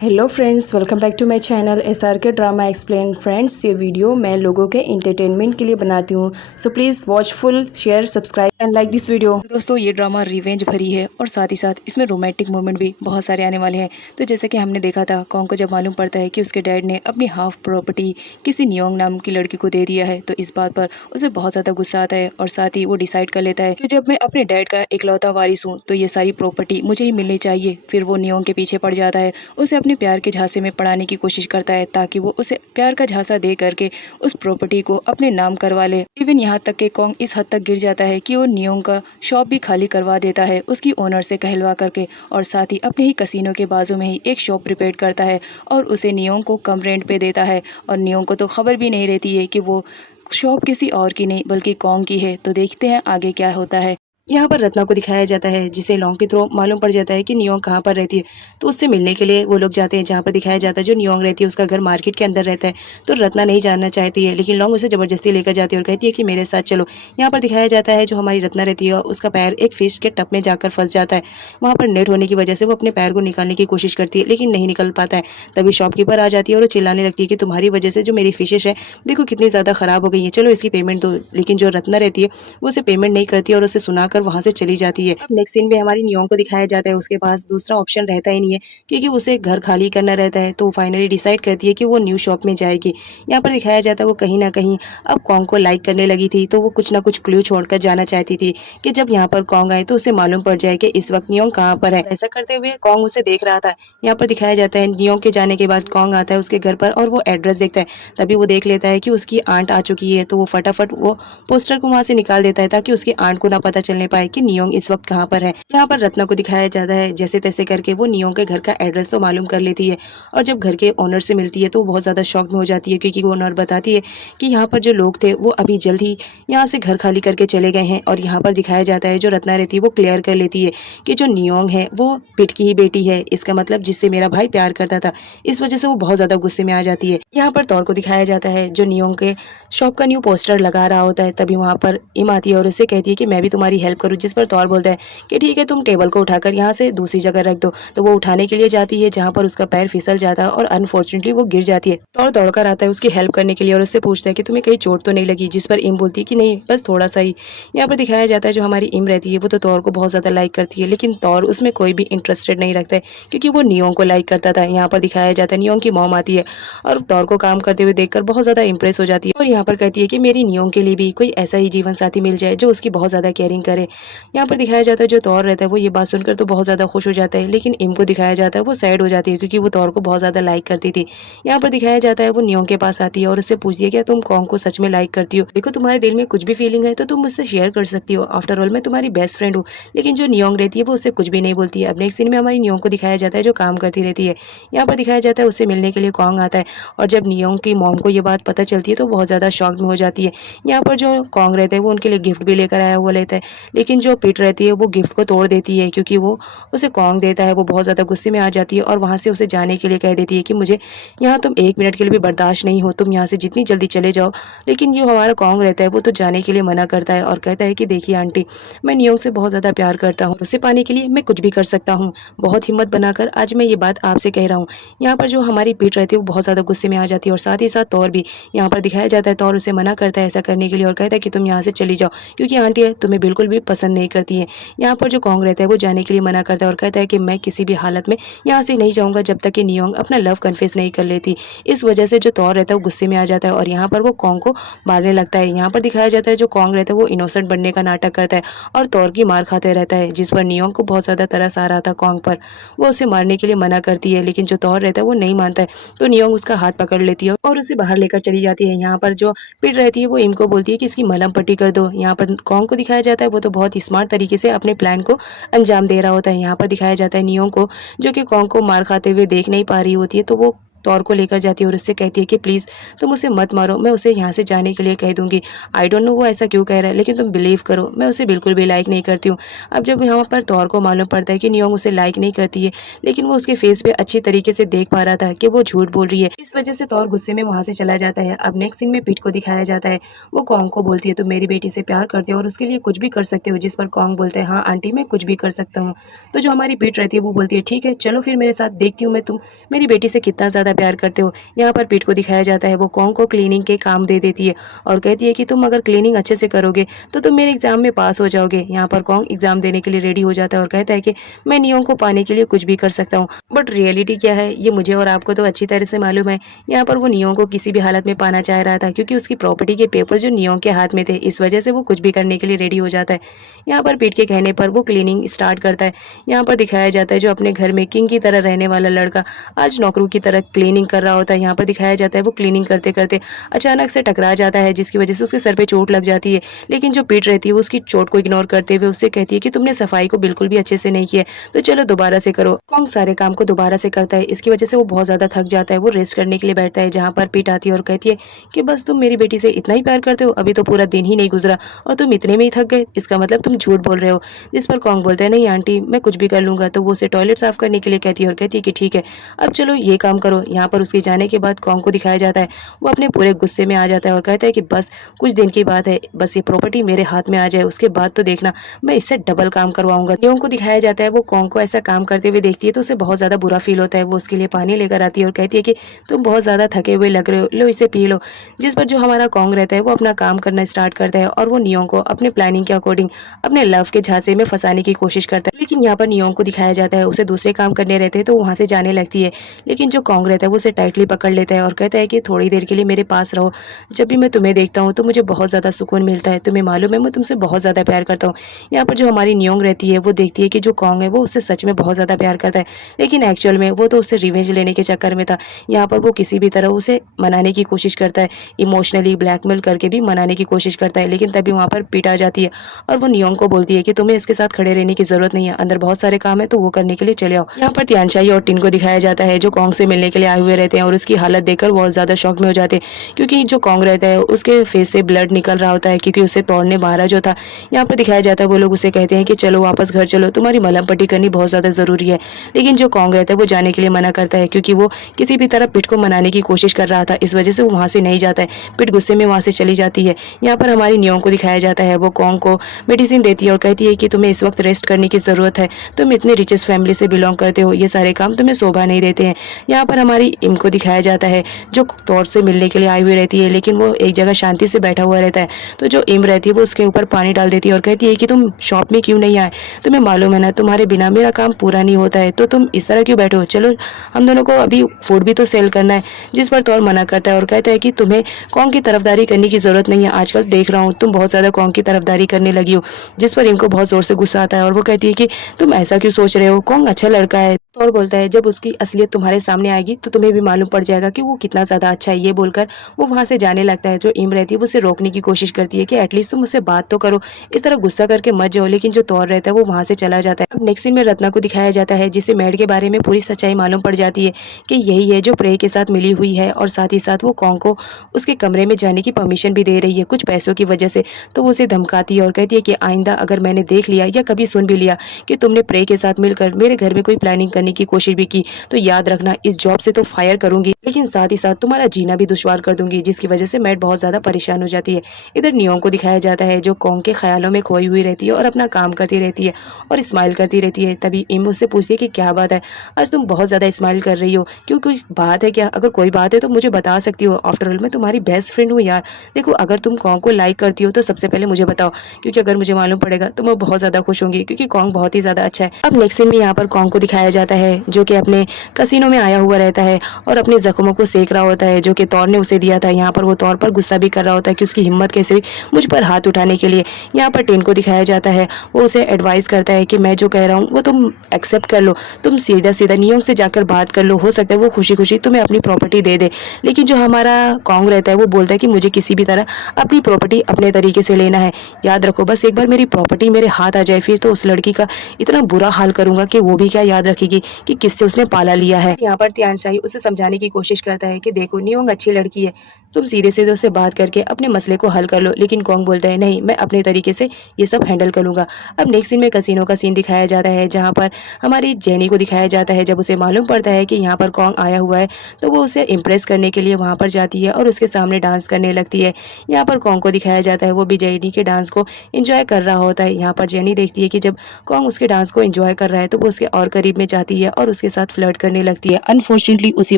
Hello friends, welcome back to my channel SRK drama explain. Friends, ये video मैं लोगों के एंटरटेनमेंट के लिए बनाती हूँ, so please watch full, share, subscribe and like this video. दोस्तों, ये ड्रामा रिवेंज भरी है और साथ ही साथ इसमें रोमांटिक मोमेंट भी बहुत सारे आने वाले हैं। तो जैसे कि हमने देखा था, कॉन्ग को जब मालूम पड़ता है कि उसके डैड ने अपनी हाफ प्रॉपर्टी किसी नियोंग नाम की लड़की को दे दिया है, तो इस बात पर उसे बहुत ज़्यादा गुस्सा आता है और साथ ही वो डिसाइड कर लेता है कि जब मैं अपने डैड का इकलौता वारिस हूँ तो ये सारी प्रॉपर्टी मुझे ही मिलनी चाहिए। फिर वो नियोंग के पीछे पड़ जाता है, उसे अपने प्यार के झांसे में पड़ाने की कोशिश करता है ताकि वो उसे प्यार का झांसा दे करके उस प्रॉपर्टी को अपने नाम करवा ले। इवन यहाँ तक कि कॉन्ग इस हद तक गिर जाता है कि वो नियोंग का शॉप भी खाली करवा देता है उसकी ओनर से कहलवा करके, और साथ ही अपने ही कसिनो के बाजू में ही एक शॉप प्रिपेयर करता है और उसे नियोंग को कम रेंट पे देता है। और नियोंग को तो खबर भी नहीं रहती है कि वो शॉप किसी और की नहीं बल्कि कॉन्ग की है। तो देखते हैं आगे क्या होता है। यहाँ पर रत्ना को दिखाया जाता है, जिसे लॉन्ग के थ्रू मालूम पड़ जाता है कि नियोंग कहाँ पर रहती है, तो उससे मिलने के लिए वो लोग जाते हैं। जहाँ पर दिखाया जाता है जो नियोंग रहती है उसका घर मार्केट के अंदर रहता है। तो रत्ना नहीं जानना चाहती है, लेकिन लॉन्ग उसे जबरदस्ती लेकर जाती है और कहती है कि मेरे साथ चलो। यहाँ पर दिखाया जाता है जो हमारी रत्ना रहती है उसका पैर एक फिश के टब में जाकर फंस जाता है। वहाँ पर नेट होने की वजह से वो अपने पैर को निकालने की कोशिश करती है लेकिन नहीं निकल पाता है। तभी शॉपकीपर आ जाती है और वो चिल्लाने लगती है कि तुम्हारी वजह से जो मेरी फिशेस है देखो कितनी ज़्यादा खराब हो गई है, चलो इसकी पेमेंट दो। लेकिन जो रत्ना रहती है वो उसे पेमेंट नहीं करती और उसे सुनाकर वहाँ से चली जाती है। अब नेक्स्ट सीन में हमारी नियोंग को दिखाया जाता है, उसके पास दूसरा ऑप्शन रहता ही नहीं है क्योंकि उसे घर खाली करना रहता है। तो फाइनली डिसाइड करती है कि वो न्यू शॉप में जाएगी। यहाँ पर दिखाया जाता है वो कहीं ना कहीं अब कॉन्ग को लाइक करने लगी थी, तो वो कुछ ना कुछ क्लू छोड़कर जाना चाहती थी कि जब यहाँ पर कॉन्ग आए तो उसे मालूम पड़ जाए कि इस वक्त नियोंग कहाँ पर है। ऐसा करते हुए कॉन्ग उसे देख रहा था। यहाँ पर दिखाया जाता है नियोंग के जाने के बाद कॉन्ग आता है उसके घर पर और वो एड्रेस देखता है। तभी वो देख लेता है कि उसकी आंट आ चुकी है, तो वो फटाफट वो पोस्टर को वहां से निकाल देता है ताकि उसकी आंट को ना पता चलने पाए कि नियोंग इस वक्त कहाँ पर है। यहाँ पर रत्ना को दिखाया जाता है जैसे तैसे करके वो नियोंग के घर का एड्रेस तो मालूम कर लेती है और जब घर के ओनर से मिलती है तो बहुत ज़्यादा शॉक में हो जाती है क्योंकि वो ओनर बताती है कि यहाँ पर जो लोग थे वो अभी जल्द ही यहाँ से घर खाली करके चले गए हैं। और यहाँ पर दिखाया जाता है जो रत्ना रहती है वो क्लियर कर लेती है कि जो नियोंग है वो पिट की ही बेटी है, इसका मतलब जिससे मेरा भाई प्यार करता था। इस वजह से वो बहुत ज़्यादा गुस्से में आ जाती है। यहाँ पर तौर को दिखाया जाता है जो नियोंग के शॉप का न्यू पोस्टर लगा रहा होता है। तभी वहाँ पर इम आती है और उससे कहती है कि मैं भी तुम्हारी हेल्प करूँ, जिस पर तौर बोलता है कि ठीक है, तुम टेबल को उठाकर यहाँ से दूसरी जगह रख दो। तो वो उठाने के लिए जाती है जहाँ पर उसका पैर फिसल जाता है और अनफॉर्चुनेटली वो गिर जाती है। तौर दौड़कर आता है उसकी हेल्प करने के लिए और उससे पूछता है कि तुम्हें कहीं चोट तो नहीं लगी, जिस पर इम बोलती है कि नहीं, बस थोड़ा सा ही। यहाँ पर दिखाया जाता है जो हमारी इम रहती है वो तो तौर को बहुत ज़्यादा लाइक करती है, लेकिन तौर उसमें कोई भी इंटरेस्टेड नहीं रखता है क्योंकि वो नियोंग को लाइक करता था। यहाँ पर दिखाया जाता है नियोंग की मॉम आती है और तौर को काम करते हुए देखकर बहुत ज़्यादा इंप्रेस हो जाती है और यहाँ पर कहती है कि मेरी नियोंग के लिए भी कोई ऐसा ही जीवन साथी मिल जाए जो उसकी बहुत ज़्यादा केयरिंग करे। यहाँ पर दिखाया जाता है जो तौर रहता है वो ये बात सुनकर तो बहुत ज़्यादा खुश हो जाता है, लेकिन इम को दिखाया जाता है वो सैड हो जाती है क्योंकि वो तौर को बहुत ज़्यादा लाइक करती थी। यहाँ पर दिखाया जाता है वो नियोंग के पास आती है और उससे पूछती है क्या तुम कॉन्ग को सच में लाइक करती हो? देखो, तुम्हारे दिल में कुछ भी फीलिंग है तो तुम मुझसे शेयर कर सकती हो, आफ्टर ऑल मैं तुम्हारी बेस्ट फ्रेंड हूँ। लेकिन जो नियोंग रहती है वो उससे कुछ भी नहीं बोलती है। अब नेक्स्ट सीन में हमारी नियोंग को दिखाया जाता है जो काम करती रहती है। यहाँ पर दिखाया जाता है उससे मिलने के लिए कॉन्ग आता है और जब नियोंग की मॉम को ये बात पता चलती है तो बहुत ज़्यादा शॉक में हो जाती है। यहाँ पर जो कॉन्ग रहता है वो उनके लिए गिफ्ट भी लेकर आया हुआ लेता है, लेकिन जो पिट रहती है वो गिफ्ट को तोड़ देती है क्योंकि वो उसे कॉन्ग देता है। वो बहुत ज़्यादा गुस्से में आ जाती है और वहाँ से उसे जाने के लिए कह देती है कि मुझे यहाँ तुम 1 मिनट के लिए भी बर्दाश्त नहीं हो, तुम यहाँ से जितनी जल्दी चले जाओ। लेकिन जो हमारा कॉन्ग रहता है वो तो जाने के लिए मना करता है और कहता है कि देखिए आंटी, मैं नियोंग से बहुत ज़्यादा प्यार करता हूँ, उसे पाने के लिए मैं कुछ भी कर सकता हूँ। बहुत हिम्मत बनाकर आज मैं ये बात आपसे कह रहा हूँ। यहाँ पर जो हमारी पीठ रहती है वो बहुत ज़्यादा गुस्से में आ जाती है और साथ ही साथ तौर भी। यहाँ पर दिखाया जाता है तौर उसे मना करता है ऐसा करने के लिए और कहता है कि तुम यहाँ से चली जाओ क्योंकि आंटी है तुम्हें बिल्कुल भी पसंद नहीं करती है। यहाँ पर जो कॉन्ग रहता है वो जाने के लिए मना करता है और कहता है कि मैं किसी भी हालत में यहाँ से नहीं जाऊँगा जब तक कि नियोंग अपना लव कन्फेस नहीं कर लेती। इस वजह से जो तौर रहता है वो गुस्से में आ जाता है और यहाँ पर वो कॉन्ग को मारने लगता है। यहाँ पर दिखाया जाता है जो कॉन्ग रहता है वो इनोसेंट बनने का नाटक करता है और तौर की मार खाते रहता है, जिस पर नियोंग को बहुत ज़्यादा तरस आ रहा था कॉन्ग पर। वो उसे मारने के लिए मना करती है लेकिन जो तौर रहता है वो नहीं मानता है, तो नियोंग उसका हाथ पकड़ लेती है और उसे बाहर लेकर चली जाती है। यहाँ पर जो पिट रहती है वो इम को बोलती है कि इसकी मलहम पट्टी कर दो। यहाँ पर कॉन्ग को दिखाया जाता है वो तो बहुत ही स्मार्ट तरीके से अपने प्लान को अंजाम दे रहा होता है। यहाँ पर दिखाया जाता है नियोंग को जो कि कॉन्ग को मार खाते हुए देख नहीं पा रही होती है, तो वो तौर को लेकर जाती है और उससे कहती है कि प्लीज़ तुम उसे मत मारो, मैं उसे यहाँ से जाने के लिए कह दूंगी। आई डोंट नो वो ऐसा क्यों कह रहा है, लेकिन तुम बिलीव करो मैं उसे बिल्कुल भी लाइक नहीं करती हूँ। अब जब यहाँ पर तौर को मालूम पड़ता है कि नियोंग उसे लाइक नहीं करती है, लेकिन वो उसके फेस पे अच्छी तरीके से देख पा रहा था कि वो झूठ बोल रही है, इस वजह से तौर गुस्से में वहाँ से चला जाता है। अब नेक्स्ट सीन में पीट को दिखाया जाता है। वो कॉन्ग को बोलती है तुम मेरी बेटी से प्यार करते हो और उसके लिए कुछ भी कर सकते हो, जिस पर कॉन्ग बोलता है हाँ आंटी मैं कुछ भी कर सकता हूँ। तो जो हमारी पीट रहती है वो बोलती है ठीक है चलो फिर मेरे साथ, देखती हूँ मैं तुम मेरी बेटी से कितना ज़्यादा प्यार करते हो। यहाँ पर पीट को दिखाया जाता है वो कॉन्ग को क्लीनिंग के काम दे देती है और कहती है कि तुम अगर क्लीनिंग अच्छे से करोगे तो तुम मेरे एग्जाम में पास हो जाओगे। यहाँ पर कॉन्ग एग्जाम देने के लिए रेडी हो जाता है और कहता है कि मैं नियोंग को पाने के लिए कुछ भी कर सकता हूँ, बट रियलिटी क्या है ये मुझे और आपको तो अच्छी तरह से मालूम है। यहाँ पर वो नियोंग को किसी भी हालत में पाना चाह रहा था, क्योंकि उसकी प्रॉपर्टी के पेपर जो नियोंग के हाथ में थे, इस वजह से वो कुछ भी करने के लिए रेडी हो जाता है। यहाँ पर पीट के कहने पर वो क्लीनिंग स्टार्ट करता है। यहाँ पर दिखाया जाता है जो अपने घर में किंग की तरह रहने वाला लड़का आज नौकरों की तरह क्लीनिंग कर रहा होता है। यहाँ पर दिखाया जाता है वो क्लीनिंग करते करते अचानक से टकरा जाता है, जिसकी वजह से उसके सर पे चोट लग जाती है। लेकिन जो पीट रहती है वो उसकी चोट को इग्नोर करते हुए उससे कहती है कि तुमने सफाई को बिल्कुल भी अच्छे से नहीं किया, तो चलो दोबारा से करो। कॉन्ग सारे काम को दोबारा से करता है, इसकी वजह से वो बहुत ज्यादा थक जाता है। वो रेस्ट करने के लिए बैठता है, जहाँ पर पीट आती है और कहती है कि बस तुम मेरी बेटी से इतना ही प्यार करते हो, अभी तो पूरा दिन ही नहीं गुजरा और तुम इतने में ही थक गए, इसका मतलब तुम झूठ बोल रहे हो। जिस पर कॉन्ग बोलता है नहीं आंटी मैं कुछ भी कर लूंगा। तो वो उसे टॉयलेट साफ करने के लिए कहती है और कहती है कि ठीक है अब चलो ये काम करो। यहाँ पर उसके जाने के बाद कॉन्ग को दिखाया जाता है वो अपने पूरे गुस्से में आ जाता है और कहता है कि बस कुछ दिन की बात है, बस ये प्रॉपर्टी मेरे हाथ में आ जाए, उसके बाद तो देखना मैं इससे डबल काम करवाऊंगा। नियोंग को दिखाया जाता है वो कॉन्ग को ऐसा काम करते हुए देखती है तो उसे बहुत ज्यादा बुरा फील होता है। वो उसके लिए पानी लेकर आती है और कहती है कि तुम बहुत ज्यादा थके हुए लग रहे हो, लो इसे पी लो। जिस पर जो हमारा कॉन्ग रहता है वो अपना काम करना स्टार्ट करता है और वो नियोंग को अपने प्लानिंग के अकॉर्डिंग अपने लव के झांसे में फंसाने की कोशिश करता है। लेकिन यहाँ पर नियोंग को दिखाया जाता है उसे दूसरे काम करने रहते हैं तो वहां से जाने लगती है, लेकिन जो कॉन्ग रहता है वो उसे टाइटली पकड़ लेता है और कहता है कि थोड़ी देर के लिए मेरे पास रहो, जब भी मैं तुम्हें देखता हूँ तो मुझे बहुत ज्यादा सुकून मिलता है, तुम्हें मालूम है मैं तुमसे बहुत ज्यादा प्यार करता हूँ। यहाँ पर जो हमारी नियोंग रहती है वो देखती है कि जो कॉन्ग है वो उससे सच में बहुत ज्यादा प्यार करता है, लेकिन एक्चुअल में वो तो उससे रिवेंज लेने के चक्कर में था। यहाँ पर वो किसी भी तरह उसे मनाने की कोशिश करता है, इमोशनली ब्लैकमेल करके भी मनाने की कोशिश करता है। लेकिन तभी वहाँ पर पीट आ जाती है और वो नियोंग को बोलती है कि तुम्हें इसके साथ खड़े रहने की जरूरत नहीं है, अंदर बहुत सारे काम है तो वो करने के लिए चले आओ। यहाँ पर तियानशाई और टिन को दिखाया जाता है जो कॉन्ग से मिलने के लिए आए हुए रहते हैं और उसकी हालत देखकर बहुत ज्यादा शॉक में हो जाते हैं, क्योंकि जो कॉन्ग रहता है उसके फेस से ब्लड निकल रहा होता है क्योंकि उसे तोड़ने मारा जो था। यहाँ पर दिखाया जाता है वो लोग उसे कहते हैं कि चलो वापस घर चलो, तुम्हारी मलहम पट्टी करनी बहुत ज्यादा जरूरी है। लेकिन जो कॉन्ग रहता है वो जाने के लिए मना करता है, क्योंकि वो किसी भी तरह पिट को मनाने की कोशिश कर रहा था, इस वजह से वो वहां से नहीं जाता है। पिट गुस्से में वहां से चली जाती है। यहाँ पर हमारी नियोंग को दिखाया जाता है वो कॉन्ग को मेडिसिन देती है और कहती है कि तुम्हें इस वक्त रेस्ट करने की जरूरत है, तुम इतने रिचेस्ट फैमिली से बिलोंग करते हो, ये सारे काम तुम्हें शोभा नहीं देते हैं। यहाँ पर हमारी इम को दिखाया जाता है जो तौर से मिलने के लिए आई हुई रहती है, लेकिन वो एक जगह शांति से बैठा हुआ रहता है। तो जो इम रहती है वो उसके ऊपर पानी डाल देती है और कहती है कि तुम शॉप में क्यों नहीं आए, तुम्हें मालूम है ना तुम्हारे बिना मेरा काम पूरा नहीं होता है, तो तुम इस तरह क्यों बैठो, चलो हम दोनों को अभी फूड भी तो सेल करना है। जिस पर तौर मना करता है और कहता है कि तुम्हें कॉन्ग की तरफदारी करने की जरूरत नहीं है, आजकल देख रहा हूँ तुम बहुत ज्यादा कॉन्ग की तरफदारी करने लगी हो। जिस पर इनको बहुत जोर से गुस्सा आता है और वो कहती है कि तुम ऐसा क्यों सोच रहे हो, कॉन्ग अच्छा लड़का है। तौर बोलता है जब उसकी असलियत तुम्हारे सामने आएगी तो तुम्हें भी मालूम पड़ जाएगा कि वो कितना ज्यादा अच्छा है। ये बोलकर वो वहां से जाने लगता है। जो इम रहती है वो उसे रोकने की कोशिश करती है कि एटलीस्ट तुम उससे बात तो करो, इस तरह गुस्सा करके मत जाओ, लेकिन जो तौर रहता है वो वहां से चला जाता है। अब नेक्स्ट सीन में रत्ना को दिखाया जाता है जिसे मेड के बारे में पूरी सच्चाई मालूम पड़ जाती है कि यही है जो प्रे के साथ मिली हुई है, और साथ ही साथ वो कॉन्ग को उसके कमरे में जाने की परमिशन भी दे रही है कुछ पैसों की वजह से। तो वो उसे धमकाती है और कहती है कि आइंदा अगर मैंने देख लिया या कभी सुन भी लिया कि तुमने प्रे के साथ मिलकर मेरे घर में कोई प्लानिंग करने की कोशिश भी की, तो याद रखना इस जॉब से तो फायर करूंगी, लेकिन साथ ही साथ तुम्हारा जीना भी दुश्वार कर दूंगी। जिसकी वजह से मैट बहुत ज्यादा परेशान हो जाती है। इधर नियोंग को दिखाया जाता है जो कॉन्ग के ख्यालों में खोई हुई रहती है और अपना काम करती रहती है और स्माइल करती रहती है। तभी इम उससे पूछती है कि क्या बात है, आज तुम बहुत ज्यादा स्माइल कर रही हो, क्यों कोई बात है क्या? अगर कोई बात है तो मुझे बता सकती हो, आफ्टर ऑल मैं तुम्हारी बेस्ट फ्रेंड हूँ यार। देखो अगर तुम कॉन्ग को लाइक करती हो तो सबसे पहले मुझे बताओ, क्योंकि अगर मुझे मालूम पड़ेगा तो मैं बहुत ज्यादा खुश होंगी, क्योंकि कॉन्ग बहुत ही ज्यादा अच्छा है। अब नेक्स्ट सीन में यहाँ पर कॉन्ग को दिखाया जाता है जो कि अपने कसिनो में आया हुआ रहता है और अपने जख्मों को सेक रहा होता है जो कि तौर ने उसे दिया था। यहाँ पर वो तौर पर गुस्सा भी कर रहा होता है कि उसकी हिम्मत कैसे हुई मुझ पर हाथ उठाने के लिए। यहाँ पर टिन को दिखाया जाता है वो उसे एडवाइस करता है कि मैं जो कह रहा हूँ वो तुम एक्सेप्ट कर लो, तुम सीधा सीधा नियोंग से जाकर बात कर लो, हो सकता है वो खुशी खुशी तुम्हें अपनी प्रॉपर्टी दे दे। लेकिन जो हमारा कॉन्ग रहता है वो बोलता है कि मुझे किसी भी तरह अपनी प्रॉपर्टी अपने तरीके से लेना है। याद रखो बस एक बार मेरी प्रॉपर्टी मेरे हाथ आ जाए फिर तो उस लड़की का इतना बुरा हाल करूंगा कि वो भी क्या याद रखेगी कि किससे उसने पाला लिया है। यहाँ पर तियानशाई सच्चाई उसे समझाने की कोशिश करता है कि देखो नियोंग अच्छी लड़की है, तुम सीधे सीधे उससे बात करके अपने मसले को हल कर लो। लेकिन कॉन्ग बोलता है नहीं, मैं अपने तरीके से ये सब हैंडल करूंगा। अब नेक्स्ट सीन में कसिनो का सीन दिखाया जाता है, जहाँ पर हमारी जेनी को दिखाया जाता है। जब उसे मालूम पड़ता है कि यहाँ पर कॉन्ग आया हुआ है तो वो उसे इम्प्रेस करने के लिए वहाँ पर जाती है और उसके सामने डांस करने लगती है। यहाँ पर कॉन्ग को दिखाया जाता है, वो भी जेनी के डांस को एंजॉय कर रहा होता है। यहाँ पर जेनी देखती है कि जब कॉन्ग उसके डांस को एंजॉय कर रहा है तो वो उसके और करीब में जाती है और उसके साथ फ्लर्ट करने लगती है। अनफॉर्चुनेटली उसी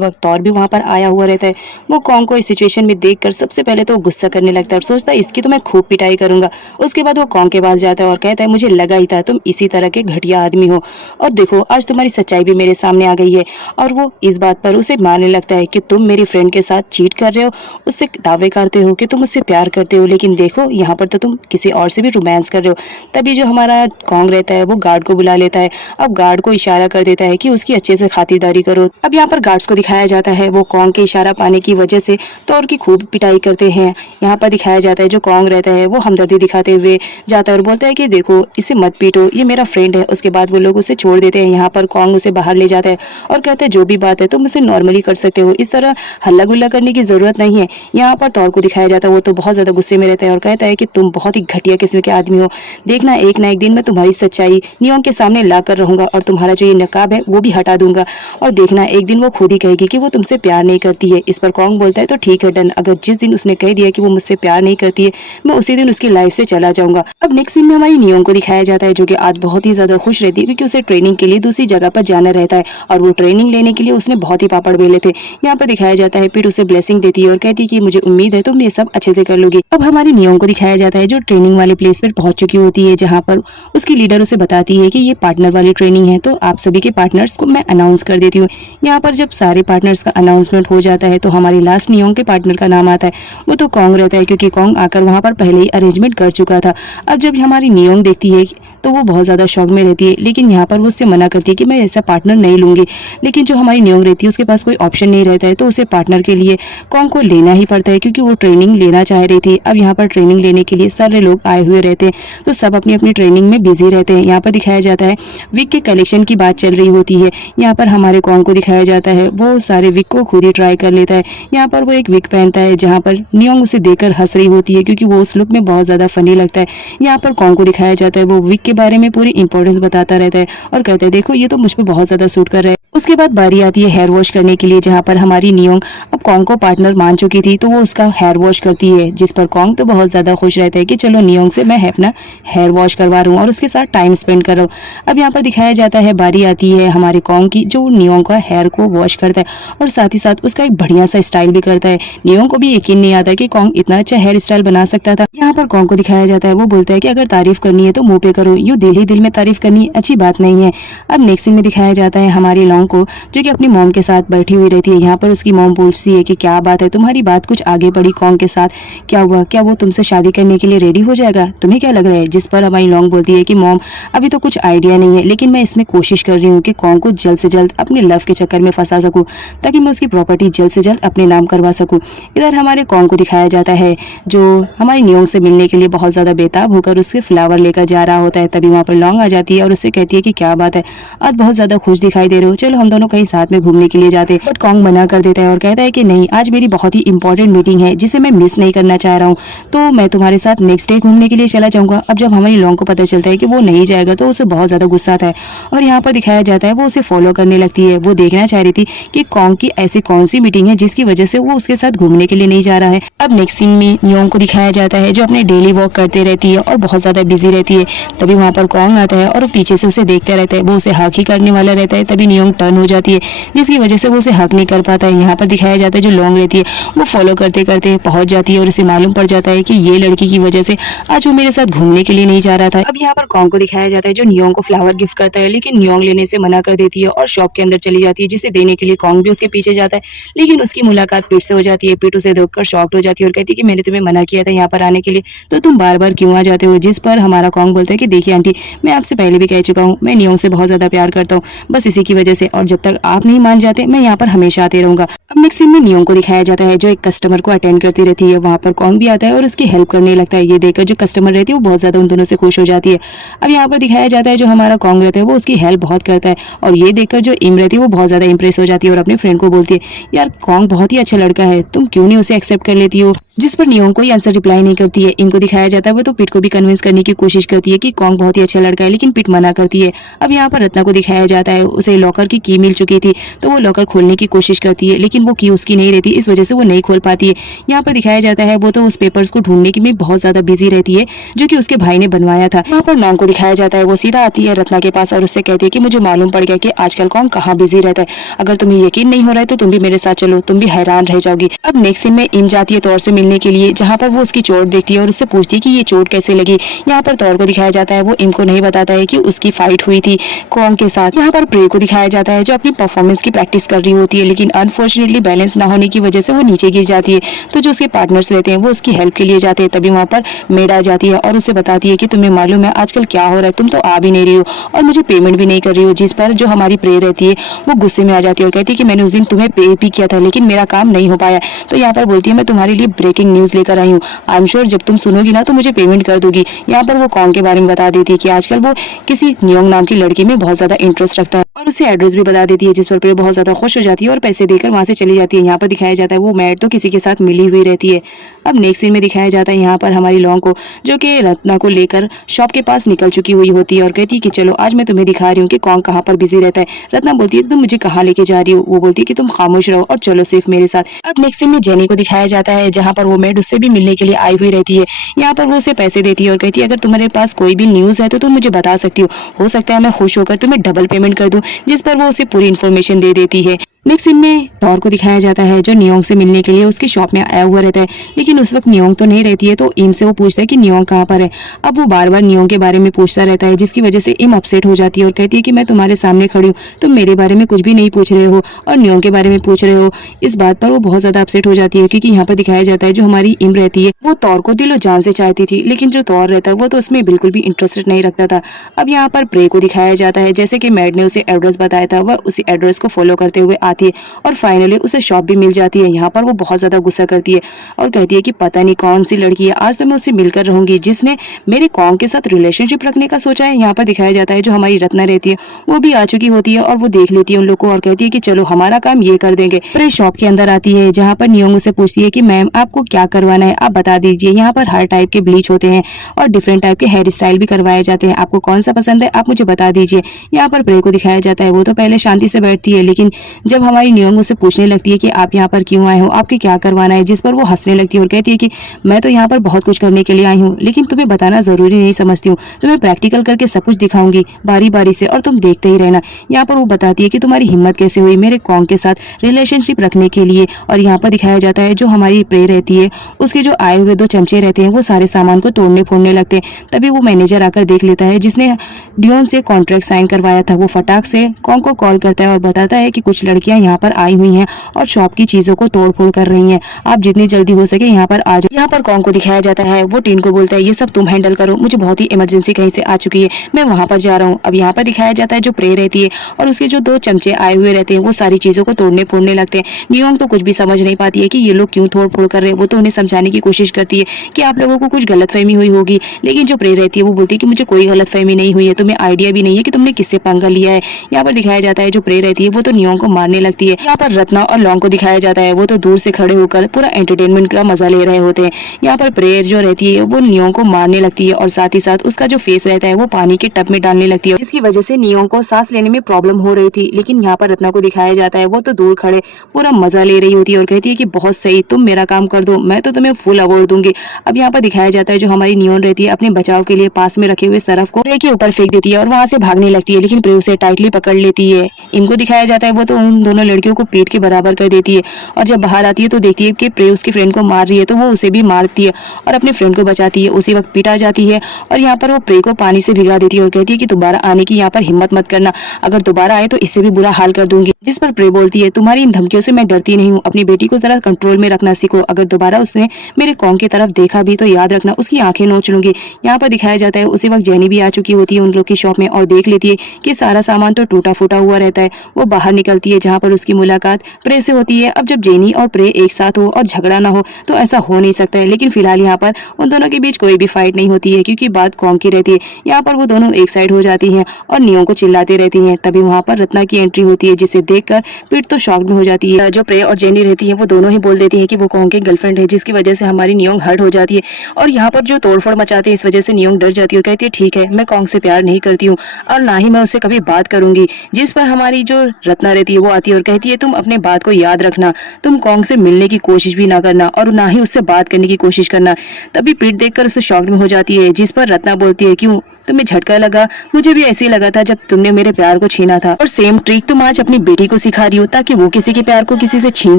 वक्त तौर भी वहाँ पर आया हुआ रहता है। वो कॉन्ग को इस सिचुएशन में देखकर सबसे पहले तो गुस्सा करने लगता है और सोचता है इसकी तो मैं खूब पिटाई करूंगा। उसके बाद वो कॉन्ग के पास जाता है और कहता है मुझे लगा ही था तुम इसी तरह के घटिया आदमी हो, और देखो आज तुम्हारी सच्चाई भी मेरे सामने आ गई है। और वो इस बात पर उसे मानने लगता है कि तुम मेरी फ्रेंड के साथ चीट कर रहे हो, उससे दावे करते हो कि तुम उससे प्यार करते हो, लेकिन देखो यहाँ पर तो तुम किसी और से भी रोमांस कर रहे हो। तभी जो हमारा कॉन्ग रहता है वो गार्ड को बुला लेता है। अब गार्ड को इशारा कर देता है कि उसकी अच्छे से खातिरदारी करो। अब यहाँ पर गार्ड्स को दिखाया जाता है, वो कॉन्ग के इशारा पाने की वजह से तौर की खूब पिटाई करते हैं। यहाँ पर दिखाया जाता है जो कॉन्ग रहता है वो हमदर्दी दिखाते हुए जाता है और बोलता है कि देखो इसे मत पीटो, ये मेरा फ्रेंड है। उसके बाद वो लोग उसे छोड़ देते हैं। यहाँ पर कॉन्ग उसे बाहर ले जाता है और कहता है जो भी बात है तुम उसे नॉर्मली कर सकते हो, इस तरह हल्ला गुल्ला करने की जरूरत नहीं है। यहाँ पर तौर को दिखाया जाता है, वो तो बहुत ज्यादा गुस्से में रहता है और कहता है कि तुम बहुत ही घटिया किस्म के आदमी हो, देखना एक ना एक दिन मैं तुम्हारी सच्चाई नियोंग के सामने ला कर रहूंगा और तुम्हारा जो ये नकाब है वो भी हटा दूंगा, और देखना एक दिन वो खुद ही कहेगी कि वो तुमसे प्यार नहीं करती है। इस पर कॉन्ग बोलता है तो ठीक है डन, अगर जिस दिन उसने कह दिया कि वो मुझसे प्यार नहीं करती है मैं उसी दिन उसकी लाइफ से चला जाऊंगा। अब नेक्स्ट सीन में हमारी नियोंग को दिखाया जाता है जो कि आज बहुत ही ज्यादा खुश रहती है क्योंकि उसे ट्रेनिंग के लिए दूसरी जगह पर जाना रहता है और वो ट्रेनिंग लेने के लिए उसने बहुत ही पापड़ बेले थे। यहाँ पर दिखाया जाता है फिर उसे ब्लेसिंग देती है और कहती है कि मुझे उम्मीद है तुम ये सब अच्छे से कर लोगी। अब हमारी नियोंग को दिखाया जाता है जो ट्रेनिंग वाले प्लेस पर पहुंच चुकी होती है, जहाँ पर उसकी लीडर उसे बताती है कि ये पार्टनर वाली ट्रेनिंग है तो आप सभी के पार्टनर्स को मैं अनाउंस कर देती हूँ। यहाँ पर जब सारे पार्टनर्स का अनाउंसमेंट हो जाता है तो हमारी लास्ट नियोंग के पार्टनर का नाम आता है, वो तो कॉन्ग रहता है क्योंकि कॉन्ग आकर वहाँ पर पहले ही अरेंजमेंट कर चुका था। अब जब हमारी नियोंग देखती है तो वो बहुत ज़्यादा शौक में रहती है, लेकिन यहाँ पर वो उससे मना करती है कि मैं ऐसा पार्टनर नहीं लूंगी। लेकिन जो हमारी नियोंग रहती है उसके पास कोई ऑप्शन नहीं रहता है तो उसे पार्टनर के लिए कॉन्ग को लेना ही पड़ता है क्योंकि वो ट्रेनिंग लेना चाह रही थी। अब यहाँ पर ट्रेनिंग लेने के लिए सारे लोग आए हुए रहते हैं तो सब अपनी अपनी ट्रेनिंग में बिजी रहते हैं। यहाँ पर दिखाया जाता है विग के कलेक्शन की बात चल रही होती है। यहाँ पर हमारे कॉन्ग को दिखाया जाता है वो सारे विग को खुद ही ट्राई कर लेता है। यहाँ पर वो एक विग पहनता है जहाँ पर नियोंग उसे देखकर हंस रही होती है क्योंकि वो उस लुक में बहुत ज्यादा फनी लगता है। यहाँ पर कॉन्ग को दिखाया जाता है वो विग के बारे में पूरी इंपॉर्टेंस बताता रहता है और कहता है देखो ये तो मुझ पर बहुत ज्यादा सूट कर रहा है। उसके बाद बारी आती है हेयर वॉश करने के लिए, जहाँ पर हमारी नियोंग अब कॉन्ग को पार्टनर मान चुकी थी तो वो उसका हेयर वॉश करती है, जिस पर कॉन्ग तो बहुत ज्यादा खुश रहता है कि चलो नियोंग से मैं अपना हेयर वॉश करवा रहा हूँ और उसके साथ टाइम स्पेंड कर रहा हूँ। अब यहाँ पर दिखाया जाता है बारी आती है हमारे कॉन्ग की जो नियोंग का हेयर को वॉश करता है और साथ ही साथ उसका एक बढ़िया सा स्टाइल भी करता है। नियोंग को भी यकीन नहीं आता कि कॉन्ग इतना अच्छा हेयर स्टाइल बना सकता था। यहाँ पर कॉन्ग को दिखाया जाता है वो बोलता है कि अगर तारीफ करनी है तो मुंह पे करो, यूं दिल ही दिल में तारीफ करनी अच्छी बात नहीं है। अब नेक्स्ट सीन में दिखाया जाता है हमारी लॉन्ग को जो कि अपनी मॉम के साथ बैठी हुई रहती है। यहाँ पर उसकी मॉम पूछती है कि क्या बात है, तुम्हारी बात कुछ आगे बढ़ी कॉन्ग के साथ, क्या हुआ, क्या वो तुमसे शादी करने के लिए रेडी हो जाएगा, तुम्हें क्या लग रहा है। जिस पर हमारी लॉन्ग बोलती है कि मॉम अभी तो कुछ आइडिया नहीं है लेकिन मैं इसमें कोशिश कर रही हूँ कि कॉन्ग को जल्द से जल्द अपने लव के चक्कर में फंसा सकूँ ताकि मैं उसकी प्रॉपर्टी जल्द से जल्द अपने नाम करवा सकूँ। इधर हमारे कॉन्ग को दिखाया जाता है जो हमारी नियोंग से मिलने के लिए बहुत ज्यादा बेताब होकर उसके फ्लावर लेकर जा रहा होता है। तभी वहाँ पर लॉन्ग आ जाती है और उससे कहती है कि क्या बात है, आज बहुत ज्यादा खुश दिखाई दे रहे हो, चलो हम दोनों कहीं साथ में घूमने के लिए जाते। बट कॉन्ग मना कर देता है और कहता है कि नहीं, आज मेरी बहुत ही इंपॉर्टेंट मीटिंग है जिसे मैं मिस नहीं करना चाह रहा हूँ, तो मैं तुम्हारे साथ नेक्स्ट डे घूमने के लिए चला जाऊंगा। अब जब हमारी लॉन्ग को पता चलता है कि वो नहीं जाएगा तो उसे बहुत ज्यादा गुस्सा आता है और यहाँ पर दिखाया जाता है वो उसे फॉलो करने लगती है। वो देखना चाह रही थी कि कॉन्ग की ऐसी कौन सी मीटिंग है जिसकी वजह से वो उसके साथ घूमने के लिए नहीं जा रहा है। अब नेक्स्ट सीन में नियोंग को दिखाया जाता है जो अपने डेली वॉक करते रहती है और बहुत ज्यादा बिजी रहती है। तभी वहाँ पर कॉन्ग आता है और पीछे से उसे देखता रहता है, वो उसे हक ही करने वाला रहता है। तभी नियोंग टर्न हो जाती है जिसकी वजह से वो उसे हक नहीं कर पाता है। यहाँ पर दिखाया जाता है जो लॉन्ग रहती है वो फॉलो करते करते पहुंच जाती है और उसे मालूम पड़ जाता है कि ये लड़की की वजह से आज वो मेरे साथ घूमने के लिए नहीं जा रहा था। अब यहाँ पर कॉन्ग को दिखाया जाता है जो नियोंग को फ्लावर गिफ्ट करता है, लेकिन नियोंग लेने से मना कर देती है और शॉप के अंदर चली जाती है, जिसे देने के लिए कॉन्ग भी उसके पीछे जाता है। लेकिन उसकी मुलाकात पीट से हो जाती है। पीट उसे देखकर शॉक्ड हो जाती है और कहती है कि मैंने तुम्हें मना किया था यहाँ पर आने के लिए, तो तुम बार बार क्यों आ जाते हो। जिस पर हमारा कॉन्ग बोलता है कि देखिए आंटी, मैं आपसे पहले भी कह चुका हूँ, मैं नियोंग से बहुत ज्यादा प्यार करता हूँ, बस इसी की वजह से और जब तक आप नहीं मान जाते मैं यहाँ पर हमेशा आते रहूंगा। अब नेक्स्ट सीन में नियोंग को दिखाया जाता है जो एक कस्टमर को अटेंड करती रहती है। वहाँ पर कॉन्ग भी आता है और उसकी हेल्प करने लगता है। ये देखकर जो कस्टमर रहती है वो बहुत ज्यादा उन दोनों से खुश हो जाती है। अब यहाँ पर दिखाया जाता है जो हमारा कॉन्ग रहता है वो उसकी हेल्प बहुत करता है और ये देखकर जो इम रहती है वो बहुत ज्यादा इंप्रेस हो जाती है और अपने फ्रेंड को बोलती है, यार कॉन्ग बहुत ही अच्छा लड़का है, तुम क्यों नहीं उसे एक्सेप्ट कर लेती हो। जिस पर नियोंग कोई आंसर रिप्लाई नहीं करती है। इम को दिखाया जाता है वो तो पिट को भी कन्विंस करने की कोशिश करती है कि कॉन्ग बहुत ही अच्छा लड़का है, लेकिन पिट मना करती है। अब यहाँ पर रत्ना को दिखाया जाता है उसे लॉकर की की मिल चुकी थी तो वो लॉकर खोलने की कोशिश करती है, लेकिन वो की उसकी नहीं रहती, इस वजह से वो नहीं खोल पाती है। यहाँ पर दिखाया जाता है वो तो उस पेपर्स को ढूंढने की में बहुत ज्यादा बिजी रहती है जो कि उसके भाई ने बनवाया था। यहाँ पर नॉन्ग को दिखाया जाता है वो सीधा आती है रत्ना के पास और उससे कहती है कि मुझे मालूम पड़ गया कि आजकल कौन कहाँ बिजी रहता है, अगर तुम्हें यकीन नहीं हो रहा है तो तुम भी मेरे साथ चलो, तुम भी हैरान रह जाओगी। अब नेक्स्ट सीन में इम जाती है तौर से मिलने के लिए, जहाँ पर वो उसकी चोट देखती है और उससे पूछती है कि ये चोट कैसे लगी। यहाँ पर तौर को दिखाया जाता है वो इम को नहीं बताता है कि उसकी फाइट हुई थी कॉन्ग के साथ। यहाँ पर प्रे को दिखाया जाता है जो अपनी परफॉर्मेंस की प्रैक्टिस कर रही होती है, लेकिन अनफॉर्चुनेटली बैलेंस ना होने की वजह से वो नीचे गिर जाती है। तो जो उसके पार्टनर्स रहते हैं वो उसकी हेल्प के लिए जाते हैं। तभी वहाँ पर मेड आ जाती है और उसे बताती है कि तुम्हें मालूम है आजकल क्या हो रहा है, तुम तो आ भी नहीं रही हो और मुझे पेमेंट भी नहीं कर रही हो। जिस पर जो हमारी प्रे रहती है वो गुस्से में आ जाती है और कहती है कि मैंने उस दिन तुम्हें पे भी किया था लेकिन मेरा काम नहीं हो पाया। तो यहाँ पर बोलती है मैं तुम्हारे लिए ब्रेकिंग न्यूज लेकर आई हूँ, आई एम श्योर जब तुम सुनोगी ना तो मुझे पेमेंट कर दोगी। यहाँ पर वो कॉन्ग के बारे में बता देती है कि आजकल वो किसी नियोंग नाम की लड़की में बहुत ज्यादा इंटरेस्ट रखता है और उसे एड्रेस भी बता देती है, जिस पर प्रे बहुत ज्यादा खुश हो जाती है और पैसे देकर वहां से चली जाती है। यहाँ पर दिखाया जाता है वो मैड तो किसी के साथ मिली हुई रहती है। अब नेक्स्ट सीन में दिखाया जाता है यहाँ पर हमारी लॉन्ग को जो कि रत्ना को लेकर शॉप के पास निकल चुकी हुई होती है और कहती है कि चलो आज मैं तुम्हें दिखा रही हूँ कि कॉन्ग कहाँ पर बिजी रहता है। रत्ना बोलती है तुम मुझे कहाँ लेके जा रही हो, वो बोलती है कि तुम खामोश रहो और चलो सिर्फ मेरे साथ। अब नेक्स्ट सीन में जेनी को दिखाया जाता है जहाँ पर वो मेड उससे भी मिलने के लिए आई हुई रहती है। यहाँ पर वो उसे पैसे देती है और कहती है अगर तुम्हारे पास कोई भी न्यूज है तो तुम मुझे बता सकती हो सकता है मैं खुश होकर तुम्हें डबल पेमेंट कर दूं, जिस पर वो उसे पूरी इन्फॉर्मेशन दे देती है। नेक्स्ट सीन में तौर को दिखाया जाता है जो नियोंग से मिलने के लिए उसकी शॉप में आया हुआ रहता है, लेकिन उस वक्त नियोंग तो नहीं रहती है। तो इम से वो पूछता है कि नियोंग कहाँ पर है। अब वो बार बार नियोंग के बारे में पूछता रहता है जिसकी वजह से इम अपसेट हो जाती है और कहती है कि मैं तुम्हारे सामने खड़ी हूँ, तुम मेरे बारे में कुछ भी नहीं पूछ रहे हो और नियोंग के बारे में पूछ रहे हो। इस बात पर वो बहुत ज्यादा अपसेट हो जाती है क्योंकि यहाँ पर दिखाया जाता है जो हमारी इम रहती है वो तौर को दिलो जान से चाहती थी, लेकिन जो तौर रहता है वो तो उसमें बिल्कुल भी इंटरेस्टेड नहीं रखता था। अब यहाँ पर प्रे को दिखाया जाता है जैसे कि मैड ने उसे एड्रेस बताया था वह उसी एड्रेस को फॉलो करते हुए आती है और फाइनली उसे शॉप भी मिल जाती है। यहाँ पर वो बहुत ज्यादा गुस्सा करती है और कहती है कि पता नहीं कौन सी लड़की है, आज तो मैं उससे मिलकर रहूंगी जिसने मेरे कॉन्ग के साथ रिलेशनशिप रखने का सोचा है। यहाँ पर दिखाया जाता है जो हमारी रत्ना रहती है वो भी आ चुकी होती है और वो देख लेती है उन लोग को और कहती है कि चलो हमारा काम ये कर देंगे। फिर शॉप के अंदर आती है जहाँ पर नियोंग उसे पूछती है कि मैम आपको क्या करवाना है आप बता दीजिए। यहाँ पर हर टाइप के ब्लीच होते हैं और डिफरेंट टाइप के हेयर स्टाइल भी करवाए जाते हैं, आपको कौन सा पसंद है आप मुझे बता दीजिए। यहाँ पर प्रे को दिखाया जाता है वो तो पहले शांति से बैठती है, लेकिन जब हमारी नियोंग उसे पूछने लगती है कि आप यहाँ पर क्यों आए हो, आपके क्या करवाना है, जिस पर वो हंसने लगती है और कहती है कि मैं तो यहाँ पर बहुत कुछ करने के लिए आई हूँ लेकिन तुम्हें बताना जरूरी नहीं समझती हूँ, तुम्हें प्रैक्टिकल करके सब कुछ दिखाऊंगी बारी बारी से और तुम देखते ही रहना। यहाँ पर वो बताती है कि तुम्हारी हिम्मत कैसे हुई मेरे कॉन्ग के साथ रिलेशनशिप रखने के लिए। और यहाँ पर दिखाया जाता है जो हमारी प्रे रहती है उसके जो आए हुए 2 चमचे रहते हैं वो सारे सामान को तोड़ने फोड़ने लगते हैं। तभी वो मैनेजर आकर देख लेता है जिसने डियोन से कॉन्ट्रैक्ट साइन करवाया था। वो फटाक से कॉन्ग को कॉल करता है और बताता है कि कुछ लड़कियां यहाँ पर आई हुई हैं और शॉप की चीजों को तोड़ फोड़ कर रही हैं, आप जितनी जल्दी हो सके यहाँ पर आ जाओ। यहाँ पर कॉन्ग को दिखाया जाता है वो टीन को बोलता है ये सब तुम हैंडल करो, मुझे बहुत ही इमरजेंसी कहीं से आ चुकी है, मैं वहां पर जा रहा हूँ। अब यहाँ पर दिखाया जाता है जो प्रे रहती है और उसके जो 2 चमचे आए हुए रहते हैं वो सारी चीजों को तोड़ने फोड़ने लगते हैं। नियोंग तो कुछ भी समझ नहीं पाती है कि ये लोग क्यों तोड़ फोड़ कर रहे हैं। वो तो उन्हें समझाने की कोशिश करती है कि आप लोगों को कुछ गलतफहमी हुई होगी, लेकिन जो प्रे रहती है वो बोलती है कि मुझे कोई गलतफहमी नहीं हुई है, तुम्हें आइडिया भी नहीं है कि तुमने किससे पंगा लिया है। यहाँ पर दिखाया जाता है जो प्रे रहती है वो तो नियोंग को मारने लगती है। यहाँ पर रत्ना और लॉन्ग को दिखाया जाता है वो तो दूर से खड़े होकर पूरा एंटरटेनमेंट का मजा ले रहे होते हैं। यहाँ पर प्रे जो रहती है वो नियोंग को मारने लगती है और साथ ही साथ उसका जो फेस रहता है वो पानी के टब में डालने लगती है, जिसकी वजह से नियोंग को सांस लेने में प्रॉब्लम हो रही थी। लेकिन यहाँ पर रत्ना को दिखाया जाता है वो तो दूर खड़े पूरा मजा ले रही होती है और कहती है कि बहुत सही, तुम मेरा काम कर दो, मैं तो तुम्हें फुल अवार्ड दूंगी। अब यहाँ पर दिखाया जाता है जो हमारी नियोन रहती है अपने बचाव के लिए पास में रखे हुए सरफ को प्रे के ऊपर फेंक देती है और वहां से भागने लगती है, लेकिन प्रे उसे टाइटली पकड़ लेती है। इनको दिखाया जाता है वो तो उन दोनों लड़कियों को पीट के बराबर कर देती है। और जब बाहर आती है तो देखती है कि प्रे उसकी फ्रेंड को मार रही है, तो वो उसे भी मारती है और अपने फ्रेंड को बचाती है। उसी वक्त पीटा जाती है और यहाँ पर वो प्रे को पानी से भिगा देती है और कहती है कि दोबारा आने की यहाँ पर हिम्मत मत करना, अगर दोबारा आए तो इससे भी बुरा हाल कर दूंगी। जिस पर प्रे बोलती है, तुम्हारी इन धमकियों से मैं डरती नहीं हूँ, अपनी बेटी को जरा कंट्रोल में रखना सीखो, अगर दोबारा उसने मेरे कॉन्ग की तरफ देखा भी तो याद रखना उसकी आंखें नोच लूंगी। यहाँ पर दिखाया जाता है उसी वक्त जेनी भी आ चुकी होती है उन लोग की शॉप में और देख लेती है कि सारा सामान तो टूटा फूटा हुआ रहता है। वो बाहर निकलती है जहाँ पर उसकी मुलाकात प्रे से होती है। अब जब जेनी और प्रे एक साथ हो और झगड़ा ना हो तो ऐसा हो नहीं सकता है, लेकिन फिलहाल यहाँ पर उन दोनों के बीच कोई भी फाइट नहीं होती है क्योंकि बात कॉन्ग की रहती है। यहाँ पर वो दोनों एक साइड हो जाती हैं और नियों को चिल्लाती रहती हैं। तभी वहाँ पर रत्ना की एंट्री होती है जिसे देखकर पीट तो शॉक में हो जाती है। जो प्रे और जेनी रहती है वो दोनों ही बोल देती है कि वो कॉन्ग की गर्लफ्रेंड है, जिसकी वजह से हमारी नियोंग हर्ट हो जाती है। और यहाँ पर जो तोड़फोड़ मचाते हैं इस वजह से नियोंग डर जाती है और कहती है ठीक है, मैं कॉन्ग से प्यार नहीं करती हूँ और ना ही मैं उससे कभी बात करूंगी। जिस पर हमारी जो रत्ना रहती है वो आती है और कहती है तुम अपने बात को याद रखना, तुम कॉन्ग से मिलने की कोशिश भी ना करना और ना ही उससे बात करने की कोशिश करना। तभी पीठ देखकर उसे शॉक में हो जाती है, जिस पर रत्ना बोलती है क्यों, तुम्हें झटका लगा? मुझे भी ऐसे ही लगा था जब तुमने मेरे प्यार को छीना था और सेम ट्रिक तुम आज अपनी बेटी को सिखा रही हो ताकि वो किसी के प्यार को किसी से छीन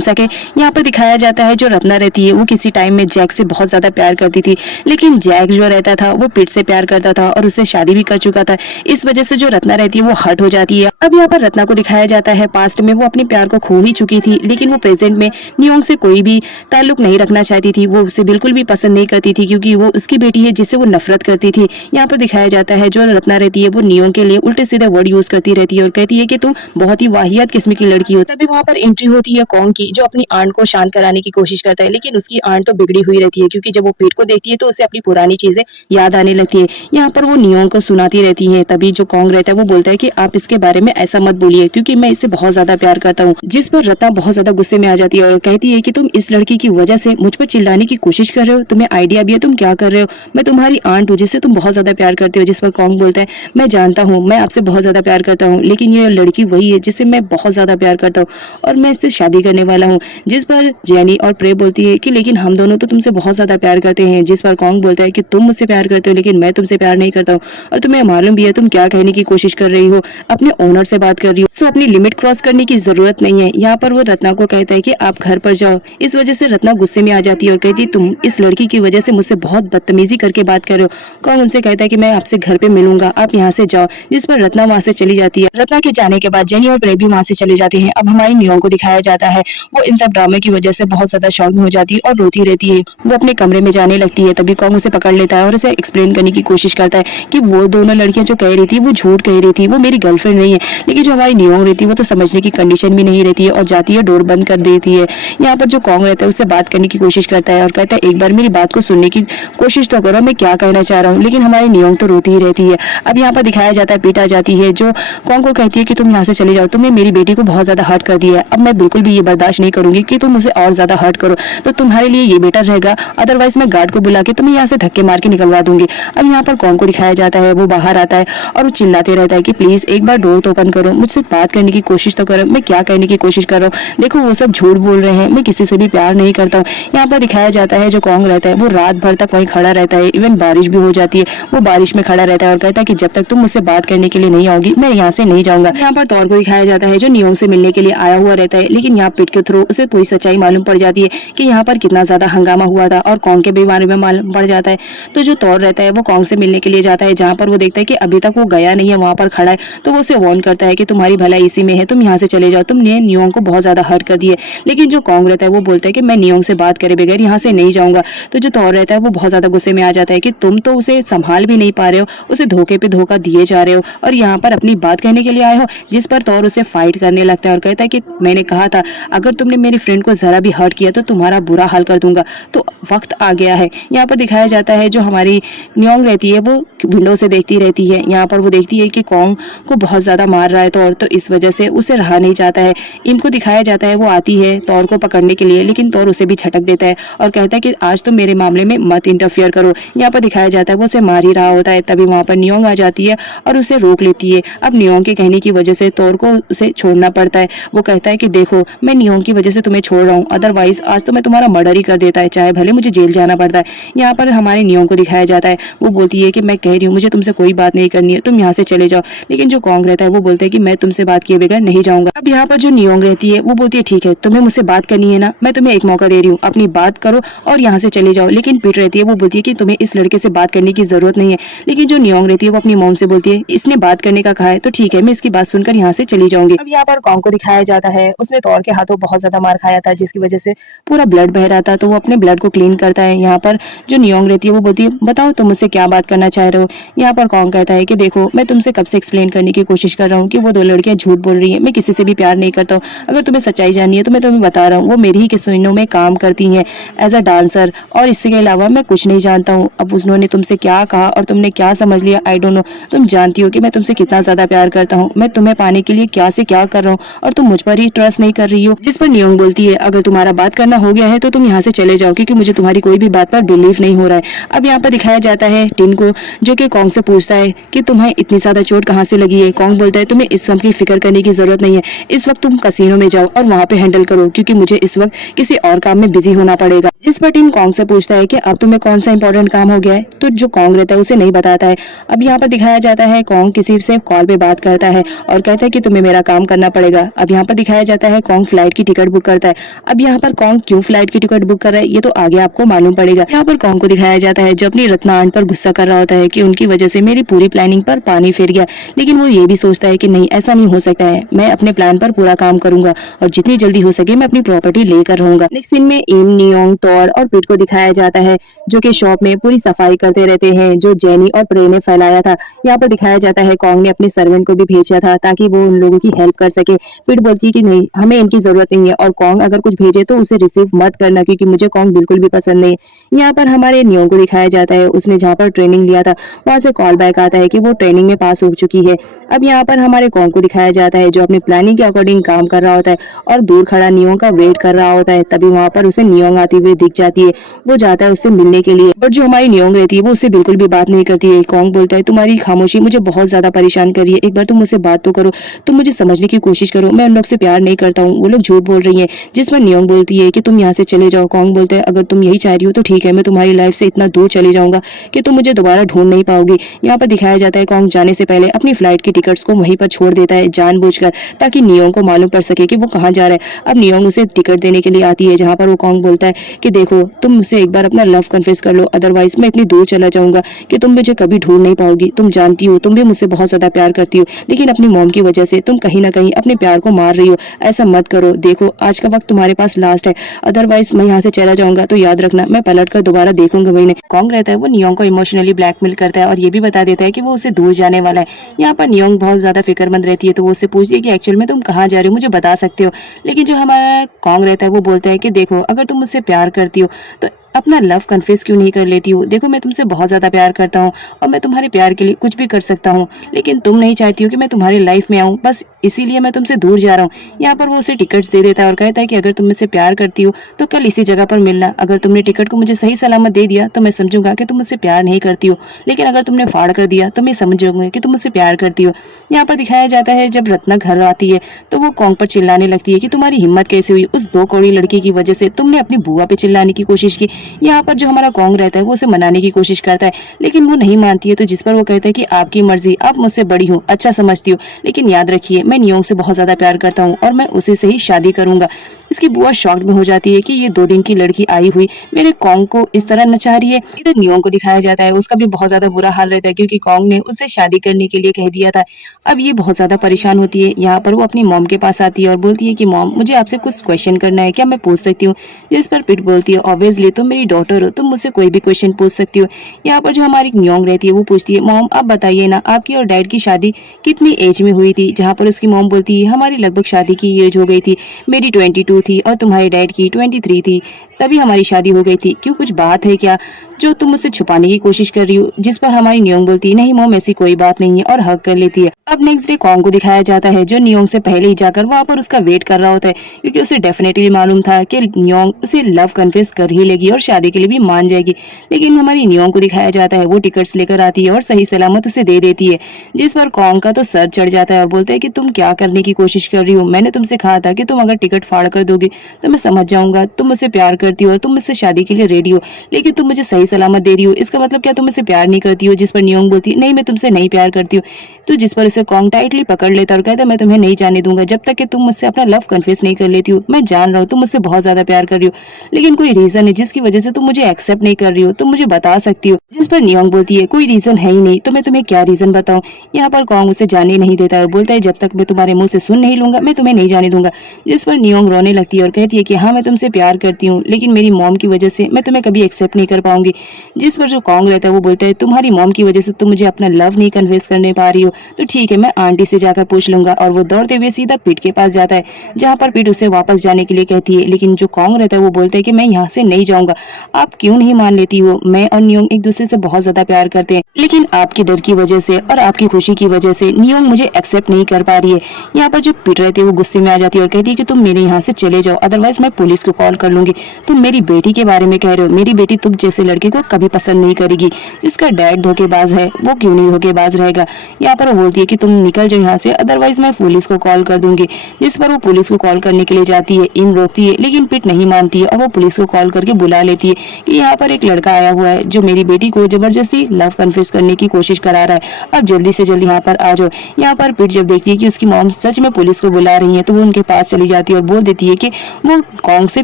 सके। यहाँ पर दिखाया जाता है जो रत्ना रहती है वो किसी टाइम में जैक से बहुत ज्यादा प्यार करती थी, लेकिन जैक जो रहता था वो पीठ से प्यार करता था और उससे शादी भी कर चुका था। इस वजह से जो रत्ना रहती है वो हर्ट हो जाती है। अब यहाँ पर रत्ना को दिखाया जाता है पास्ट में वो अपने प्यार को खो ही चुकी थी, लेकिन वो प्रेजेंट में नियोंग से कोई भी ताल्लुक नहीं रखना चाहती थी। वो उसे बिल्कुल भी पसंद नहीं करती थी क्योंकि वो उसकी बेटी है जिससे वो नफरत करती थी। यहाँ पर दिखाया जाता है जो रत्ना रहती है वो नियोंग के लिए उल्टे सीधे वर्ड यूज करती रहती है और कहती है कि तुम बहुत ही वाहियात किस्म की लड़की हो। तभी वहाँ पर एंट्री होती है कॉन्ग की, जो अपनी आंट को शांत कराने की कोशिश करता है, लेकिन उसकी आंट तो बिगड़ी हुई रहती है क्योंकि जब वो पीठ को देखती है तो उसे अपनी पुरानी चीजें याद आने लगती है। यहाँ पर वो नियोंग को सुनाती रहती है। तभी जो कॉन्ग रहता है वो बोलता है कि आप इसके बारे में ऐसा मत बोलिए क्योंकि मैं इससे बहुत ज्यादा प्यार करता हूँ। जिस पर रत्ना बहुत ज्यादा गुस्से में आ जाती है और कहती है कि तुम इस लड़की की वजह से मुझ पर चिल्लाने की कोशिश कर रहे हो, तुम्हें आइडिया भी है तुम क्या कर रहे हो? मैं तुम्हारी आंट हूँ जिससे तुम बहुत ज्यादा प्यार करते हो। जिस पर कॉन्ग बोलता है मैं जानता हूँ मैं आपसे बहुत ज्यादा प्यार करता हूँ, लेकिन ये लड़की वही है जिससे मैं बहुत ज्यादा प्यार करता हूँ और मैं इससे शादी करने वाला हूँ। जिस पर जेनी और प्रे बोलती है कि लेकिन हम दोनों तो तुमसे बहुत ज्यादा प्यार करते हैं। जिस पर कॉन्ग बोलता है कि तुम मुझसे प्यार करते हो लेकिन मैं तुमसे प्यार नहीं करता हूँ और तुम्हें मालूम भी है तुम क्या कहने की कोशिश कर रही हो, अपने ओनर से बात कर रही हो, सो अपनी लिमिट क्रॉस करने की जरूरत नहीं है। यहाँ पर वो रत्ना को कहता है कि आप घर पर जाओ। इस वजह से रत्ना गुस्से में आ जाती है और कहती है तुम इस लड़की की वजह से मुझसे बहुत बदतमीजी करके बात कर रहे हो। कॉन्ग उनसे कहता है कि मैं आपसे घर पे मिलूंगा, आप यहाँ से जाओ। जिस पर रत्ना वहाँ से चली जाती है। रत्ना के जाने के बाद जेनी और प्रे भी वहाँ से चले जाते हैं। अब हमारी नियोंग को दिखाया जाता है वो इन सब ड्रामे की वजह से बहुत ज्यादा शॉक में हो जाती है और रोती रहती है। वो अपने कमरे में जाने लगती है। तभी कॉन्ग उसे पकड़ लेता है और उसे एक्सप्लेन करने की कोशिश करता है कि वो दोनों लड़कियां जो कह रही थी वो झूठ कह रही थी, वो मेरी गर्लफ्रेंड नहीं है। लेकिन जो हमारी नियोंग रहती है वो तो समझने की कंडीशन भी नहीं रहती है और जाती है डोर बंद कर देती है। यहाँ पर जो कॉन्ग रहता है उससे बात करने की कोशिश करता है और कहता है एक बार मेरी बात को सुनने की कोशिश तो करो, मैं क्या कहना चाह रहा हूँ। लेकिन हमारी नियोंग तो रोती ही रहती है। अब यहाँ पर दिखाया जाता है पीटा जाती है। जो कॉन्ग को कहती है कि तुम यहाँ से चले जाओ, तुमने मेरी बेटी को बहुत ज्यादा हर्ट कर दिया है, अब मैं बिल्कुल भी ये बर्दाश्त नहीं करूंगी कि तुम उसे और ज्यादा हर्ट करो, तो तुम्हारे लिए ये बेटर रहेगा, अदरवाइज मैं गार्ड को बुला के तुम्हें यहाँ से धक्के मार के निकलवा दूंगी। अब यहाँ पर कॉन्ग को दिखाया जाता है वो बाहर आता है और वो चिल्लाते रहता है कि प्लीज एक बार डोर तो ओपन करो, मुझसे बात करने की कोशिश तो करो, मैं क्या कहने की कोशिश कर रहा हूँ, देखो वो सब झूठ बोल रहे हैं, मैं किसी से भी प्यार नहीं करता हूँ। यहाँ पर दिखाया जाता है जो कॉन्ग रहता है वो रात भर तक वहीं खड़ा रहता है, इवन बारिश भी हो जाती है, वो बारिश में खड़ा रहता है और कहता है कि जब तक तुम मुझसे बात करने के लिए नहीं आओगी मैं यहाँ से नहीं जाऊंगा। यहाँ पर तौर को दिखाया जाता है जो नियोंग से मिलने के लिए आया हुआ रहता है, लेकिन यहाँ पिट के थ्रू उसे पूरी सच्चाई मालूम पड़ जाती है कि यहाँ पर कितना ज्यादा हंगामा हुआ था और कॉन्ग के भी बारे में मालूम पड़ जाता है। तो जो तौर रहता है वो कॉन्ग से मिलने के लिए जाता है, जहाँ पर वो देखता है कि अभी तक वो गया नहीं है, वहां पर खड़ा है। तो वो उसे वार्न करता है कि तुम्हारी भलाई इसी में है, तुम यहाँ से चले जाओ, तुमने नियोंग को बहुत ज्यादा हर्ट कर दिया। लेकिन जो कॉन्ग रहता है वो बोलता है कि मैं नियोंग से बात करे बगैर यहाँ से नहीं जाऊंगा। तो जो तौर रहता है वो बहुत ज्यादा गुस्से में आ जाता है कि तुम तो उसे संभाल भी नहीं पा रहे हो, उसे धोखे पे धोखा दिए जा रहे हो और यहाँ पर अपनी बात कहने के लिए आए हो। जिस पर तौर उसे फाइट करने लगता है और कहता है कि मैंने कहा था अगर तुमने मेरी फ्रेंड को जरा भी हर्ट किया तो तुम्हारा बुरा हाल कर दूंगा। तो वक्त आ गया है। यहाँ पर दिखाया जाता है जो हमारी नियोंग रहती है वो विंडो से देखती रहती है। यहाँ पर वो देखती है कि कॉन्ग को बहुत ज्यादा मार रहा है तौर, तो इस वजह से उसे रहा नहीं जाता है। इनको दिखाया जाता है वो आती है तौर को पकड़ने के लिए, लेकिन तौर उसे भी झटक देता है और कहता है कि आज तो मेरे मामले में मत इंटरफियर करो। यहाँ पर दिखाया जाता है वो उसे मार ही रहा होता है। तभी वहाँ पर नियोंग आ जाती है और उसे रोक लेती है। अब नियोंग के कहने की वजह से तोर को उसे छोड़ना पड़ता है। वो कहता है कि देखो मैं नियोंग की वजह से तुम्हें छोड़ रहा हूँ, अदरवाइज आज तो मैं तुम्हारा मर्डर ही कर देता है, चाहे भले मुझे जेल जाना पड़ता है। यहाँ पर हमारे नियोंग को दिखाया जाता है, वो बोलती है कि मैं कह रही हूँ मुझे तुमसे कोई बात नहीं करनी है, तुम यहाँ से चले जाओ। लेकिन जो कॉन्ग रहता है वो बोलता है कि मैं तुमसे बात किए बगैर नहीं जाऊंगा। अब यहाँ पर जो नियोंग रहती है वो बोलती है ठीक है, तुम्हें मुझसे बात करनी है ना, मैं तुम्हें एक मौका दे रही हूँ, अपनी बात करो और यहाँ से चले जाओ। लेकिन पीट रहती है, वो बोलती है कि तुम्हें इस लड़के से बात करने की जरूरत नहीं है। लेकिन जो नियोंग रहती है वो अपनी मॉम से बोलती है इसने बात करने का कहा है तो ठीक है, मैं इसकी बात सुनकर यहाँ से चली जाऊंगी। अब यहाँ पर कॉन्ग को दिखाया जाता है, उसने तौर के हाथों बहुत ज्यादा मार खाया था जिसकी वजह से पूरा ब्लड बह रहा था, तो वो अपने ब्लड को क्लीन करता है। यहाँ पर जो नियोंग रहती है वो बोलती है बताओ तुम मुझसे क्या बात करना चाह रहे हो। यहाँ पर कॉन्ग कहता है कि देखो मैं तुमसे कब से एक्सप्लेन करने की कोशिश कर रहा हूँ कि वो दो लड़कियां झूठ बोल रही हैं, मैं किसी से भी प्यार नहीं करता हूँ। अगर तुम्हें सच्चाई जाननी है तो मैं तुम्हें बता रहा हूँ, वो मेरी ही कैसीनो में काम करती हैं एज अ डांसर, और इसके अलावा मैं कुछ नहीं जानता हूँ। अब उन्होंने तुमसे क्या कहा और तुमने क्या समझ लिया आई डोंट नो। तुम जानती हो कि मैं तुमसे कितना ज्यादा प्यार करता हूँ, मैं तुम्हें पाने के लिए क्या से क्या कर रहा हूँ और तुम मुझ पर ही ट्रस्ट नहीं कर रही हो। जिस पर नियोंग बोलती है अगर तुम्हारा बात करना हो गया है तो तुम यहाँ से चले जाओ क्योंकि मुझे तुम्हारी कोई भी बात पर बिलीव नहीं हो रहा है। अब यहाँ पर दिखाया जाता है टिन को, जो कि कॉन्ग से पूछता है कि तुम्हें इतनी ज्यादा चोट कहाँ से लगी है। कॉन्ग बोलता है तुम्हें इस सब की फिक्र करने की जरूरत नहीं है, इस वक्त तुम कसीनो में जाओ और वहाँ पे हैंडल करो क्योंकि मुझे इस वक्त किसी और काम में बिजी होना पड़ेगा। जिस पर टिन कॉन्ग से पूछता है कि अब तुम्हें कौन सा इंपॉर्टेंट काम हो गया है, तो जो कॉन्ग रहता है उसे नहीं बताता है। अब यहाँ पर दिखाया जाता है कॉन्ग किसी से कॉल पे बात करता है और कहता है कि तुम्हें मेरा काम करना पड़ेगा। अब यहाँ पर दिखाया जाता है कॉन्ग फ्लाइट की टिकट बुक करता है। अब यहाँ पर कॉन्ग क्यों फ्लाइट की टिकट बुक कर रहा है ये तो आगे आपको मालूम पड़ेगा। यहाँ पर कॉन्ग को दिखाया जाता है जो अपनी रत्ना आंट पर गुस्सा कर रहा होता है कि उनकी वजह से मेरी पूरी प्लानिंग पर पानी फिर गया, लेकिन वो ये भी सोचता है कि नहीं ऐसा नहीं हो सकता है, मैं अपने प्लान पर पूरा काम करूंगा और जितनी जल्दी हो सके मैं अपनी प्रॉपर्टी लेकर रहूंगा। नेक्स्ट सीन में इम, नियोंग, तौर और पिट को दिखाया जाता है जो कि शॉप में पूरी सफाई करते रहते हैं जो जेनी और प्रे ने फैलाया था। यहाँ पर दिखाया जाता है कॉन्ग ने अपने सर्वेंट को भी भेजा था ताकि वो उन लोगों की हेल्प कर सके। पिट बोलती है कि नहीं हमें इनकी जरूरत नहीं है और कॉन्ग अगर कुछ भेजे तो उसे रिसीव मत करना क्योंकि मुझे कॉन्ग बिल्कुल भी पसंद नहीं। यहाँ पर हमारे नियोंग को दिखाया जाता है, उसने जहाँ पर ट्रेनिंग लिया था वहां से कॉल बैक आता है कि वो ट्रेनिंग में पास हो चुकी है। अब यहाँ पर हमारे कॉन्ग को दिखाया जाता है जो अपनी प्लानिंग के अकॉर्डिंग काम कर रहा होता है और दूर खड़ा नियोंग का वेट कर रहा होता है। तभी वहाँ पर उसे नियोंग आती हुई दिख जाती है, वो जाता है उससे मिलने के लिए, बट जो हमारी नियोंग रहती है वो उससे बिल्कुल भी बात नहीं करती है। कॉन्ग बोलता है तुम्हारी खामोशी मुझे बहुत ज्यादा परेशान कर रही है, एक बार तुम मुझसे बात तो करो, तुम मुझे समझने की कोशिश करो, मैं उन लोग से प्यार नहीं करता हूँ, वो लोग झूठ बोल रही है। जिस पर नियोंग बोलती है कि तुम यहाँ से चले जाओ। कॉन्ग बोलता है अगर तुम यही चाह रही हो तो ठीक है, मैं तुम्हारी लाइफ से इतना दूर चले जाऊंगा कि तुम मुझे दोबारा ढूंढ नहीं पाओगी। यहाँ पर दिखाया जाता है कॉन्ग जाने से पहले अपनी फ्लाइट की टिकट्स को वहीं पर छोड़ देता है जानबूझकर ताकि नियोंग को मालूम पड़ सके कि वो कहाँ जा रहा है। अब नियोंग उसे टिकट देने के लिए आती है जहाँ पर वो कॉन्ग बोलता है कि देखो तुम मुझसे एक बार अपना लव कन्फेस कर लो, अदरवाइज मैं इतनी दूर चला जाऊंगा कि तुम मुझे कभी ढूंढ नहीं पाओगी। तुम जानती हो तुम भी मुझसे बहुत ज्यादा प्यार करती हो, लेकिन अपनी मॉम की वजह से तुम कहीं ना कहीं अपने प्यार को मार रही हो, ऐसा मत करो। देखो आज का वक्त तुम्हारे पास लास्ट है, अदरवाइज मैं यहाँ से चला जाऊंगा तो याद रखना मैं पलट कर दोबारा देखूंगा मैंने। कॉन्ग रहता है वो नियोंग को इमोशनली ब्लैकमेल करता है और ये भी बता देता है कि वो उससे दूर जाने वाला है। यहाँ पर नियोंग बहुत ज्यादा फिक्रमंद रहती है तो वो उससे पूछती है कि एक्चुअल में तुम कहाँ जा रही हो, मुझे बता सकते हो। लेकिन जो हमारा कॉन्ग रहता है वो बोलता है कि देखो अगर तुम मुझसे प्यार करती हो तो अपना लव कन्फेस क्यों नहीं कर लेती हो। देखो मैं तुमसे बहुत ज्यादा प्यार करता हूँ और मैं तुम्हारे प्यार के लिए कुछ भी कर सकता हूँ, लेकिन तुम नहीं चाहती हो कि मैं तुम्हारी लाइफ में आऊँ, बस इसीलिए मैं तुमसे दूर जा रहा हूँ। यहाँ पर वो उसे टिकट्स दे देता है और कहता है कि अगर तुम मुझसे प्यार करती हो तो कल इसी जगह पर मिलना। अगर तुमने टिकट को मुझे सही सलामत दे दिया तो मैं समझूंगा कि तुम मुझसे प्यार नहीं करती हो, लेकिन अगर तुमने फाड़ कर दिया तो मैं समझूंगा कि तुम मुझसे प्यार करती हो। यहाँ पर दिखाया जाता है जब रत्ना घर आती है तो वो कॉन्ग पर चिल्लाने लगती है कि तुम्हारी हिम्मत कैसे हुई, उस 2 कौड़ी लड़की की वजह से तुमने अपनी बुआ पे चिल्लाने की कोशिश की। यहाँ पर जो हमारा कॉन्ग रहता है वो उसे मनाने की कोशिश करता है लेकिन वो नहीं मानती है, तो जिस पर वो कहता है कि आपकी मर्जी, आप मुझसे बड़ी हो, अच्छा समझती हो, लेकिन याद रखिए मैं नियोंग से बहुत ज्यादा प्यार करता हूँ और मैं उसी से ही शादी करूंगा। इसकी बुआ शॉक्ड में हो जाती है कि ये 2 दिन की लड़की आई हुई मेरे कॉन्ग को इस तरह नचा रही है। इधर नियोंग को दिखाया जाता है उसका भी बहुत ज्यादा बुरा हाल रहता है क्योंकि कॉन्ग ने उससे शादी करने के लिए कह दिया था। अब ये बहुत ज्यादा परेशान होती है। यहाँ पर वो अपनी मॉम के पास आती है और बोलती है कि मॉम मुझे आपसे कुछ क्वेश्चन करना है, क्या मैं पूछ सकती हूँ। जिस पर पिट बोलती है ऑब्वियसली तुम मेरी डॉटर हो, तुम मुझसे कोई भी क्वेश्चन पूछ सकती हो। यहाँ पर जो हमारी नियोंग रहती है वो पूछती है मॉम आप बताइए ना आपकी और डैड की शादी कितनी एज में हुई थी। जहाँ पर उसकी मॉम बोलती है हमारी लगभग शादी की एज हो गई थी, मेरी 22 थी और तुम्हारे डैड की 23 थी, तभी हमारी शादी हो गई थी। क्यों कुछ बात है क्या जो तुम मुझसे छुपाने की कोशिश कर रही हो। जिस पर हमारी नियोंग बोलती है नहीं मॉम ऐसी कोई बात नहीं है और हक कर लेती है। अब नेक्स्ट डे कॉन्ग को दिखाया जाता है जो नियोंग से पहले ही जाकर वहाँ पर उसका वेट कर रहा होता है क्योंकि उसे डेफिनेटली मालूम था कि नियोंग उसे लव कन्फेस कर ही लेगी और शादी के लिए भी मान जाएगी। लेकिन हमारी नियोंग को दिखाया जाता है वो टिकट्स लेकर आती है और सही सलामत उसे दे देती है, जिस पर कॉन्ग का तो सर चढ़ जाता है और बोलता है कि तुम क्या करने की कोशिश कर रही हो, मैंने तुमसे कहा था कि तुम अगर टिकट फाड़ कर दोगे तो मैं समझ जाऊंगा तुम मुझसे प्यार करती हो और तुम मुझसे शादी के लिए रेडी हो, लेकिन तुम मुझे सही सलामत दे रही हो, इसका मतलब क्या तुम मुझसे प्यार नहीं करती हो। जिस पर नियोंग बोलती है नहीं मैं तुमसे नहीं प्यार करती हूँ। तो जिस पर उसे कॉन्ग टाइटली पकड़ लेता है और कहता है मैं तुम्हें नहीं जाने दूंगा जब तक कि तुम मुझसे अपना लव कन्फेस नहीं कर लेती हो। मैं जान रहा हूँ तुम मुझसे बहुत ज्यादा प्यार कर रही हो, लेकिन कोई रीजन है जिसकी वजह से तुम मुझे एक्सेप्ट नहीं कर रही हो, तुम मुझे बता सकती हो। जिस पर नियोंग बोलती है कोई रीजन है ही नहीं तो मैं तुम्हें क्या रीजन बताऊं। यहाँ पर कॉन्ग उसे जाने नहीं देता और बोलता है जब तक मैं तुम्हारे मुंह से सुन नहीं लूंगा मैं तुम्हें नहीं जाने दूंगा। जिस पर नियोंग रोने लगती है और कहती है कि हाँ मैं तुमसे प्यार करती हूँ, लेकिन मेरी मॉम की वजह से मैं तुम्हें कभी एक्सेप्ट नहीं कर पाऊंगी। जिस पर जो कॉन्ग रहता है वो बोलता है तुम्हारी मॉम की वजह से तुम मुझे अपना लव नहीं कन्फेस करने पा रही हो, तो ठीक है मैं आंटी से जाकर पूछ लूंगा। और वो दौड़ते हुए सीधा पीट के पास जाता है, जहाँ पर पीट उसे वापस जाने के लिए कहती है, लेकिन जो कॉन्ग रहता है वो बोलता है कि मैं यहाँ से नहीं जाऊंगा। आप क्यों नहीं मान लेती हो, मैं और नियोंग एक दूसरे से बहुत ज्यादा प्यार करते हैं, लेकिन आपके डर की वजह से और आपकी खुशी की वजह से नियोंग मुझे एक्सेप्ट नहीं कर पा रही है। यहाँ पर जो पीट रहती है वो गुस्से में आ जाती है और कहती है कि तुम मेरे यहाँ से चले जाओ, अदरवाइज मैं पुलिस को कॉल कर लूंगी। तुम मेरी बेटी के बारे में कह रहे हो, मेरी बेटी तुम जैसे लड़के को कभी पसंद नहीं करेगी, जिसका डैड धोखेबाज है वो क्यों नहीं धोखेबाज रहेगा। यहाँ पर वो बोलती है कि तुम निकल जाओ यहाँ से, अदरवाइज मैं पुलिस को कॉल कर दूंगी। जिस पर वो पुलिस को कॉल करने के लिए जाती है, इम रोकती है लेकिन पिट नहीं मानती है और वो पुलिस को कॉल करके बुला लेती है कि यहाँ पर एक लड़का आया हुआ है जो मेरी बेटी को जबरदस्ती लव कन्फेस करने की कोशिश करा रहा है, अब जल्दी से जल्दी यहाँ पर आ जाओ। यहाँ पर पिट जब देखती है कि उसकी मॉम सच में पुलिस को बुला रही है तो वो उनके पास चली जाती है और बोल देती है कि वो कॉन्ग से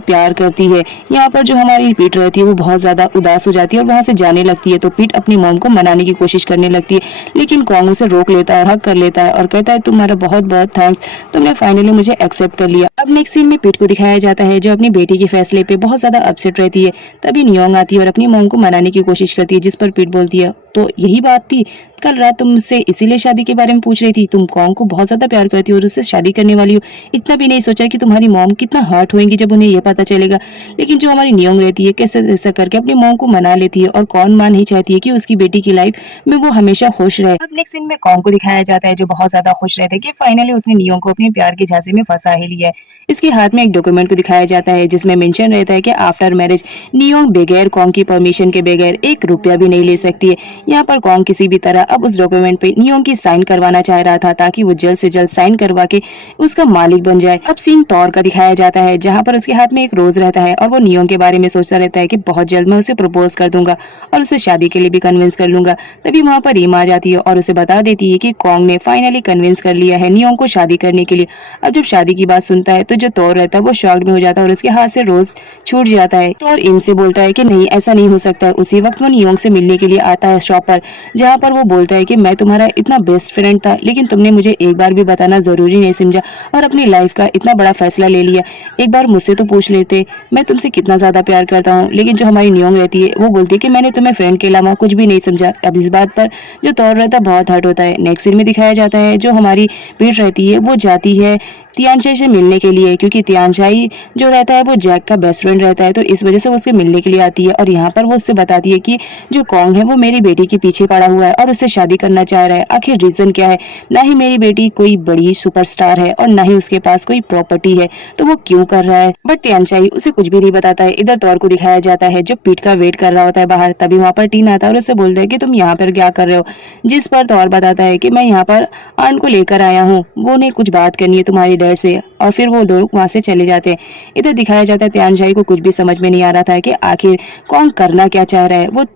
प्यार करती है। यहाँ पर जो हमारी पिट रहती है वो बहुत ज्यादा उदास हो जाती है और वहां से जाने लगती है। तो पिट अपनी मॉम को मनाने की कोशिश करने लगती है, लेकिन कॉन्ग उसे रोक लेता है और हक कर लेता है और कहता है तुम्हारा बहुत बहुत थैंक्स, तुमने फाइनली मुझे एक्सेप्ट कर लिया। अब नेक्स्ट सीन में पिट को दिखाया जाता है जो अपनी बेटी के फैसले पे बहुत ज्यादा अपसेट रहती है। तभी नियोंग आती है और अपनी मॉम को मनाने की कोशिश करती है, जिस पर पिट बोलती है तो यही बात थी, कल रात तुम मुझसे इसीलिए शादी के बारे में पूछ रही थी, तुम कॉन्ग को बहुत ज्यादा प्यार करती हो और उससे शादी करने वाली हो, इतना भी नहीं सोचा कि तुम्हारी मॉम कितना हर्ट होंगी जब उन्हें ये पता चलेगा। लेकिन जो हमारी नियोंग रहती है कैसे ऐसा करके अपनी मॉम को मना लेती है और कौन मां नहीं चाहती है कि उसकी बेटी की लाइफ में वो हमेशा खुश रहे। अब नेक्स्ट सीन में कॉन्ग को दिखाया जाता है जो बहुत ज्यादा खुश रहता है कि फाइनली उसने नियोंग को अपने प्यार के झांसे में फंसा ही लिया है। इसके हाथ में एक डॉक्यूमेंट को दिखाया जाता है जिसमें मेंशन रहता है कि आफ्टर मैरिज नियोंग बगैर कॉन्ग की परमिशन के बगैर 1 रुपया भी नहीं ले सकती है। यहाँ पर कॉन्ग किसी भी तरह अब उस डॉक्यूमेंट पे नियोंग की साइन करवाना चाह रहा था ताकि वो जल्द से जल्द साइन करवा के उसका मालिक बन जाए। अब सीन तौर का दिखाया जाता है जहाँ पर उसके हाथ में एक रोज रहता है और वो नियोंग के बारे में सोचता रहता है कि बहुत जल्द मैं उसे प्रपोज कर दूंगा और उसे शादी के लिए भी कन्विंस कर लूंगा। तभी वहाँ पर रीम आ जाती है और उसे बता देती है कि कॉन्ग ने फाइनली कन्विंस कर लिया है नियोंग को शादी करने के लिए। अब जब शादी की बात सुनता है तो जो तौर रहता है वो शॉक्ड में हो जाता है और उसके हाथ से रोज छूट जाता है। तौर इम से बोलता है कि नहीं ऐसा नहीं हो सकता है। उसी वक्त वो नियोंग से मिलने के लिए आता है शॉप पर, जहाँ पर वो बोलता है कि मैं तुम्हारा इतना बेस्ट फ्रेंड था लेकिन तुमने मुझे एक बार भी बताना जरूरी नहीं समझा और अपनी लाइफ का इतना बड़ा फैसला ले लिया। एक बार मुझसे तो पूछ लेते मैं तुमसे कितना ज्यादा प्यार करता हूँ। लेकिन जो हमारी नियोंग रहती है वो बोलती है कि मैंने तुम्हें फ्रेंड के अलावा कुछ भी नहीं समझा। अब इस बात पर जो तौर रहता है बहुत हर्ट होता है। नेक्स्ट सीन में दिखाया जाता है जो हमारी पीठ रहती है वो जाती है तियानशाई से मिलने के लिए, क्योंकि तियानशाई जो रहता है वो जैक का बेस्ट फ्रेंड रहता है, तो इस वजह से वो उससे मिलने के लिए आती है। और यहाँ पर वो उससे बताती है कि जो कॉन्ग है वो मेरी बेटी के पीछे पड़ा हुआ है और उससे शादी करना चाह रहा है। आखिर रीजन क्या है? ना ही मेरी बेटी कोई बड़ी सुपरस्टार है और ना ही उसके पास कोई प्रॉपर्टी है, तो वो क्यों कर रहा है? बट तियानशाई उसे कुछ भी नहीं बताता है। इधर तौर को दिखाया जाता है जो पीठ का वेट कर रहा होता है बाहर। तभी वहाँ पर टीन आता है और उससे बोलता है कि तुम यहाँ पर क्या कर रहे हो? जिस पर तौर बताता है कि मैं यहाँ पर आंट को लेकर आया हूँ, वो ने कुछ बात करनी है तुम्हारी डैड से। और फिर वो लोग वहां से चले जाते हैं। इधर दिखाया जाता है तियानशाई को कुछ भी समझ में नहीं आ रहा था कि आखिर कौन करना क्या चाह रहा है, वो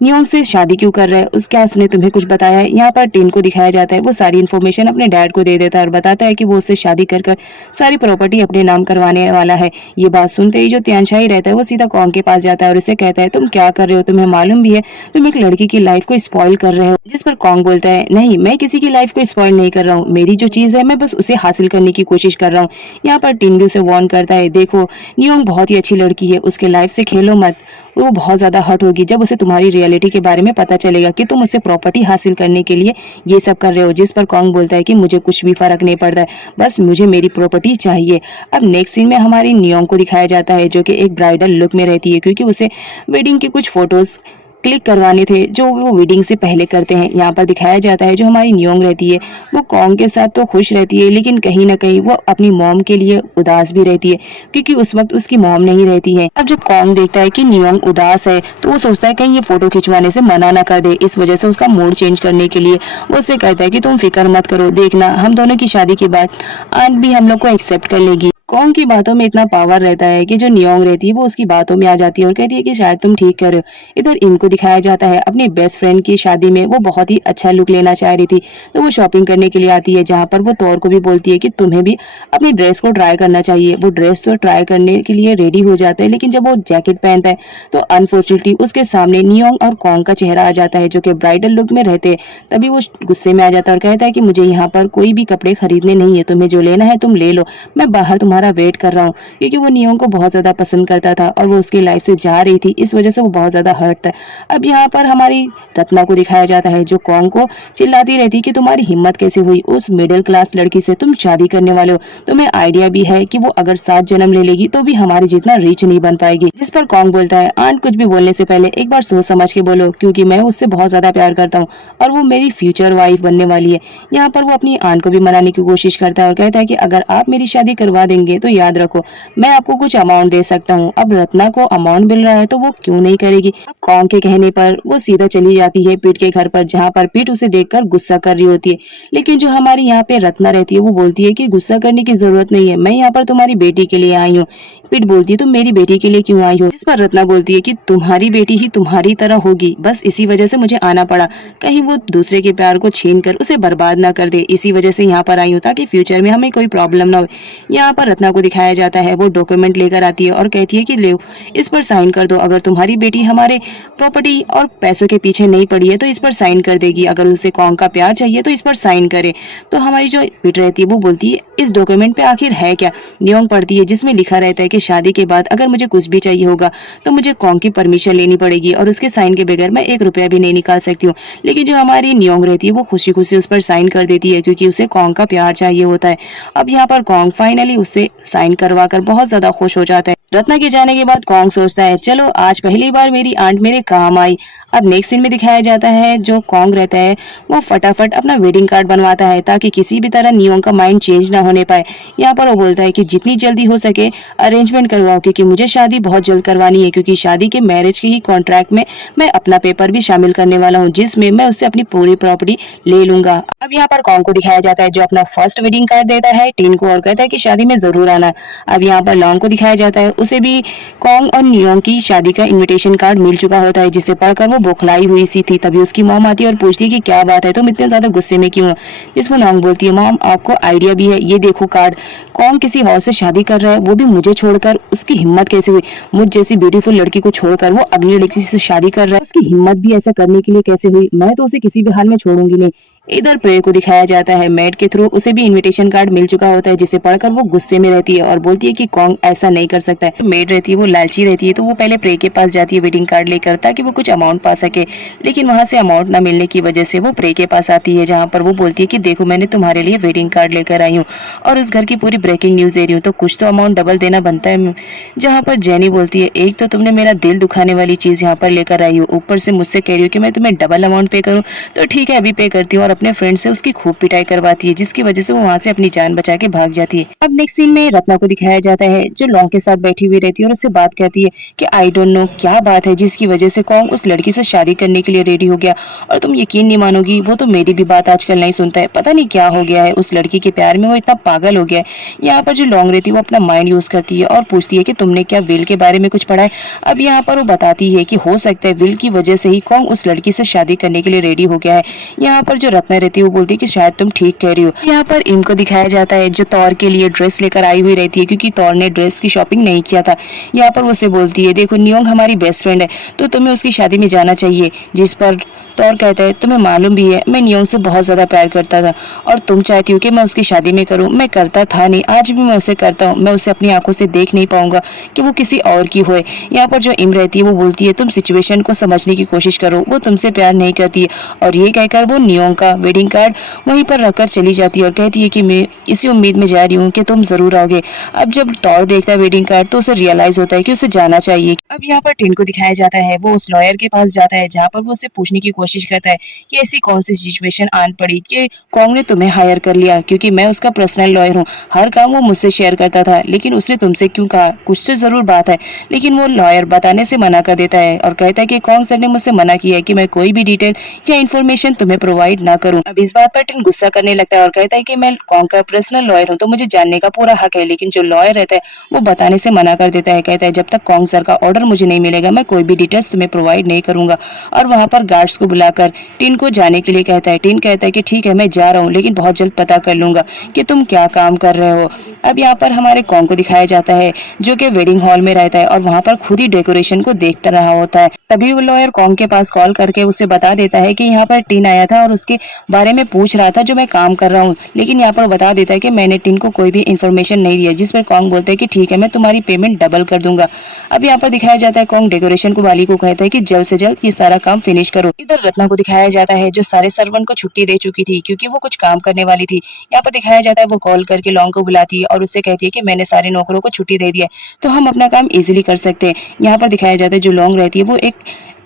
नियोंग से शादी क्यों कर रहा है, उसका उसने तुम्हें कुछ बताया है? यहाँ पर टिन को दिखाया जाता है वो सारी इन्फॉर्मेशन अपने डैड को दे देता है और बताता है कि वो उससे शादी कर कर सारी प्रॉपर्टी अपने नाम करवाने वाला है। ये बात सुनते ही जो तियानशाई रहता है वो सीधा कॉन्ग के पास जाता है और उसे कहता है तुम क्या कर रहे हो? तुम्हें मालूम भी है तुम एक लड़की की लाइफ को स्पॉइल कर रहे हो। जिस पर कॉन्ग बोलता है नहीं, मैं किसी की लाइफ को स्पॉइल नहीं कर रहा हूँ, मेरी जो चीज है मैं बस उसे हासिल करने की कोशिश कर रहा हूँ। यहाँ पर टिन भी उसे वार्न करता है देखो नियोंग बहुत ही अच्छी लड़की है, उसके लाइफ से खेलो मत, वो बहुत ज्यादा हर्ट होगी जब उसे तुम्हारी रियलिटी के बारे में पता चलेगा कि तुम उससे प्रॉपर्टी हासिल करने के लिए ये सब कर रहे हो। जिस पर कॉन्ग बोलता है कि मुझे कुछ भी फर्क नहीं पड़ता है, बस मुझे मेरी प्रॉपर्टी चाहिए। अब नेक्स्ट सीन में हमारी नियोंग को दिखाया जाता है जो कि एक ब्राइडल लुक में रहती है, क्योंकि उसे वेडिंग के कुछ फोटोज क्लिक करवाने थे जो वो वेडिंग से पहले करते हैं। यहाँ पर दिखाया जाता है जो हमारी नियोंग रहती है वो कॉन्ग के साथ तो खुश रहती है, लेकिन कहीं ना कहीं वो अपनी मॉम के लिए उदास भी रहती है, क्योंकि उस वक्त उसकी मॉम नहीं रहती है। अब जब कॉन्ग देखता है कि नियोंग उदास है तो वो सोचता है कहीं ये फोटो खिंचवाने से मना ना कर दे। इस वजह से उसका मूड चेंज करने के लिए वो उससे कहता है कि तुम फिक्र मत करो, देखना हम दोनों की शादी के बाद आंट भी हम लोग को एक्सेप्ट कर लेगी। कॉन्ग की बातों में इतना पावर रहता है कि जो नियोंग रहती है वो उसकी बातों में आ जाती है और कहती है कि शायद तुम ठीक कर रहे हो। इधर इनको दिखाया जाता है अपनी बेस्ट फ्रेंड की शादी में वो बहुत ही अच्छा लुक लेना चाह रही थी, तो वो शॉपिंग करने के लिए आती है, जहाँ पर वो तौर को भी बोलती है कि तुम्हें भी अपनी ड्रेस को ट्राई करना चाहिए। वो ड्रेस तो ट्राई करने के लिए रेडी हो जाता है, लेकिन जब वो जैकेट पहनता है तो अनफॉर्चुनेटली उसके सामने नियोंग और कॉन्ग का चेहरा आ जाता है जो कि ब्राइडल लुक में रहते हैं। तभी वो गुस्से में आ जाता है और कहता है कि मुझे यहाँ पर कोई भी कपड़े खरीदने नहीं है, तुम्हें जो लेना है तुम ले लो, मैं बाहर तुम्हारा वेट कर रहा हूँ। क्योंकि वो नियोंग को बहुत ज्यादा पसंद करता था और वो उसकी लाइफ से जा रही थी, इस वजह से वो बहुत ज्यादा हर्ट था। अब यहाँ पर हमारी रत्ना को दिखाया जाता है जो कॉन्ग को चिल्लाती रहती कि तुम्हारी हिम्मत कैसे हुई, उस मिडिल क्लास लड़की से तुम शादी करने वाले हो, तुम्हें आइडिया भी है कि वो अगर 7 जन्म ले लेगी तो भी हमारे जितना रिच नहीं बन पाएगी। जिस पर कॉन्ग बोलता है आंट कुछ भी बोलने से पहले एक बार सोच समझ के बोलो, क्योंकि मैं उससे बहुत ज्यादा प्यार करता हूँ और वो मेरी फ्यूचर वाइफ बनने वाली है। यहाँ पर वो अपनी आंट को भी मनाने की कोशिश करता है और कहता है कि अगर आप मेरी शादी करवा देंगे तो याद रखो मैं आपको कुछ अमाउंट दे सकता हूँ। अब रत्ना को अमाउंट मिल रहा है तो वो क्यों नहीं करेगी। कॉन्ग के कहने पर वो सीधा चली जाती है पीट के घर पर, जहाँ पर पीट उसे देखकर गुस्सा कर रही होती है। लेकिन जो हमारी यहाँ पे रत्ना रहती है वो बोलती है कि गुस्सा करने की जरूरत नहीं है, मैं यहाँ पर तुम्हारी बेटी के लिए आई हूँ। पीट बोलती है तुम मेरी बेटी के लिए क्यों आई हो, जिस पर रत्ना बोलती है कि तुम्हारी बेटी ही तुम्हारी तरह होगी, बस इसी वजह से मुझे आना पड़ा, कहीं वो दूसरे के प्यार को छीन कर उसे बर्बाद ना कर दे, इसी वजह से यहाँ पर आई हूँ ताकि फ्यूचर में हमें कोई प्रॉब्लम ना हो। यहाँ पर रत्ना को दिखाया जाता है वो डॉक्यूमेंट लेकर आती है और कहती है कि ले इस पर साइन कर दो, अगर तुम्हारी बेटी हमारे प्रॉपर्टी और पैसों के पीछे नहीं पड़ी है तो इस पर साइन कर देगी, अगर उसे कॉन्ग का प्यार चाहिए तो इस पर साइन करे। तो हमारी जो पीट रहती है वो बोलती है इस डॉक्यूमेंट पे आखिर है क्या। नियोंग पढ़ती है जिसमें लिखा रहता है कि शादी के बाद अगर मुझे कुछ भी चाहिए होगा तो मुझे कॉन्ग की परमिशन लेनी पड़ेगी और उसके साइन के बगैर मैं 1 रुपया भी नहीं निकाल सकती हूँ। लेकिन जो हमारी नियोंग रहती है वो खुशी खुशी उस पर साइन कर देती है क्योंकि उसे कॉन्ग का प्यार चाहिए होता है। अब यहाँ पर कॉन्ग फाइनली उससे साइन करवा कर बहुत ज्यादा खुश हो जाता है। रत्ना के जाने के बाद कॉन्ग सोचता है चलो आज पहली बार मेरी आंट मेरे काम आई। अब नेक्स्ट सीन में दिखाया जाता है जो कॉन्ग रहता है वो फटाफट अपना वेडिंग कार्ड बनवाता है ताकि किसी भी तरह नियोंग का माइंड चेंज ना होने पाए। यहाँ पर वो बोलता है कि जितनी जल्दी हो सके अरेंजमेंट करवाओ, क्योंकि मुझे शादी बहुत जल्द करवानी है, क्योंकि शादी के मैरिज के ही कॉन्ट्रैक्ट में मैं अपना पेपर भी शामिल करने वाला हूँ जिसमें मैं उससे अपनी पूरी प्रॉपर्टी ले लूंगा। अब यहाँ पर कॉन्ग को दिखाया जाता है जो अपना फर्स्ट वेडिंग कार्ड देता है टीन को और कहता है कि शादी में जरूर आना। अब यहाँ पर लॉन्ग को दिखाया जाता है उसे भी कॉन्ग और नियोंग की शादी का इनविटेशन कार्ड मिल चुका होता है, जिसे पढ़कर वो बौखलाई हुई सी थी। तभी उसकी मॉम आती है और पूछती है कि क्या बात है, तुम इतने ज्यादा गुस्से में क्यों हो। जिसमें लॉन्ग बोलती है मॉम आपको आइडिया भी है, ये देखो कार्ड, कॉन्ग किसी और से शादी कर रहा है वो भी मुझे छोड़कर, उसकी हिम्मत कैसे हुई, मुझ जैसी ब्यूटीफुल लड़की को छोड़कर वो अगली लड़की से शादी कर रहा है, उसकी हिम्मत भी ऐसा करने के लिए कैसे हुई, मैं तो उसे किसी भी हाल में छोड़ूंगी नहीं। इधर प्रे को दिखाया जाता है मेड के थ्रू उसे भी इनविटेशन कार्ड मिल चुका होता है, जिसे पढ़कर वो गुस्से में रहती है और बोलती है कि कॉन्ग ऐसा नहीं कर सकता है। मेड रहती है वो लालची रहती है तो वो पहले प्रे के पास जाती है वेडिंग कार्ड लेकर ताकि वो कुछ अमाउंट पा सके, लेकिन वहां से अमाउंट ना मिलने की वजह से वो प्रे के पास आती है जहाँ पर वो बोलती है कि देखो मैंने तुम्हारे लिए वेडिंग कार्ड लेकर आई हूँ और उस घर की पूरी ब्रेकिंग न्यूज दे रही हूँ, तो कुछ तो अमाउंट डबल देना बनता है। जहाँ पर जेनी बोलती है एक तो तुमने मेरा दिल दुखाने वाली चीज यहाँ पर लेकर आई हो, ऊपर से मुझसे कह रही हो कि मैं तुम्हें डबल अमाउंट पे करूँ, तो ठीक है अभी पे करती हूँ, और अपने फ्रेंड से उसकी खूब पिटाई करवाती है जिसकी वजह से वो वहां से अपनी जान बचा के भाग जाती है। अब नेक्स्ट सीन में रत्ना को दिखाया जाता है जो लॉन्ग के साथ बैठी हुई रहती है और उससे बात करती है कि आई डोंट नो क्या बात है जिसकी वजह से कॉन्ग उस लड़की से शादी करने के लिए रेडी हो गया, और तुम यकीन नहीं मानोगी वो तो मेरी भी बात आजकल नहीं सुनता है, पता नहीं क्या हो गया है, उस लड़की के प्यार में वो इतना पागल हो गया है। यहाँ पर जो लॉन्ग रहती है वो अपना माइंड यूज करती है और पूछती है कि तुमने क्या विल के बारे में कुछ पढ़ा है। अब यहाँ पर वो बताती है कि हो सकता है विल की वजह से ही कॉन्ग उस लड़की से शादी करने के लिए रेडी हो गया है। यहाँ पर जो रत्ना रहती है वो बोलती है कि शायद तुम ठीक कह रही हो। यहाँ पर इनको दिखाया जाता है जो तौर के लिए ड्रेस लेकर आई हुई रहती है क्योंकि तौर ने ड्रेस की शॉपिंग नहीं किया था। यहाँ पर वो उसे बोलती है देखो नियोंग हमारी बेस्ट फ्रेंड है तो तुम्हें उसकी शादी में जाना चाहिए, जिस पर तौर कहता है तुम्हें मालूम भी है मैं नियोंग से बहुत ज्यादा प्यार करता था और तुम चाहती हो कि मैं उसकी शादी में करूं, मैं करता था नहीं, आज भी मैं उसे करता हूं, मैं उसे अपनी आंखों से देख नहीं पाऊंगा कि वो किसी और की होए। यहाँ पर जो इम रहती है वो बोलती है तुम सिचुएशन को समझने की कोशिश करो, वो तुमसे प्यार नहीं करती है, और ये कहकर वो नियोंग का वेडिंग कार्ड वहीं पर रखकर चली जाती है और कहती है कि मैं इसी उम्मीद में जा रही हूँ कि तुम जरूर आओगे। अब जब तौर देखता है वेडिंग कार्ड तो उसे रियलाइज होता है कि उसे जाना चाहिए। अब यहाँ पर टिन को दिखाया जाता है, वो उस लॉयर के पास जाता है जहाँ पर वो उससे पूछने की कोशिश करता है कि ऐसी कौन सी सिचुएशन आन पड़ी कि कॉन्ग ने तुम्हें हायर कर लिया, क्योंकि मैं उसका पर्सनल लॉयर हूँ, हर काम वो मुझसे शेयर करता था, लेकिन उसने तुमसे क्यों कहा, कुछ तो जरूर बात है। लेकिन वो लॉयर बताने से मना कर देता है और कहता है कि कॉन्ग सर ने मुझसे मना किया है कि मैं कोई भी डिटेल या इन्फॉर्मेशन तुम्हें प्रोवाइड ना करूं। अब इस बात पर टिन गुस्सा करने लगता है और कहता है कि मैं कॉन्ग का पर्सनल लॉयर हूं तो मुझे जानने का पूरा हक है, लेकिन जो लॉयर रहता है वो बताने से मना कर देता है। कहता है जब तक कॉन्ग सर का ऑर्डर मुझे नहीं मिलेगा मैं कोई भी डिटेल्स तुम्हें प्रोवाइड नहीं करूंगा। और वहां पर गार्ड्स को बुलाकर टिन को जाने के लिए कहता है। टिन कहता है कि ठीक है मैं जा रहा हूँ, लेकिन बहुत जल्द पता कर लूंगा कि तुम क्या काम कर रहे हो। अब यहाँ पर हमारे कॉन्ग को दिखाया जाता है जो कि वेडिंग हॉल में रहता है और वहां पर खुद ही डेकोरेशन को देखता रहा होता है। तभी वो लॉयर कॉन्ग के पास कॉल करके उसे बता देता है कि यहाँ पर टिन आया था और उसके बारे में पूछ रहा था जो मैं काम कर रहा हूँ, लेकिन यहाँ पर बता देता है कि मैंने टिन को कोई भी इन्फॉर्मेशन नहीं दिया, जिस पर कॉन्ग बोलता है कि ठीक है मैं तुम्हारी पेमेंट डबल कर दूंगा। अब यहाँ पर दिखाया जाता है कॉन्ग डेकोरेशन को वाली को कहता है कि जल्द से जल्द ये सारा काम फिनिश करो। इधर रत्ना को दिखाया जाता है जो सारे सर्वेंट को छुट्टी दे चुकी थी क्योंकि वो कुछ काम करने वाली थी। यहाँ पर दिखाया जाता है वो कॉल करके लॉन्ग को बुलाती है और उससे कहती है कि मैंने सारे नौकरों को छुट्टी दे दी है तो हम अपना काम इजीली कर सकते हैं। यहाँ पर दिखाया जाता है जो लॉन्ग रहती है वो एक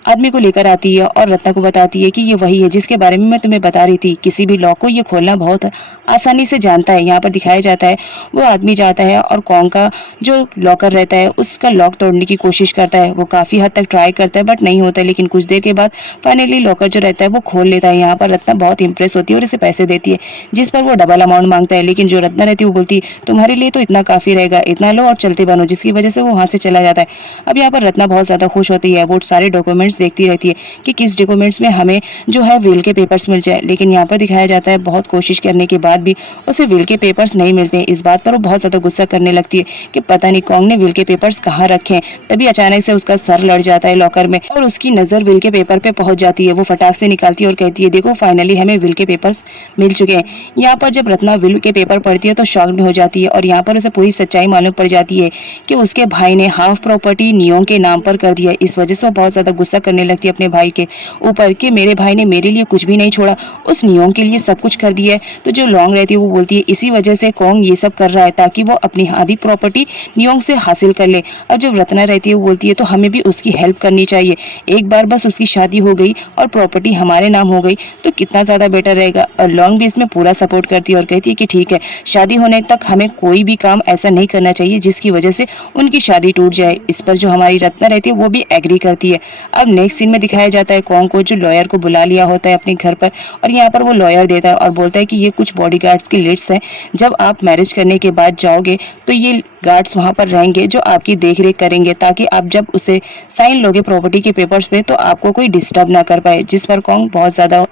आदमी को लेकर आती है और रत्ना को बताती है कि ये वही है जिसके बारे में मैं तुम्हें बता रही थी, किसी भी लॉक को ये खोलना बहुत आसानी से जानता है। यहाँ पर दिखाया जाता है वो आदमी जाता है और कॉन्ग का जो लॉकर रहता है उसका लॉक तोड़ने की कोशिश करता है। वो काफी हद तक ट्राई करता है बट नहीं होता है, लेकिन कुछ देर के बाद फाइनली लॉकर जो रहता है वो खोल लेता है। यहाँ पर रत्ना बहुत इंप्रेस होती है और इसे पैसे देती है, जिस पर वो डबल अमाउंट मांगता है, लेकिन जो रत्ना रहती है वो बोलती है तुम्हारे लिए तो इतना काफी रहेगा, इतना लो और चलते बनो, जिसकी वजह से वो वहां से चला जाता है। अब यहाँ पर रत्ना बहुत ज्यादा खुश होती है, वो सारे डॉक्यूमेंट्स देखती रहती है कि किस डॉक्यूमेंट्स में हमें जो है विल के पेपर्स मिल जाए, लेकिन यहाँ पर दिखाया जाता है बहुत कोशिश करने के बाद भी उसे विल के पेपर्स नहीं मिलते हैं। इस बात पर वो बहुत ज्यादा गुस्सा करने लगती है कि पता नहीं कॉन्ग ने विल के पेपर्स कहाँ रखे हैं। तभी अचानक से उसका सर लड़ जाता है लॉकर में और उसकी नजर विल के पेपर पे पहुंच जाती है। वो फटाक से निकालती है और कहती है देखो फाइनली हमें विल के पेपर्स मिल चुके हैं। यहाँ पर जब रत्ना विल के पेपर पढ़ती है तो शॉक में हो जाती है और यहाँ पर उसे पूरी सच्चाई मालूम पड़ जाती है कि उसके भाई ने हाफ प्रॉपर्टी नियोंग के नाम पर कर दिया। इस वजह से वो बहुत ज्यादा गुस्सा करने लगती है अपने भाई के ऊपर कि मेरे भाई ने मेरे लिए कुछ भी नहीं छोड़ा, उस नियोंग के लिए सब कुछ कर दिया है। तो जो लॉन्ग रहती है वो बोलती है इसी वजह से कॉन्ग ये सब कर रहा है ताकि वो अपनी आधी प्रॉपर्टी नियोंग से हासिल कर ले। अब जब रत्ना रहती है वो बोलती है तो हमें भी उसकी हेल्प करनी चाहिए, एक बार बस उसकी शादी हो गई और प्रॉपर्टी हमारे नाम हो गई तो कितना ज्यादा बेटर रहेगा। और लॉन्ग भी इसमें पूरा सपोर्ट करती है और कहती है कि ठीक है शादी होने तक हमें कोई भी काम ऐसा नहीं करना चाहिए जिसकी वजह से उनकी शादी टूट जाए। इस पर जो हमारी रत्ना रहती है वो भी एग्री करती है। अब नेक्स्ट सीन में दिखाया जाता है कॉन्ग को जो लॉयर को बुला लिया होता है अपने घर पर और यहाँ पर वो लॉयर देता है और बोलता है कि ये कुछ बॉडीगार्ड्स की लिस्ट है, जब आप मैरिज करने के बाद जाओगे तो ये गार्ड्स वहां पर रहेंगे जो आपकी देखरेख करेंगे ताकि आप जब उसे साइन लोगे प्रॉपर्टी के पेपर्स पे तो आपको कोई डिस्टर्ब ना कर पाए। जिस पर कॉन्ग बहुत ज्यादा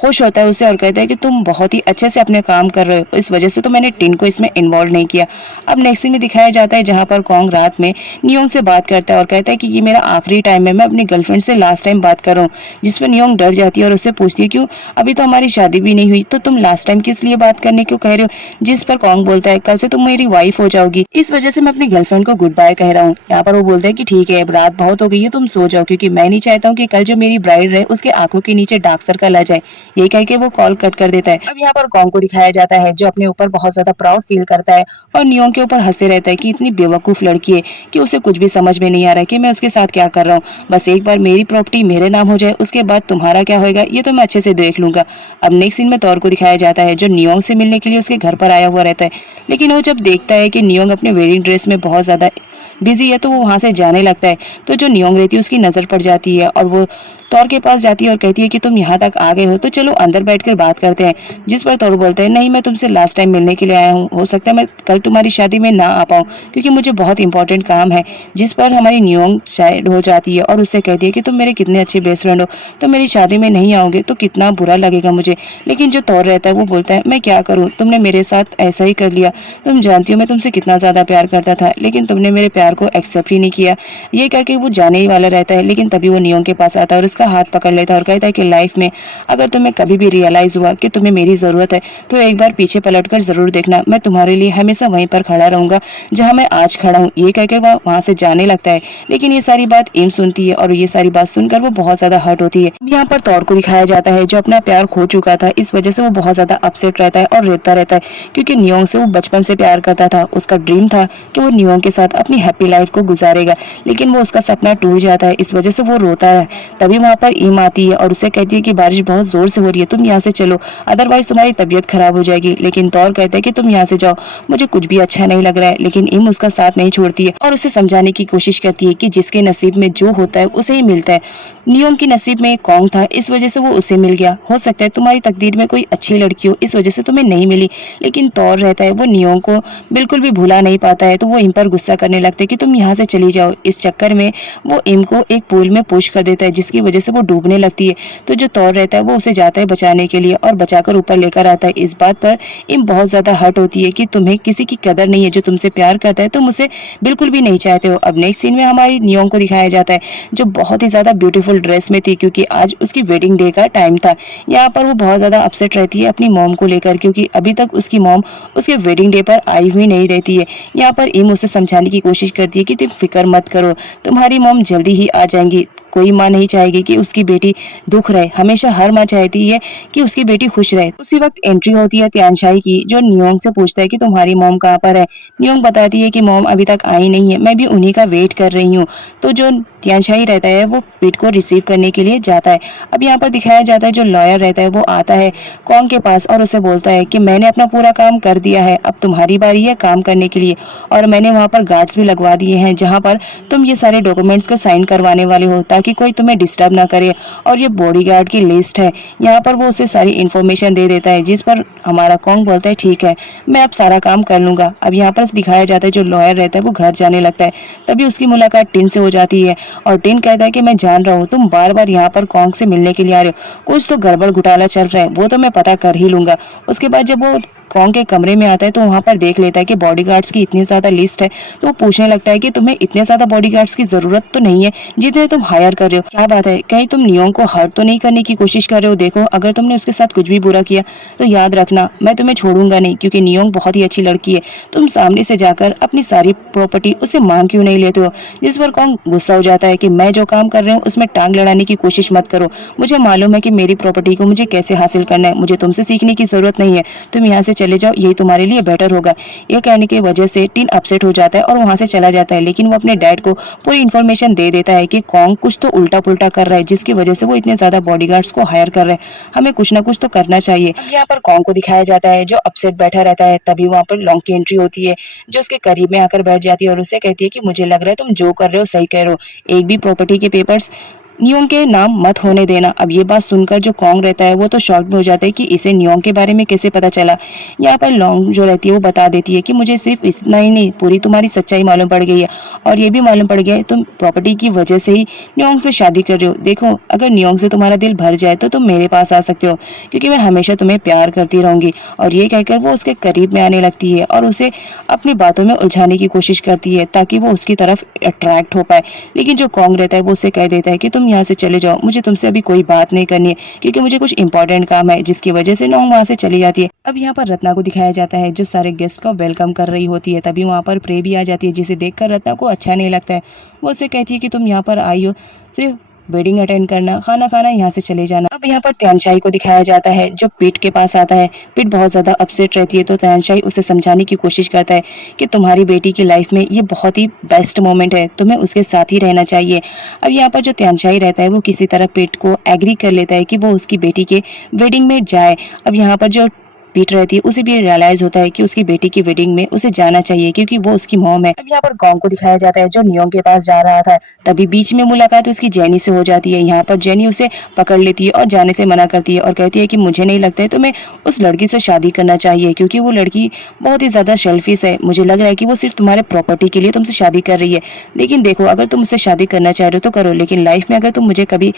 खुश होता है उसे और कहता है कि तुम बहुत ही अच्छे से अपने काम कर रहे हो, इस वजह से तो मैंने टिन को इसमें इन्वॉल्व नहीं किया। अब नेक्स्ट सीन में दिखाया जाता है जहां पर कॉन्ग रात में नियोंग से बात करता है और कहता है कि ये मेरा आखिरी टाइम है, मैं अपनी गर्लफ्रेंड से लास्ट टाइम बात कर रहा हूँ। जिस पर नियोंग डर जाती है और उससे पूछती है क्यों, अभी तो हमारी शादी भी नहीं हुई तो तुम लास्ट टाइम किस लिए बात करने क्यों कह रहे हो। जिस पर कॉन्ग बोलता है कल से तुम मेरी वाइफ हो जाओगी, इस वजह से मैं अपनी गर्लफ्रेंड को गुड बाय कह रहा हूँ। यहाँ पर वो बोलता है कि ठीक है अब रात बहुत हो गई है तुम सो जाओ, क्योंकि मैं नहीं चाहता हूँ कि कल जो मेरी ब्राइड रहे उसके आंखों के नीचे डार्क सर्कल आ जाए। ये कह के वो कॉल कट कर देता है। अब यहाँ पर कॉन्ग को दिखाया जाता है जो अपने ऊपर बहुत ज्यादा प्राउड फील करता है और नियोंग के ऊपर हंसते रहता है कि इतनी बेवकूफ लड़की है कि उसे कुछ भी समझ में नहीं आ रहा है कि मैं उसके साथ क्या कर रहा हूँ। बस एक बार मेरी प्रॉपर्टी मेरे नाम हो जाए उसके बाद तुम्हारा क्या होगा ये तो मैं अच्छे से देख लूंगा। अब नेक्स्ट सीन में तौर को दिखाया जाता है जो नियोंग से मिलने के लिए उसके घर पर आया हुआ रहता है, लेकिन वो जब देखता है कि नियोंग अपने वेडिंग ड्रेस में बहुत ज्यादा बिजी है तो वो वहां से जाने लगता है। तो जो नियोंग रहती है उसकी नजर पड़ जाती है और वो तौर के पास जाती है और कहती है कि तुम यहाँ तक आ गए हो तो चलो अंदर बैठकर बात करते हैं। जिस पर तौर बोलता है नहीं मैं तुमसे लास्ट टाइम मिलने के लिए आया हूँ, हो सकता है मैं कल तुम्हारी शादी में ना आ पाऊँ क्योंकि मुझे बहुत इंपॉर्टेंट काम है। जिस पर हमारी नियोंग साइड हो जाती है और उससे कहती है कि तुम मेरे कितने अच्छे बेस्ट फ्रेंड हो, तो मेरी शादी में नहीं आओगे तो कितना बुरा लगेगा मुझे। लेकिन जो तौर रहता है वो बोलता है मैं क्या करूँ, तुमने मेरे साथ ऐसा ही कर लिया, तुम जानती हो मैं तुमसे कितना ज्यादा प्यार करता था लेकिन तुमने मेरे प्यार प्यार को एक्सेप्ट ही नहीं किया। ये करके वो जाने ही वाला रहता है, लेकिन तभी वो नियोंग के पास आता है और उसका हाथ पकड़ लेता है और कहता है कि लाइफ में अगर तुम्हें कभी भी रियलाइज हुआ कि तुम्हें मेरी जरूरत है तो एक बार पीछे पलटकर जरूर देखना, मैं तुम्हारे लिए हमेशा वहीं पर खड़ा रहूंगा जहां मैं आज खड़ा हूँ। ये कहकर वह वहां से जाने लगता है, लेकिन ये सारी बात एम सुनती है और ये सारी बात सुनकर वो बहुत ज्यादा हर्ट होती है। यहाँ पर तौर को दिखाया जाता है जो अपना प्यार खो चुका था, इस वजह से वो बहुत ज्यादा अपसेट रहता है और रोता रहता है, क्योंकि नियोंग से वो बचपन से प्यार करता था। उसका ड्रीम था कि वो नियोंग के साथ अपनी हैप्पी लाइफ को गुजारेगा, लेकिन वो उसका सपना टूट जाता है, इस वजह से वो रोता है। तभी वहां पर ईम आती है और उसे कहती है कि बारिश बहुत जोर से हो रही है, तुम यहाँ से चलो, अदरवाइज तुम्हारी तबीयत खराब हो जाएगी। लेकिन तौर कहता है कि तुम यहाँ से जाओ, मुझे कुछ भी अच्छा नहीं लग रहा है। लेकिन ईम उसका साथ नहीं छोड़ती है और उसे समझाने की कोशिश करती है कि जिसके नसीब में जो होता है उसे ही मिलता है। नियोंग की नसीब में कॉन्ग था, इस वजह से वो उसे मिल गया। हो सकता है तुम्हारी तकदीर में कोई अच्छी लड़की हो, इस वजह से तुम्हें नहीं मिली। लेकिन तौर रहता है वो नियोंग को बिल्कुल भी भुला नहीं पाता है, तो वो इम पर गुस्सा करने लगता है कि तुम यहाँ से चली जाओ। इस चक्कर में वो इम को एक पूल में पुश कर देता है, जिसकी वजह से वो डूबने लगती है। तो जो तौर रहता है वो उसे जाता है बचाने के लिए और बचाकर ऊपर लेकर आता है। इस बात पर इम बहुत ज्यादा हर्ट होती है कि तुम्हें किसी की कदर नहीं है, जो तुमसे प्यार करता है तुम उसे बिल्कुल भी नहीं चाहते हो। अब नेक्स्ट सीन में हमारी नियोंग को दिखाया जाता है जो बहुत ही ज्यादा ब्यूटीफुल ड्रेस में थी, क्योंकि आज उसकी वेडिंग डे का टाइम था। यहाँ पर वो बहुत ज्यादा अपसेट रहती है अपनी मॉम को लेकर, क्योंकि अभी तक उसकी मॉम उसके वेडिंग डे पर आई हुई नहीं रहती है। यहाँ पर इम उसे समझाने की कोशिश करती है कि तुम फिक्र मत करो, तुम्हारी मॉम जल्दी ही आ जाएंगी। कोई माँ नहीं चाहेगी कि उसकी बेटी दुख रहे, हमेशा हर माँ चाहती है कि उसकी बेटी खुश रहे। उसी वक्त एंट्री होती है त्यानशाई की, जो नियोंग से पूछता है कि तुम्हारी मॉम कहाँ पर है। नियोंग बताती है कि मॉम अभी तक आई नहीं है, मैं भी उन्हीं का वेट कर रही हूँ। तो जो त्यानशाई रहता है वो पिट को रिसीव करने के लिए जाता है। अब यहाँ पर दिखाया जाता है जो लॉयर रहता है वो आता है कॉन्ग के पास और उसे बोलता है कि मैंने अपना पूरा काम कर दिया है, अब तुम्हारी बारी है काम करने के लिए, और मैंने वहाँ पर गार्ड्स भी लगवा दिए हैं जहाँ पर तुम ये सारे डॉक्यूमेंट्स को साइन करवाने वाले हो, ताकि कोई तुम्हें डिस्टर्ब ना करे। और ये बॉडीगार्ड की लिस्ट है। यहाँ पर वो उसे सारी इन्फॉर्मेशन दे देता है, जिस पर हमारा कॉन्ग बोलता है ठीक है, मैं अब सारा काम कर लूंगा। अब यहाँ पर दिखाया जाता है जो लॉयर रहता है वो घर जाने लगता है। तभी उसकी मुलाकात टिन से हो जाती है और टिन कहता है कि मैं जान रहा हूँ तुम बार बार यहाँ पर कॉन्ग से मिलने के लिए आ रहे हो, कुछ तो गड़बड़ घोटाला चल रहा है, वो तो मैं पता कर ही लूंगा। उसके बाद जब वो कॉन्ग के कमरे में आता है तो वहां पर देख लेता है कि बॉडीगार्ड्स की इतनी ज्यादा लिस्ट है, तो वो पूछने लगता है कि तुम्हें इतने ज्यादा बॉडीगार्ड्स की जरूरत तो नहीं है जितने तुम हायर कर रहे हो, क्या बात है, कहीं तुम नियोंग को हर्ट तो नहीं करने की कोशिश कर रहे हो। देखो अगर तुमने उसके साथ कुछ भी बुरा किया तो याद रखना मैं तुम्हें छोड़ूंगा नहीं, क्योंकि नियोंग बहुत ही अच्छी लड़की है। तुम सामने से जाकर अपनी सारी प्रॉपर्टी उससे मांग क्यों नहीं लेते हो। जिस पर कॉन्ग गुस्सा हो जाता है कि मैं जो काम कर रहा हूँ उसमें टांग लड़ाने की कोशिश मत करो, मुझे मालूम है कि मेरी प्रॉपर्टी को मुझे कैसे हासिल करना है, मुझे तुमसे सीखने की जरूरत नहीं है, तुम यहाँ से चले जाओ, यही तुम्हारे लिए बेटर होगा। ये कहने की वजह से टिन अपसेट हो जाता है और वहां से चला जाता है, लेकिन वो अपने डैड को पूरी इन्फॉर्मेशन दे देता है कि कॉन्ग कुछ तो उल्टा पुल्टा कर रहा है, जिसकी वजह से वो इतने ज्यादा बॉडीगार्ड्स को हायर कर रहे हैं, हमें कुछ ना कुछ तो करना चाहिए। यहाँ पर कॉन्ग को दिखाया जाता है जो अपसेट बैठा रहता है। तभी वहां पर लॉन्ग की एंट्री होती है जो उसके करीब में आकर बैठ जाती है और उससे कहती है कि मुझे लग रहा है तुम जो कर रहे हो सही कह रहे हो, एक भी प्रॉपर्टी के पेपर्स नियोंग के नाम मत होने देना। अब ये बात सुनकर जो कॉन्ग रहता है वो तो शॉक में हो जाता है कि इसे नियोंग के बारे में कैसे पता चला। यहाँ पर लॉन्ग जो रहती है वो बता देती है कि मुझे सिर्फ इतना ही नहीं, पूरी तुम्हारी सच्चाई मालूम पड़ गई है और ये भी मालूम पड़ गया है तुम प्रॉपर्टी की वजह से ही नियोंग से शादी कर रहे हो। देखो अगर नियोंग से तुम्हारा दिल भर जाए तो तुम मेरे पास आ सकते हो, क्योंकि मैं हमेशा तुम्हें प्यार करती रहूंगी। और ये कहकर वो उसके करीब में आने लगती है और उसे अपनी बातों में उलझाने की कोशिश करती है ताकि वो उसकी तरफ अट्रैक्ट हो पाए। लेकिन जो कॉन्ग रहता है वो उसे कह देता है कि तुम यहाँ से चले जाओ, मुझे तुमसे अभी कोई बात नहीं करनी है, क्योंकि मुझे कुछ इंपॉर्टेंट काम है, जिसकी वजह से नोंग वहां से चली जाती है। अब यहाँ पर रत्ना को दिखाया जाता है जो सारे गेस्ट को वेलकम कर रही होती है। तभी वहां पर प्रे भी आ जाती है, जिसे देखकर रत्ना को अच्छा नहीं लगता है। वो उससे कहती है कि तुम यहाँ पर आई हो सिर्फ वेडिंग अटेंड करना, खाना खाना, यहाँ से चले जाना। अब यहाँ पर त्यानशाई को दिखाया जाता है जो पीट के पास आता है। पीट बहुत ज्यादा अपसेट रहती है, तो त्यानशाई उसे समझाने की कोशिश करता है कि तुम्हारी बेटी की लाइफ में ये बहुत ही बेस्ट मोमेंट है, तुम्हें उसके साथ ही रहना चाहिए। अब यहाँ पर जो त्यानशाई रहता है वो किसी तरह पीट को एग्री कर लेता है कि वो उसकी बेटी के वेडिंग में जाए। अब यहाँ पर जो पीट रहती है उसे भी रियलाइज होता है कि उसकी बेटी की वेडिंग में उसे जाना चाहिए, क्योंकि वो उसकी मॉम है। अब यहाँ पर कॉन्ग को दिखाया जाता है जो नियोंग के पास जा रहा था। तभी बीच में मुलाकात उसकी जेनी से हो जाती है। यहाँ पर जेनी उसे पकड़ लेती है और जाने से मना करती है और कहती है कि मुझे नहीं लगता है तुम्हें उस लड़की से शादी करना चाहिए, क्योंकि वो लड़की बहुत ही ज्यादा सेल्फिश है। मुझे लग रहा है कि वो सिर्फ तुम्हारे प्रॉपर्टी के लिए तुमसे शादी कर रही है। लेकिन देखो अगर तुम मुझसे शादी करना चाह रहे हो तो करो, लेकिन लाइफ में अगर तुम मुझे कभी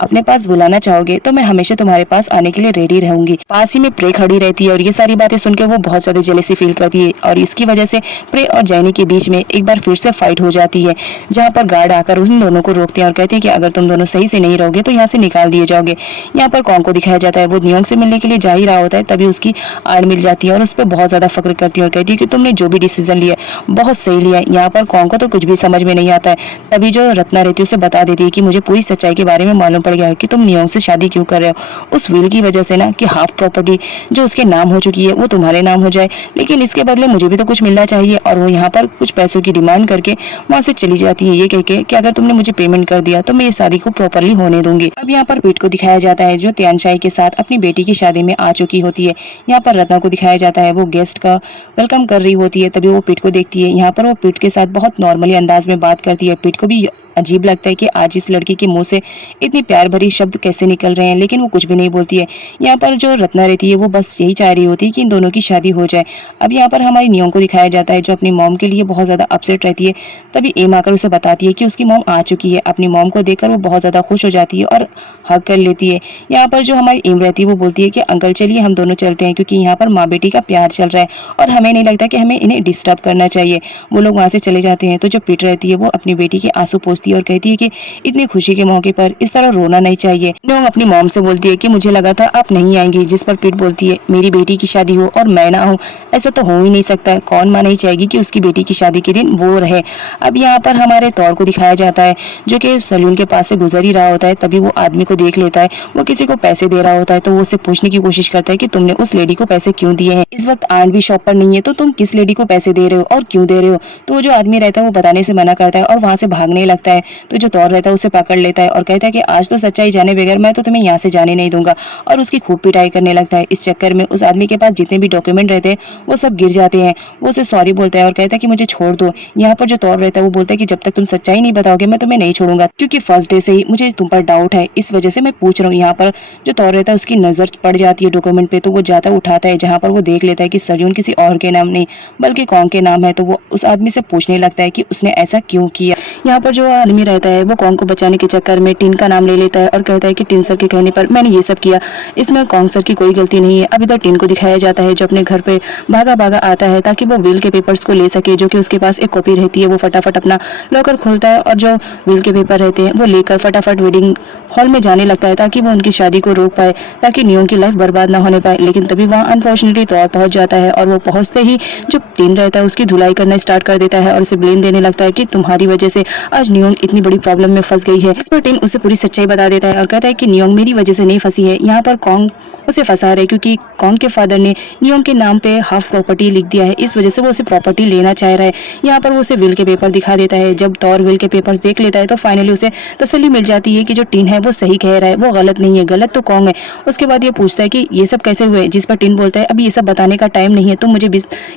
अपने पास बुलाना चाहोगे तो मैं हमेशा तुम्हारे पास आने के लिए रेडी रहूंगी। पास ही में प्रे खड़ी रहती होती है और ये सारी बातें सुनकर वो बहुत ज्यादा जेलसी फील करती है और इसकी वजह से प्रे और जैनी के बीच में एक बार फिर से फाइट हो जाती है, जहाँ पर गार्ड आकर उन दोनों को रोकते हैं और कहते हैं कि अगर तुम दोनों सही से नहीं रहोगे तो यहाँ से निकाल दिए जाओगे। यहाँ पर कॉन्ग को दिखाया जाता है, वो नियोंग से मिलने के लिए जा ही रहा होता है, तभी उसकी आड़ मिल जाती है और उस पर बहुत ज्यादा फक्र करती है और कहती है कि तुमने जो भी डिसीजन लिया बहुत सही लिया है। यहाँ पर कॉन्ग को तो कुछ भी समझ में नहीं आता है। तभी जो रत्ना रहती है उसे बता देती है कि मुझे पूरी सच्चाई के बारे में मालूम पड़ गया है कि तुम नियोंग से शादी क्यों कर रहे हो, उस विल की वजह से ना, कि हाफ प्रॉपर्टी जो उसके नाम हो चुकी है वो तुम्हारे नाम हो जाए, लेकिन इसके बदले मुझे भी तो कुछ मिलना चाहिए। और वो यहाँ पर कुछ पैसों की डिमांड करके वहां से चली जाती है, ये कह के कि अगर तुमने मुझे पेमेंट कर दिया तो मैं ये शादी को प्रॉपरली होने दूंगी। अब यहाँ पर पीट को दिखाया जाता है जो त्यानशाई के साथ अपनी बेटी की शादी में आ चुकी होती है। यहाँ पर रत्ना को दिखाया जाता है, वो गेस्ट का वेलकम कर रही होती है, तभी वो पीट को देखती है। यहाँ पर वो पीट के साथ बहुत नॉर्मली अंदाज में बात करती है। पीट को भी अजीब लगता है कि आज इस लड़की के मुंह से इतनी प्यार भरी शब्द कैसे निकल रहे हैं, लेकिन वो कुछ भी नहीं बोलती है। यहाँ पर जो रत्ना रहती है वो बस यही चाह रही होती है कि इन दोनों की शादी हो जाए। अब यहाँ पर हमारी नियोंग को दिखाया जाता है जो अपनी मॉम के लिए बहुत ज्यादा अपसेट रहती है। तभी एम आकर उसे बताती है कि उसकी मॉम आ चुकी है। अपनी मॉम को देखकर वो बहुत ज्यादा खुश हो जाती है और हग कर लेती है। यहाँ पर जो हमारी एम रहती है वो बोलती है कि अंकल चलिए हम दोनों चलते हैं, क्योंकि यहाँ पर माँ बेटी का प्यार चल रहा है और हमें नहीं लगता कि हमें इन्हें डिस्टर्ब करना चाहिए। वो लोग वहाँ से चले जाते हैं। तो जो पीट रहती है वो अपनी बेटी के आंसू पोंछती है और कहती है कि इतनी खुशी के मौके पर इस तरह रोना नहीं चाहिए। नियोंग अपनी मॉम से बोलती है कि मुझे लगा था आप नहीं आएंगी, जिस पर पीट बोलती है मेरी बेटी की शादी हो और मैं ना हूँ, ऐसा तो हो ही नहीं सकता है। कौन माँ नहीं चाहेगी कि उसकी बेटी की शादी के दिन वो रहे। अब यहाँ पर हमारे तौर को दिखाया जाता है जो कि सैलून के पास से गुजर ही रहा होता है। तभी वो आदमी को देख लेता है, वो किसी को पैसे दे रहा होता है, तो वो उससे पूछने की कोशिश करता है कि तुमने उस लेडी को पैसे क्यों दिए हैं, इस वक्त आंट भी शॉप पर नहीं है तो तुम किस लेडी को पैसे दे रहे हो और क्यों दे रहे हो। तो जो आदमी रहता है वो बताने से मना करता है और वहां से भागने लगता है। तो जो तौर रहता है उसे पकड़ लेता है और कहता है कि आज तो सच्चाई जाने बगैर मैं तो तुम्हें यहाँ से जाने नहीं दूंगा, और उसकी खूब पिटाई करने लगता है। इस चक्कर में उस आदमी के पास जितने भी डॉक्यूमेंट रहते हैं वो सब गिर जाते हैं। वो उसे सॉरी बोलता है और कहता है कि मुझे छोड़ दो। यहाँ पर जो तौर रहता है वो बोलता है कि जब तक तुम सच्चाई नहीं बताओगे मैं तुम्हें नहीं छोड़ूंगा, क्योंकि फर्स्ट डे से ही मुझे तुम पर डाउट है, इस वजह से मैं पूछ रहा हूँ। यहाँ पर जो तौर रहता है उसकी नजर पड़ जाती है डॉक्यूमेंट पे, तो वो जाता उठाता है, जहाँ पर वो देख लेता है कि सैलून किसी और के नाम नहीं बल्कि कॉन्ग के नाम है। तो वो उस आदमी से पूछने लगता है कि उसने ऐसा क्यों किया। यहाँ पर जो आदमी रहता है वो कॉन्ग को बचाने के चक्कर में टिन का नाम ले लेता है और कहता है कि टिन सर के कहने पर मैंने ये सब किया, इसमें कॉन्ग सर की कोई गलती नहीं है। अब इधर टिन को दिखाया जाता है जो अपने घर पे भागा भागा आता है ताकि वो विल के पेपर्स को ले सके, जो कि उसके पास एक कॉपी रहती है। वो फटाफट अपना लॉकर खोलता है और जो विल के पेपर रहते हैं वो लेकर फटाफट वेडिंग हॉल में जाने लगता है ताकि वो उनकी शादी को रोक पाए, ताकि नियोंग की लाइफ बर्बाद ना होने पाए। लेकिन तभी वहाँ अनफॉर्चुनेटली तौर पहुंच जाता है और वो पहुंचते ही जो टिन रहता है उसकी धुलाई करना स्टार्ट कर देता है और उसे ब्लेम देने लगता है कि तुम्हारी वजह से आज नियोंग इतनी बड़ी प्रॉब्लम में फंस गई है। जिस पर टिन उसे पूरी सच्चाई बता देता है और कहता है कि नियोंग मेरी वजह से नहीं फंसी है, यहाँ पर कॉन्ग उसे फंसा रहे क्योंकि कॉन्ग के फादर ने नियोंग के नाम पे हाफ प्रॉपर्टी लिख दिया है, इस वजह से वो उसे प्रॉपर्टी लेना चाह रहा है। यहाँ पर वो उसे विल के पेपर दिखा देता है। जब तौर विल के पेपर्स देख लेता है तो फाइनली उसे तसल्ली मिल जाती है कि जो टिन है वो सही कह रहा है, वो गलत नहीं है, गलत तो कॉन्ग है। उसके बाद ये पूछता है कि ये सब कैसे हुए, जिस पर टिन बोलता है अभी ये सब बताने का टाइम नहीं है, तुम मुझे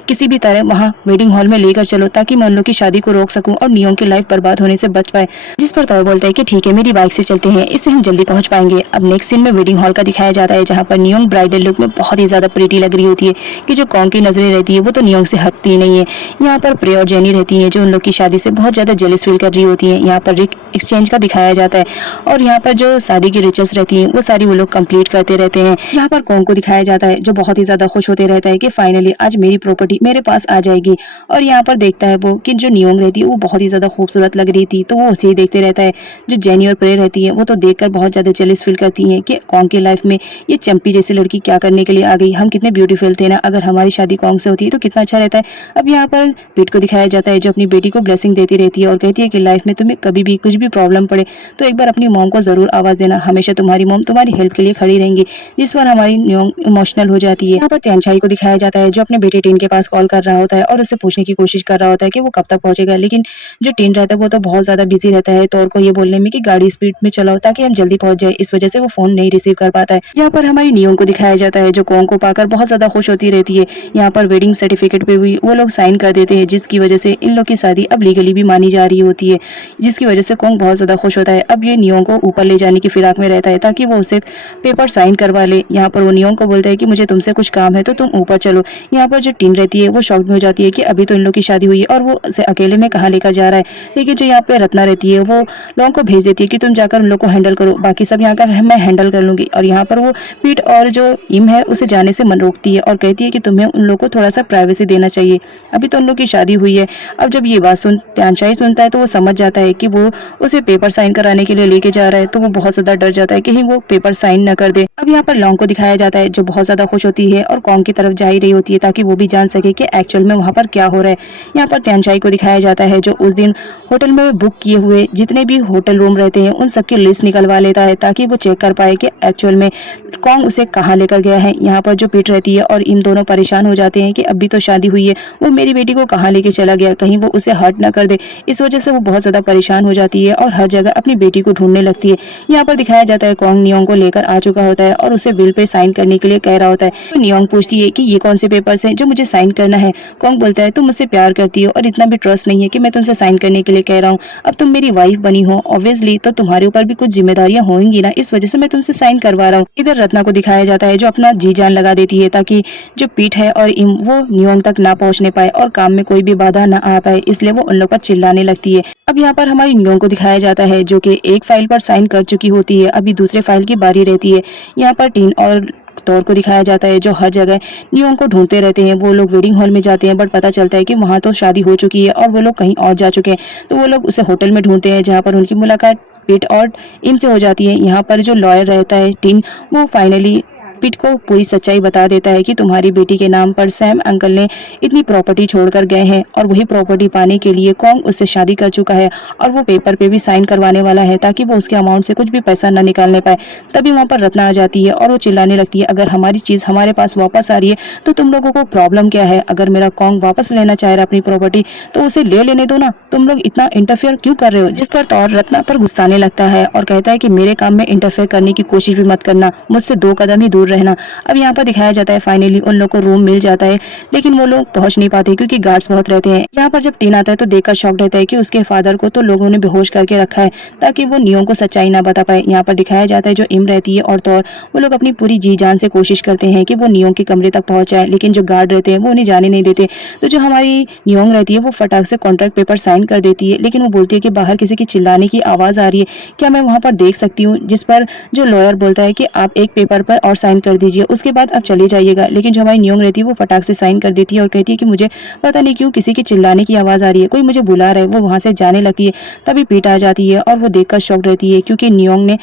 किसी भी तरह वहाँ वेडिंग हॉल में लेकर चलो ताकि मैं उन लोग की शादी को रोक सकूं और नियोंग की लाइफ बर्बाद होने से बच पाए। जिस पर तौर बोलता है कि ठीक है मेरी बाइक से चलते हैं, इससे हम जल्दी पहुंच पाएंगे। अब नेक्स्ट सीन में वेडिंग हॉल का दिखाया जाता है जहाँ पर नियोंग ब्राइडल लुक में बहुत ही ज्यादा प्रीटी लग रही होती है कि जो कॉन्ग की नजरें रहती है वो तो नियोंग से हटती ही नहीं है। यहाँ पर प्रे और जेनी रहती है जो उन लोग की शादी से बहुत ज्यादा जेलस फील कर रही होती है। यहाँ पर रिक एक्सचेंज का दिखाया जाता है और यहाँ पर जो शादी की रिचुअल्स रहती है वो सारी वो लोग कंप्लीट करते रहते हैं। यहाँ पर कॉन्ग को दिखाया जाता है जो बहुत ही ज्यादा खुश होते रहता है कि फाइनली आज मेरी प्रॉपर्टी मेरे पास आ जाएगी। और यहाँ पर देखता है वो कि जो नियोंग रहती है वो बहुत ही ज्यादा खूबसूरत लग रही थी, तो वो उसे ही देखते रहता है। जो जेनी और प्रे रहती है वो तो देखकर बहुत ज्यादा जेलस फील करती है कि कॉन्ग की लाइफ में ये चंपी जैसी लड़की क्या करने के लिए आ गई, हम कितने ब्यूटीफुल थे ना, अगर हमारी शादी कॉन्ग से होती तो कितना अच्छा रहता है। अब यहाँ पर पीट को दिखाया जाता है जो अपनी बेटी को ब्लेसिंग देती रहती है और कहती है कि लाइफ में तुम्हें कभी भी कुछ भी प्रॉब्लम पड़े तो एक बार अपनी मॉम को जरूर आवाज देना, हमेशा तुम्हारी मॉम तुम्हारी हेल्प के लिए खड़ी रहेंगी। जिस पर हमारी नियोंग इमोशनल हो जाती है। यहाँ पर त्यानशाई को दिखाया जाता है जो अपने बेटे टिन के पास कॉल कर रहा होता है और उससे पूछने की कोशिश कर रहा होता है कि वो कब तक पहुंचेगा, लेकिन जो टिन रहता है वो तो बहुत ज्यादा बिजी रहता है तौर को ये बोलने में कि गाड़ी स्पीड में चलाओ ताकि हम जल्दी पहुंच जाए, इस वजह से वो फोन नहीं रिसीव कर पाता है। यहाँ पर हमारी नियोंग को दिखाया जाता है जो कॉन्ग को पाकर बहुत ज्यादा खुश होती रहती है। यहाँ पर वेडिंग सर्टिफिकेट पे भी वो लोग साइन कर देते हैं जिसकी वजह से इन लोग की शादी अब लीगली भी मानी जा रही होती है, जिसकी वजह से कॉन्ग बहुत ज्यादा खुश होता है। अब ये नियोंग को ऊपर ले जाने की फिराक में रहता है ताकि वो उसे पेपर साइन करवा ले। यहाँ पर वो नियोंग को बोलता है कि मुझे तुमसे कुछ काम है तो तुम ऊपर चलो। यहाँ पर जो टिन रहती है वो शॉक में हो जाती है कि अभी तो इन लोग की शादी हुई है और वो उसे अकेले में कहाँ लेकर जा रहा है, लेकिन जो यहाँ पे रत्ना रहती है वो लोगों को भेज देती है कि तुम जाकर उन लोग को हैंडल करो, बाकी सब यहाँ का मैं हैंडल कर लूंगी। और यहाँ पर वो पीठ और जो इम है उसे जाने से मन रोकती है और कहती है कि तुम्हें उन लोग को थोड़ा सा प्राइवेसी देना चाहिए, अभी तो उन लोग की शादी हुई है। अब जब ये बात त्यानशाही सुनता है तो वो समझ जाता है कि वो उसे पेपर साइन कराने के लिए लेके जा रहा है, तो वो बहुत ज्यादा डर जाता है कहीं वो पेपर साइन न कर दे। अब यहाँ पर लॉन्ग को दिखाया जाता है जो बहुत ज्यादा खुश होती है और कॉन्ग की तरफ जा ही रही होती है ताकि वो भी जान सके कि एक्चुअल में वहाँ पर क्या हो रहा है। यहाँ पर त्यानशाही को दिखाया जाता है जो उस दिन होटल में बुक किए हुए जितने भी होटल रूम रहते हैं उन सबकी लिस्ट निकलवा लेता है ताकि वो चेक कर पाए कि एक्चुअल में कॉन्ग उसे कहाँ लेकर गया है। यहाँ पर जो पीट रहती है और इन दोनों परेशान हो जाते हैं कि अभी तो शादी हुई है, वो मेरी बेटी को कहाँ लेके चला गया, कहीं वो उसे हर्ट ना कर दे। इस वजह से वो बहुत ज्यादा परेशान हो जाती है और हर जगह अपनी बेटी को ढूंढने लगती है। यहाँ पर दिखाया जाता है कॉन्ग नियोंग को लेकर आ चुका होता है और उसे विल पे साइन करने के लिए कह रहा होता है। तो नियोंग पूछती है कि ये कौन से पेपर्स हैं जो मुझे साइन करना है। कॉन्ग बोलता है तुम मुझसे प्यार करती हो और इतना भी ट्रस्ट नहीं है कि मैं तुमसे साइन करने के लिए कह रहा हूँ। अब तुम मेरी वाइफ बनी हो ऑब्वियसली, तो तुम्हारे ऊपर भी कुछ जिम्मेदारियां होंगी ना, इस वजह से मैं तुमसे साइन करवा रहा हूँ। इधर रत्ना को दिखाया जाता है जो अपना जी जान लगा देती है ताकि जो पीठ है और इम वो नियोंग तक ना पहुंचने पाए और काम में कोई भी बाधा ना आ पाए, इसलिए वो उन लोग पर चिल्लाने लगती है। अब यहाँ पर हमारी नियोंग को दिखाया जाता है जो कि एक फाइल पर साइन कर चुकी होती है, अभी दूसरे फाइल की बारी रहती है। यहाँ पर टीन और तौर को दिखाया जाता है जो हर जगह नियोंग को ढूंढते रहते हैं। वो लोग वेडिंग हॉल में जाते हैं बट पता चलता है कि वहां तो शादी हो चुकी है और वो लोग कहीं और जा चुके हैं, तो वो लोग उसे होटल में ढूंढते हैं जहाँ पर उनकी मुलाकात पीट और इम से हो जाती है। यहाँ पर जो लॉयर रहता है टीन, वो फाइनली पीट को पूरी सच्चाई बता देता है कि तुम्हारी बेटी के नाम पर सैम अंकल ने इतनी प्रॉपर्टी छोड़कर गए हैं और वही प्रॉपर्टी पाने के लिए कॉन्ग उससे शादी कर चुका है और वो पेपर पे भी साइन करवाने वाला है ताकि वो उसके अमाउंट से कुछ भी पैसा न निकालने पाए। तभी वहाँ पर रत्ना आ जाती है और वो चिल्लाने लगती है अगर हमारी चीज हमारे पास वापस आ रही है तो तुम लोगों को प्रॉब्लम क्या है, अगर मेरा कॉन्ग वापस लेना चाह रहा है अपनी प्रॉपर्टी तो उसे ले लेने दो ना, तुम लोग इतना इंटरफेयर क्यों कर रहे हो। जिस पर तौर रत्ना पर गुस्साने लगता है और कहता है कि मेरे काम में इंटरफेयर करने की कोशिश भी मत करना, मुझसे 2 कदम ही दूर रहना। अब यहाँ पर दिखाया जाता है फाइनली उन लोग को रूम मिल जाता है लेकिन वो लोग पहुंच नहीं पाते क्योंकि गार्ड्स बहुत रहते हैं। यहाँ पर जब टीन आता है तो देखकर शॉक रहता है कि उसके फादर को तो लोगों ने बेहोश करके रखा है ताकि वो नियोंग को सच्चाई ना बता पाए। यहाँ पर दिखाया जाता है जो इम रहती है और तौर, वो लोग अपनी पूरी जी जान से कोशिश करते हैं कि वो नियोंग के कमरे तक पहुंच जाए, लेकिन जो गार्ड रहते हैं वो उन्हें जाने नहीं देते। तो जो हमारी नियोंग रहती है वो फटाक से कॉन्ट्रैक्ट पेपर साइन कर देती है, लेकिन वो बोलती है कि बाहर किसी की चिल्लाने की आवाज आ रही है, क्या मैं वहां पर देख सकती हूँ। जिस पर जो लॉयर बोलता है कि आप एक पेपर पर और साइन कर दीजिए, उसके बाद आप चले जाइएगा। लेकिन जो हमारी नियोंग रहती है वो फटाक से साइन कर देती है और कहती है कि मुझे पता नहीं क्यों किसी की चिल्लाने की आवाज आ रही है, कोई मुझे बुला रहा है। वो वहां से जाने लगती है, तभी पीट आ जाती है और वो देखकर शॉक रहती है क्योंकि नियोंग ने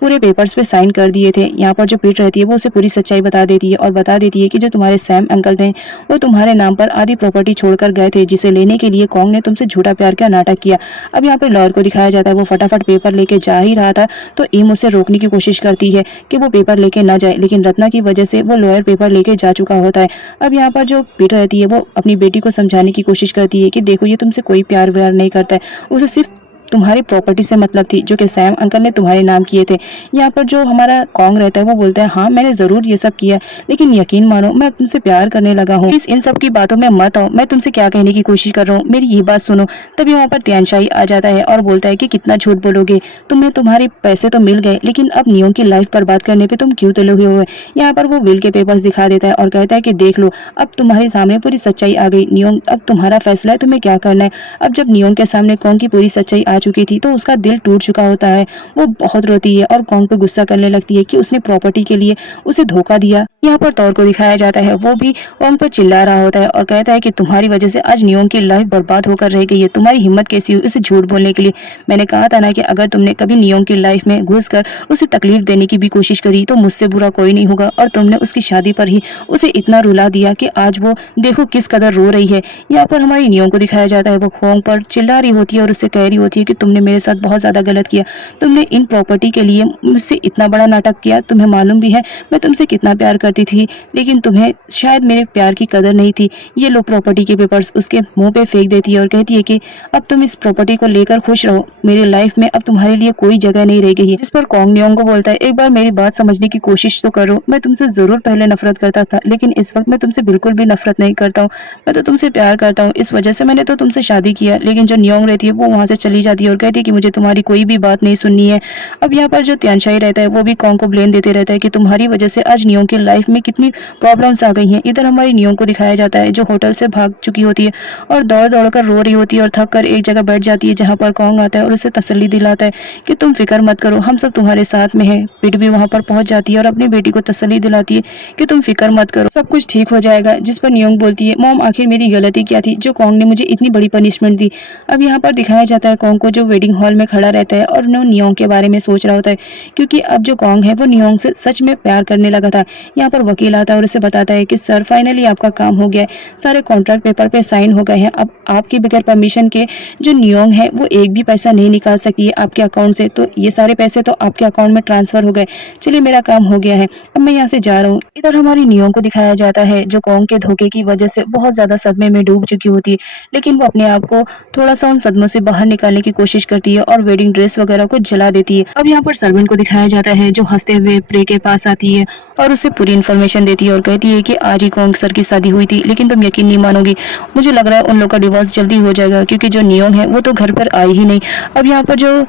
पूरे पेपर्स पे साइन कर दिए थे। यहाँ पर जो पीट रहती है वो उसे पूरी सच्चाई बता देती है और बता देती है कि जो तुम्हारे सैम अंकल थे वो तुम्हारे नाम पर आधी प्रॉपर्टी छोड़कर गए थे, जिसे लेने के लिए कॉन्ग ने तुमसे झूठा प्यार का नाटक किया। अब यहाँ पर लॉयर को दिखाया जाता है वो फटाफट पेपर लेके जा ही रहा था तो इम उसे रोकने की कोशिश करती है कि वो पेपर लेके ना जाए, लेकिन रत्ना की वजह से वो लॉयर पेपर लेके जा चुका होता है। अब यहाँ पर जो पीट रहती है वो अपनी बेटी को समझाने की कोशिश करती है कि देखो ये तुमसे कोई प्यार व्यार नहीं करता है, उसे सिर्फ तुम्हारी प्रॉपर्टी से मतलब थी जो कि सैम अंकल ने तुम्हारे नाम किए थे। यहाँ पर जो हमारा कॉन्ग रहता है वो बोलता है हाँ मैंने जरूर ये सब किया, लेकिन यकीन मानो मैं तुमसे प्यार करने लगा हूँ, प्लीज इन सब की बातों में मत आओ, मैं तुमसे क्या कहने की कोशिश कर रहा हूँ मेरी ये बात सुनो। तभी वहाँ पर त्यानशाही आ जाता है और बोलता है कि कितना झूठ बोलोगे, तुम्हें तुम्हारे पैसे तो मिल गए लेकिन अब नियोंग की लाइफ बर्बाद करने पे तुम क्यों तुले हुए हो। यहाँ पर वो विल के पेपर्स दिखा देता है और कहता है कि देख लो अब तुम्हारे सामने पूरी सच्चाई आ गई नियोंग, अब तुम्हारा फैसला है तुम्हें क्या करना है। अब जब नियोंग के सामने कॉन्ग की पूरी सच्चाई आ चुकी थी तो उसका दिल टूट चुका होता है, वो बहुत रोती है और कॉन्ग पे गुस्सा करने लगती है कि उसने प्रॉपर्टी के लिए उसे धोखा दिया। यहाँ पर तौर को दिखाया जाता है वो भी कॉन्ग पर चिल्ला रहा होता है और कहता है कि तुम्हारी वजह से आज नियोंग की लाइफ बर्बाद होकर रह गई है, तुम्हारी हिम्मत कैसी हुई उसे झूठ बोलने के लिए। मैंने कहा था ना कि अगर तुमने कभी नियोंग की लाइफ में घुसकर उसे तकलीफ देने की भी कोशिश करी तो मुझसे बुरा कोई नहीं होगा, और तुमने उसकी शादी पर ही उसे इतना रुला दिया कि आज वो देखो किस कदर रो रही है। यहाँ पर हमारी नियोंग को दिखाया जाता है वो कॉन्ग पर चिल्ला रही होती है और उससे कह रही होती है कि तुमने मेरे साथ बहुत ज्यादा गलत किया, तुमने इन प्रॉपर्टी के लिए मुझसे इतना बड़ा नाटक किया, तुम्हें मालूम भी है मैं तुमसे कितना प्यार करती थी, लेकिन तुम्हें शायद मेरे प्यार की कदर नहीं थी। ये लो प्रॉपर्टी के पेपर्स उसके मुंह पे फेंक देती है और कहती है कि अब तुम इस प्रॉपर्टी को लेकर खुश रहो, मेरी लाइफ में अब तुम्हारे लिए कोई जगह नहीं रह गई है। जिस पर कॉन्ग नियोंग को बोलता है एक बार मेरी बात समझने की कोशिश तो करो, मैं तुमसे जरूर पहले नफरत करता था लेकिन इस वक्त मैं तुमसे बिल्कुल भी नफरत नहीं करता हूँ, मैं तो तुमसे प्यार करता हूँ, इस वजह से मैंने तो तुमसे शादी किया। लेकिन जो नियोंग रहती है वो वहां से चली जाती जाती है और कहती है कि मुझे तुम्हारी कोई भी बात नहीं सुननी है। अब यहाँ पर जो त्यानशाई रहता है वो भी कॉन्ग को ब्लेम देते रहता है कि तुम्हारी वजह से आज नियोंग की लाइफ में कितनी प्रॉब्लम्स आ गई हैं। इधर हमारी नियोंग को दिखाया जाता है जो होटल से भाग चुकी होती है और दौड़ दौड़ कर रो रही होती है और थक कर एक जगह बैठ जाती है, जहाँ पर कॉन्ग आता है और उसे तसल्ली दिलाता है कि तुम फिक्र मत करो, हम सब तुम्हारे साथ में है। पिट भी वहाँ पर पहुंच जाती है और अपनी बेटी को तसल्ली दिलाती है कि तुम फिक्र मत करो, सब कुछ ठीक हो जाएगा। जिस पर नियोंग बोलती है, मॉम आखिर मेरी गलती क्या थी जो कॉन्ग ने मुझे इतनी बड़ी पनिशमेंट दी। अब यहाँ पर दिखाया जाता है कॉन्ग को जो वेडिंग हॉल में खड़ा रहता है और वो नियोंग के बारे में सोच रहा होता है, क्योंकि अब जो कॉन्ग है वो नियोंग से सच में प्यार करने लगा था। यहाँ पर वकील आता है और उसे बताता है कि सर फाइनली आपका काम हो गया है, सारे कॉन्ट्रैक्ट पेपर पे साइन हो गए हैं। अब आपके बगैर परमिशन के जो नियोंग है वो एक भी पैसा नहीं निकाल सकती है आपके अकाउंट से, तो ये सारे पैसे तो आपके अकाउंट में ट्रांसफर हो गए। चलिए मेरा काम हो गया है, अब मैं यहाँ से जा रहा हूँ। इधर हमारी नियोंग को दिखाया जाता है जो कॉन्ग के धोखे की वजह से बहुत ज्यादा सदमे में डूब चुकी होती है, लेकिन वो अपने आप को थोड़ा सा उन सदमों से बाहर निकालने की कोशिश करती है और वेडिंग ड्रेस वगैरह को जला देती है। अब यहाँ पर सर्वेंट को दिखाया जाता है जो हंसते हुए प्रे के पास आती है और उसे पूरी इन्फॉर्मेशन देती है और कहती है कि आज ही कॉन्ग सर की शादी हुई थी, लेकिन तुम यकीन नहीं मानोगी, मुझे लग रहा है उन लोग का डिवोर्स जल्दी हो जाएगा क्योंकि जो नियोंग है वो तो घर पर आई ही नहीं। अब यहाँ पर जो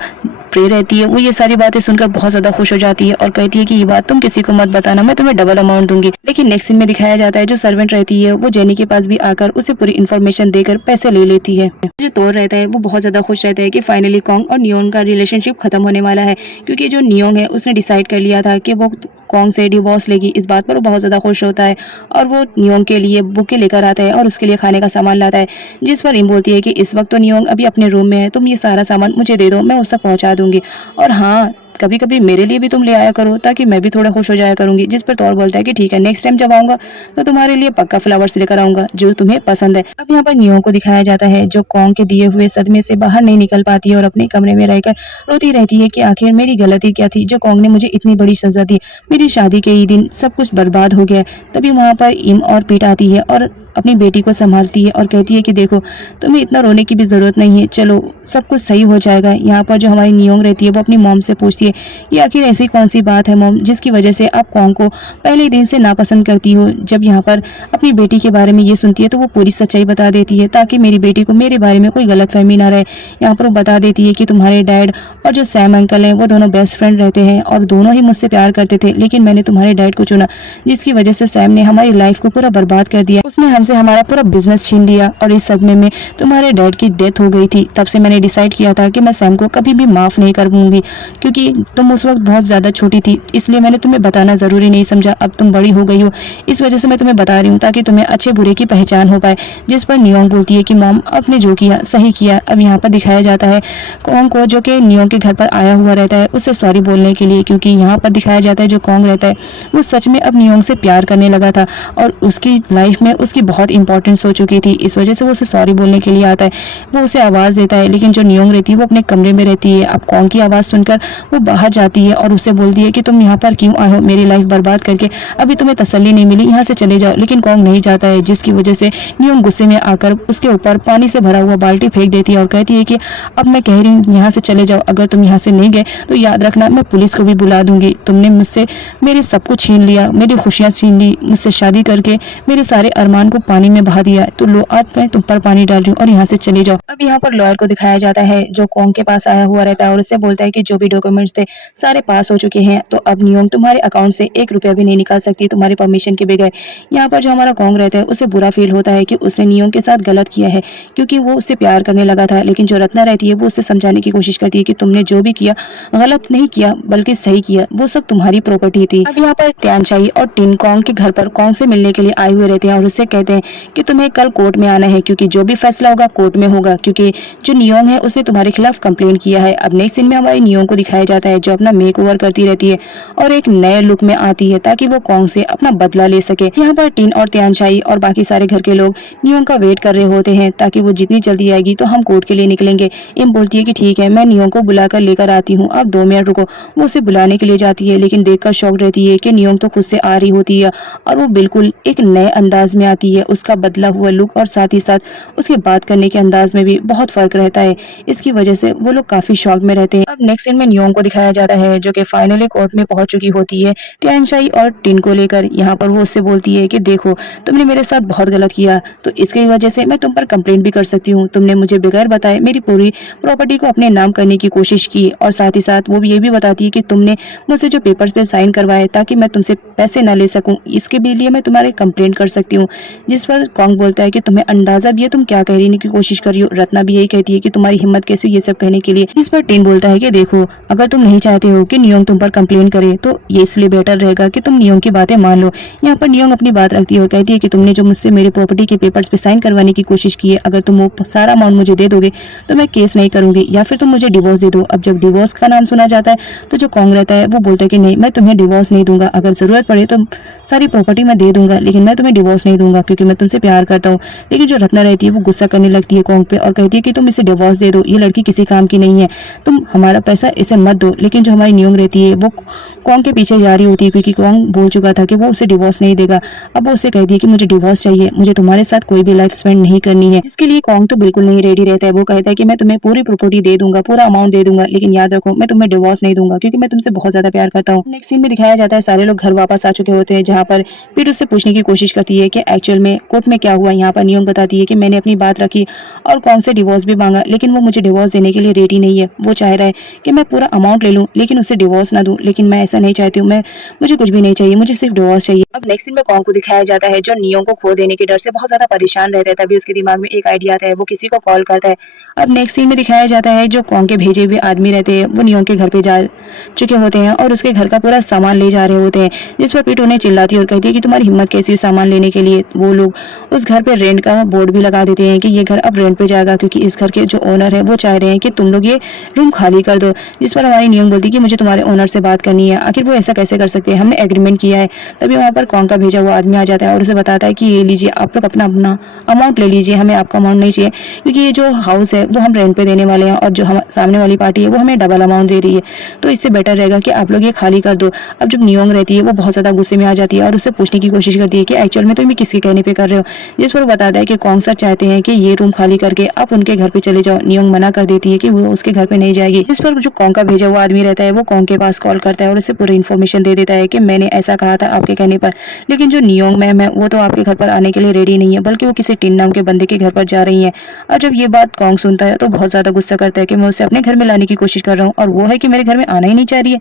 प्रे रहती है वो ये सारी बातें सुनकर बहुत ज्यादा खुश हो जाती है और कहती है कि ये बात तुम किसी को मत बताना, मैं तुम्हें डबल अमाउंट दूंगी। लेकिन नेक्स्ट सीन में दिखाया जाता है जो सर्वेंट रहती है वो जेनी के पास भी आकर उसे पूरी इन्फॉर्मेशन देकर पैसे ले लेती है। जो तोर रहता है वो बहुत ज्यादा खुश रहता है कि फाइनली कॉन्ग और नियोंग का रिलेशनशिप खत्म होने वाला है, क्योंकि जो नियोंग है उसने डिसाइड कर लिया था कि वो कॉन्ग से डिवोर्स लेगी। इस बात पर वो बहुत ज्यादा खुश होता है और वो नियोंग के लिए बुके लेकर आता है और उसके लिए खाने का सामान लाता है, जिस पर इम बोलती है कि इस वक्त तो नियोंग अभी अपने रूम में है, तुम ये सारा सामान मुझे दे दो, मैं उस तक पहुंचा दूंगी, और हाँ कभी कभी मेरे लिए भी तुम ले आया करो ताकि मैं भी थोड़ा खुश हो जाया करूंगी। जिस पर तौर बोलता है कि ठीक है, नेक्स्ट टाइम जब आऊंगा तो तुम्हारे लिए पक्का फ्लावर्स लेकर आऊंगा जो तुम्हें पसंद है। अब यहाँ पर नियोंग को दिखाया जाता है जो कॉन्ग के दिए हुए सदमे से बाहर नहीं निकल पाती है और अपने कमरे में रहकर रोती रहती है कि आखिर मेरी गलती क्या थी जो कॉन्ग ने मुझे इतनी बड़ी सजा दी, मेरी शादी के ही दिन सब कुछ बर्बाद हो गया। तभी वहाँ पर इम और पीट आती है और अपनी बेटी को संभालती है और कहती है कि देखो तुम्हें इतना रोने की भी जरूरत नहीं है, चलो सब कुछ सही हो जाएगा। यहाँ पर जो हमारी नियोंग रहती है वो अपनी मॉम से पूछती है कि आखिर ऐसी कौन सी बात है मॉम जिसकी वजह से आप कॉन्ग को पहले दिन से नापसंद करती हो। जब यहाँ पर अपनी बेटी के बारे में ये सुनती है तो वो पूरी सच्चाई बता देती है ताकि मेरी बेटी को मेरे बारे में कोई गलतफहमी ना रहे। यहाँ पर वो बता देती है कि तुम्हारे डैड और जो सैम अंकल हैं वो दोनों बेस्ट फ्रेंड रहते हैं और दोनों ही मुझसे प्यार करते थे, लेकिन मैंने तुम्हारे डैड को चुना जिसकी वजह से सैम ने हमारी लाइफ को पूरा बर्बाद कर दिया, उसने हमसे हमारा पूरा बिजनेस छीन लिया और इस सदमे में तुम्हारे डैड की डेथ हो गई थी। तब से मैंने डिसाइड किया था कि मैं सैम को कभी भी माफ नहीं कर दूंगी, क्योंकि तुम उस वक्त बहुत ज्यादा छोटी थी, इसलिए मैंने तुम्हें बताना जरूरी नहीं समझा। अब तुम बड़ी हो गई हो, इस वजह से मैं तुम्हें बता रही हूँ ताकि तुम्हें अच्छे बुरे की पहचान हो पाए। जिस पर नियोंग बोलती है कि मॉम आपने जो किया सही किया। अब यहाँ पर दिखाया जाता है कॉन्ग को जो कि नियोंग के घर पर आया हुआ रहता है उससे सॉरी बोलने के लिए, क्योंकि यहाँ पर दिखाया जाता है जो कॉन्ग रहता है वो सच में अब नियोंग से प्यार करने लगा था और उसकी लाइफ में उसकी बहुत इंपॉर्टेंस हो चुकी थी। इस वजह से वो उसे सॉरी बोलने के लिए आता है, वो उसे आवाज देता है, लेकिन जो नियोंग रहती है वो अपने कमरे में रहती है। अब कॉन्ग की आवाज सुनकर वो बाहर जाती है और उससे बोलती है कि तुम यहाँ पर क्यों आए हो मेरी लाइफ बर्बाद करके, अभी तुम्हें तसल्ली नहीं मिली, यहाँ से चले जाओ। लेकिन कॉन्ग नहीं जाता है, जिसकी वजह से नियोंग गुस्से में आकर उसके ऊपर पानी से भरा हुआ बाल्टी फेंक देती है और कहती है कि अब मैं कह रही हूँ यहाँ से चले जाओ, अगर तुम यहाँ से नहीं गए तो याद रखना मैं पुलिस को भी बुला दूंगी। तुमने मुझसे मेरे सब कुछ छीन लिया, मेरी खुशियाँ छीन ली, मुझसे शादी करके मेरे सारे अरमान को पानी में बहा दिया, तो लो आज मैं तुम पर पानी डाल रही हूँ और यहाँ से चले जाओ। अब यहाँ पर लॉयर को दिखाया जाता है जो कॉन्ग के पास आया हुआ रहता है और उससे बोलता है कि जो भी डॉक्यूमेंट्स थे सारे पास हो चुके हैं, तो अब नियोंग तुम्हारे अकाउंट से 1 रुपया भी नहीं निकाल सकती तुम्हारी परमिशन के बगैर। यहाँ पर जो हमारा कॉन्ग रहता है उसे बुरा फील होता है कि उसने नियोंग के साथ गलत किया है, क्योंकि वो उससे प्यार करने लगा था। लेकिन जो रत्ना रहती है वो उससे समझाने की कोशिश करती है कि तुमने जो भी किया गलत नहीं किया बल्कि सही किया, वो सब तुम्हारी प्रॉपर्टी थी। अब यहाँ पर त्यानचाई और टिन कॉन्ग के घर पर कॉन्ग से मिलने के लिए आए हुए रहते हैं और उससे कहते हैं कि तुम्हें कल कोर्ट में आना है, क्योंकि जो भी फैसला होगा कोर्ट में होगा, क्योंकि जो नियोंग है उसने तुम्हारे खिलाफ कंप्लेंट किया है। अब नेक्स्ट सीन में हमारी नियोंग को दिखाया जाता है जो अपना मेकओवर करती रहती है और एक नए लुक में आती है ताकि वो कॉन्ग से अपना बदला ले सके। यहाँ पर टिन और त्यानचाई और बाकी सारे घर के लोग नियोंग का वेट कर रहे होते हैं ताकि वो जितनी जल्दी आएगी तो हम कोर्ट के लिए निकलेंगे। इम बोलती है कि ठीक है, मैं नियोंग को बुलाकर लेकर आती हूँ, अब 2 मिनट रुको। वो उसे बुलाने के लिए जाती है, लेकिन देखकर शॉक रहती है कि नियोंग तो खुद से आ रही होती है और वो बिल्कुल एक नए अंदाज में आती है। है उसका बदला हुआ लुक और साथ ही साथ उसके बात करने के अंदाज में भी बहुत फर्क रहता है। इसकी वजह से वो लोग काफी शॉक में रहते हैं। अब नेक्स्ट सीन में नियोंग को दिखाया जाता है जो कि फाइनली कोर्ट में पहुंच चुकी होती है तियानशाई और टिन को लेकर। यहाँ पर वो उससे बोलती है कि देखो तुमने मेरे साथ बहुत गलत किया, तो इसकी वजह से मैं तुम पर कंप्लेंट भी कर सकती हूँ। तुमने मुझे बगैर बताए मेरी पूरी प्रॉपर्टी को अपने नाम करने की कोशिश की और साथ ही साथ वो ये भी बताती है कि तुमने मुझसे जो पेपर्स पे साइन करवाए ताकि मैं तुमसे पैसे न ले सकूं, इसके भी लिए मैं तुम्हारे कंप्लेंट कर सकती हूँ। जिस पर कॉन्ग बोलता है कि तुम्हें अंदाजा भी है तुम क्या कहने की कोशिश कर रही हो। रत्ना भी यही कहती है कि तुम्हारी हिम्मत कैसे हुई ये सब कहने के लिए। जिस पर टिन बोलता है कि देखो अगर तुम नहीं चाहते हो कि नियोंग तुम पर कंप्लेंट करे तो ये इसलिए बेटर रहेगा कि तुम नियोंग की बातें मान लो। यहाँ पर नियोंग अपनी बात रखती है और कहती है कि तुमने जो मुझसे मेरी प्रॉपर्टी के पेपर्स पे साइन करवाने की कोशिश की है, अगर तुम वो सारा अमाउंट मुझे दे दोगे तो मैं केस नहीं करूंगी या फिर तुम मुझे डिवोर्स दे दो। अब जब डिवोर्स का नाम सुना जाता है तो जो कॉन्ग रहता है वो बोलता है कि नहीं, मैं तुम्हें डिवोर्स नहीं दूंगा, अगर जरूरत पड़े तो सारी प्रॉपर्टी मैं दे दूंगा लेकिन मैं तुम्हें डिवोर्स नहीं दूंगा क्योंकि मैं तुमसे प्यार करता हूँ। लेकिन जो रत्ना रहती है वो गुस्सा करने लगती है कॉन्ग पे और कहती है कि तुम इसे डिवोर्स दे दो, ये लड़की किसी काम की नहीं है, तुम हमारा पैसा इसे मत दो। लेकिन जो हमारी नियोंग रहती है वो कॉन्ग के पीछे जा रही होती है क्योंकि कॉन्ग बोल चुका था कि वो उसे डिवोर्स नहीं देगा। अब वो उससे कहती है कि मुझे डिवोर्स चाहिए, मुझे तुम्हारे साथ कोई भी लाइफ स्पेंड नहीं करनी है। जिसके लिए कॉन्ग तो बिल्कुल नहीं रेडी रहता है। वो कहता है कि मैं तुम्हें पूरी प्रॉपर्टी दे दूंगा, पूरा अमाउंट दे दूंगा, लेकिन याद रखो मैं तुम्हें डिवोर्स नहीं दूंगा क्योंकि मैं तुमसे बहुत ज्यादा प्यार करता हूँ। नेक्स्ट सीन में दिखाया जाता है सारे लोग घर वापस आ चुके होते हैं जहाँ पर पीट उससे पूछने की कोशिश करती है कि एक्चुअल में कोर्ट में क्या हुआ। यहाँ पर नियोंग बताती है कि मैंने अपनी बात रखी और कॉन्ग से डिवोर्स भी मांगा लेकिन वो मुझे डिवोर्स देने के लिए रेडी नहीं है। वो चाह रहा है कि मैं पूरा अमाउंट ले लूँ लेकिन उसे डिवोर्स ना दूं, लेकिन मैं ऐसा नहीं चाहती हूँ। मुझे कुछ भी नहीं चाहिए, मुझे सिर्फ डिवोर्स चाहिए। अब नेक्स्ट सीन में कॉन्ग को दिखाया जाता है जो नियोंग को खो देने के डर से बहुत ज्यादा परेशान रहता है। तभी उसके दिमाग में एक आइडिया आता है, वो किसी को कॉल करता है। अब नेक्स्ट सीन में दिखाया जाता है जो कॉन्ग के भेजे हुए आदमी रहते हैं वो नियोंग के घर पे जा चुके होते हैं और उसके घर का पूरा सामान ले जा रहे होते हैं। जिस पर पीट उन्हें चिल्लाती है और कहती है कि तुम्हारी हिम्मत कैसी हुई सामान लेने के लिए। वो लोग उस घर पे रेंट का बोर्ड भी लगा देते हैं कि ये घर अब रेंट पे जाएगा क्योंकि इस घर के जो ओनर है वो चाह रहे हैं कि तुम लोग ये रूम खाली कर दो। जिस पर हमारी नियोंग बोलती है कि मुझे तुम्हारे ओनर से बात करनी है, आखिर वो ऐसा कैसे कर सकते हैं, हमने एग्रीमेंट किया है। तभी वहाँ पर कॉन्ग का भेजा हुआ आदमी आ जाता है और उसे बताता है कि ये लीजिए आप लोग अपना अपना अमाउंट ले लीजिए, हमें आपका अमाउंट नहीं चाहिए क्योंकि ये जो हाउस है वो हम रेंट पे देने वाले हैं और जो हम सामने वाली पार्टी है वो हमें डबल अमाउंट दे रही है, तो इससे बेटर रहेगा कि आप लोग ये खाली कर दो। अब जब नियोंग रहती है वो बहुत ज्यादा गुस्से में आ जाती है और उससे पूछने की कोशिश करती है कि एक्चुअल में तुम किसके कहने पे कर रहे हो। जिस पर बताता है कि कॉन्ग सर चाहते हैं कि ये रूम खाली करके आप उनके घर पे चले जाओ। नियोंग मना कर देती है कि वो उसके घर पे नहीं जाएगी। जिस पर जो कॉन्ग का भेजा हुआ आदमी रहता है वो कॉन्ग के पास कॉल करता है और उसे पूरी इन्फॉर्मेशन दे देता है कि मैंने ऐसा कहा था आपके कहने पर, लेकिन जो नियोंग मैम है वो तो आपके घर पर आने के लिए रेडी नहीं है बल्कि वो किसी टिन नाम के बंदे के घर पर जा रही है। और जब ये बात कॉन्ग सुनता है तो बहुत ज्यादा गुस्सा करता है कि मैं उसे अपने घर में लाने की कोशिश कर रहा हूँ और वो है कि मेरे घर में आना ही नहीं चाह रही है।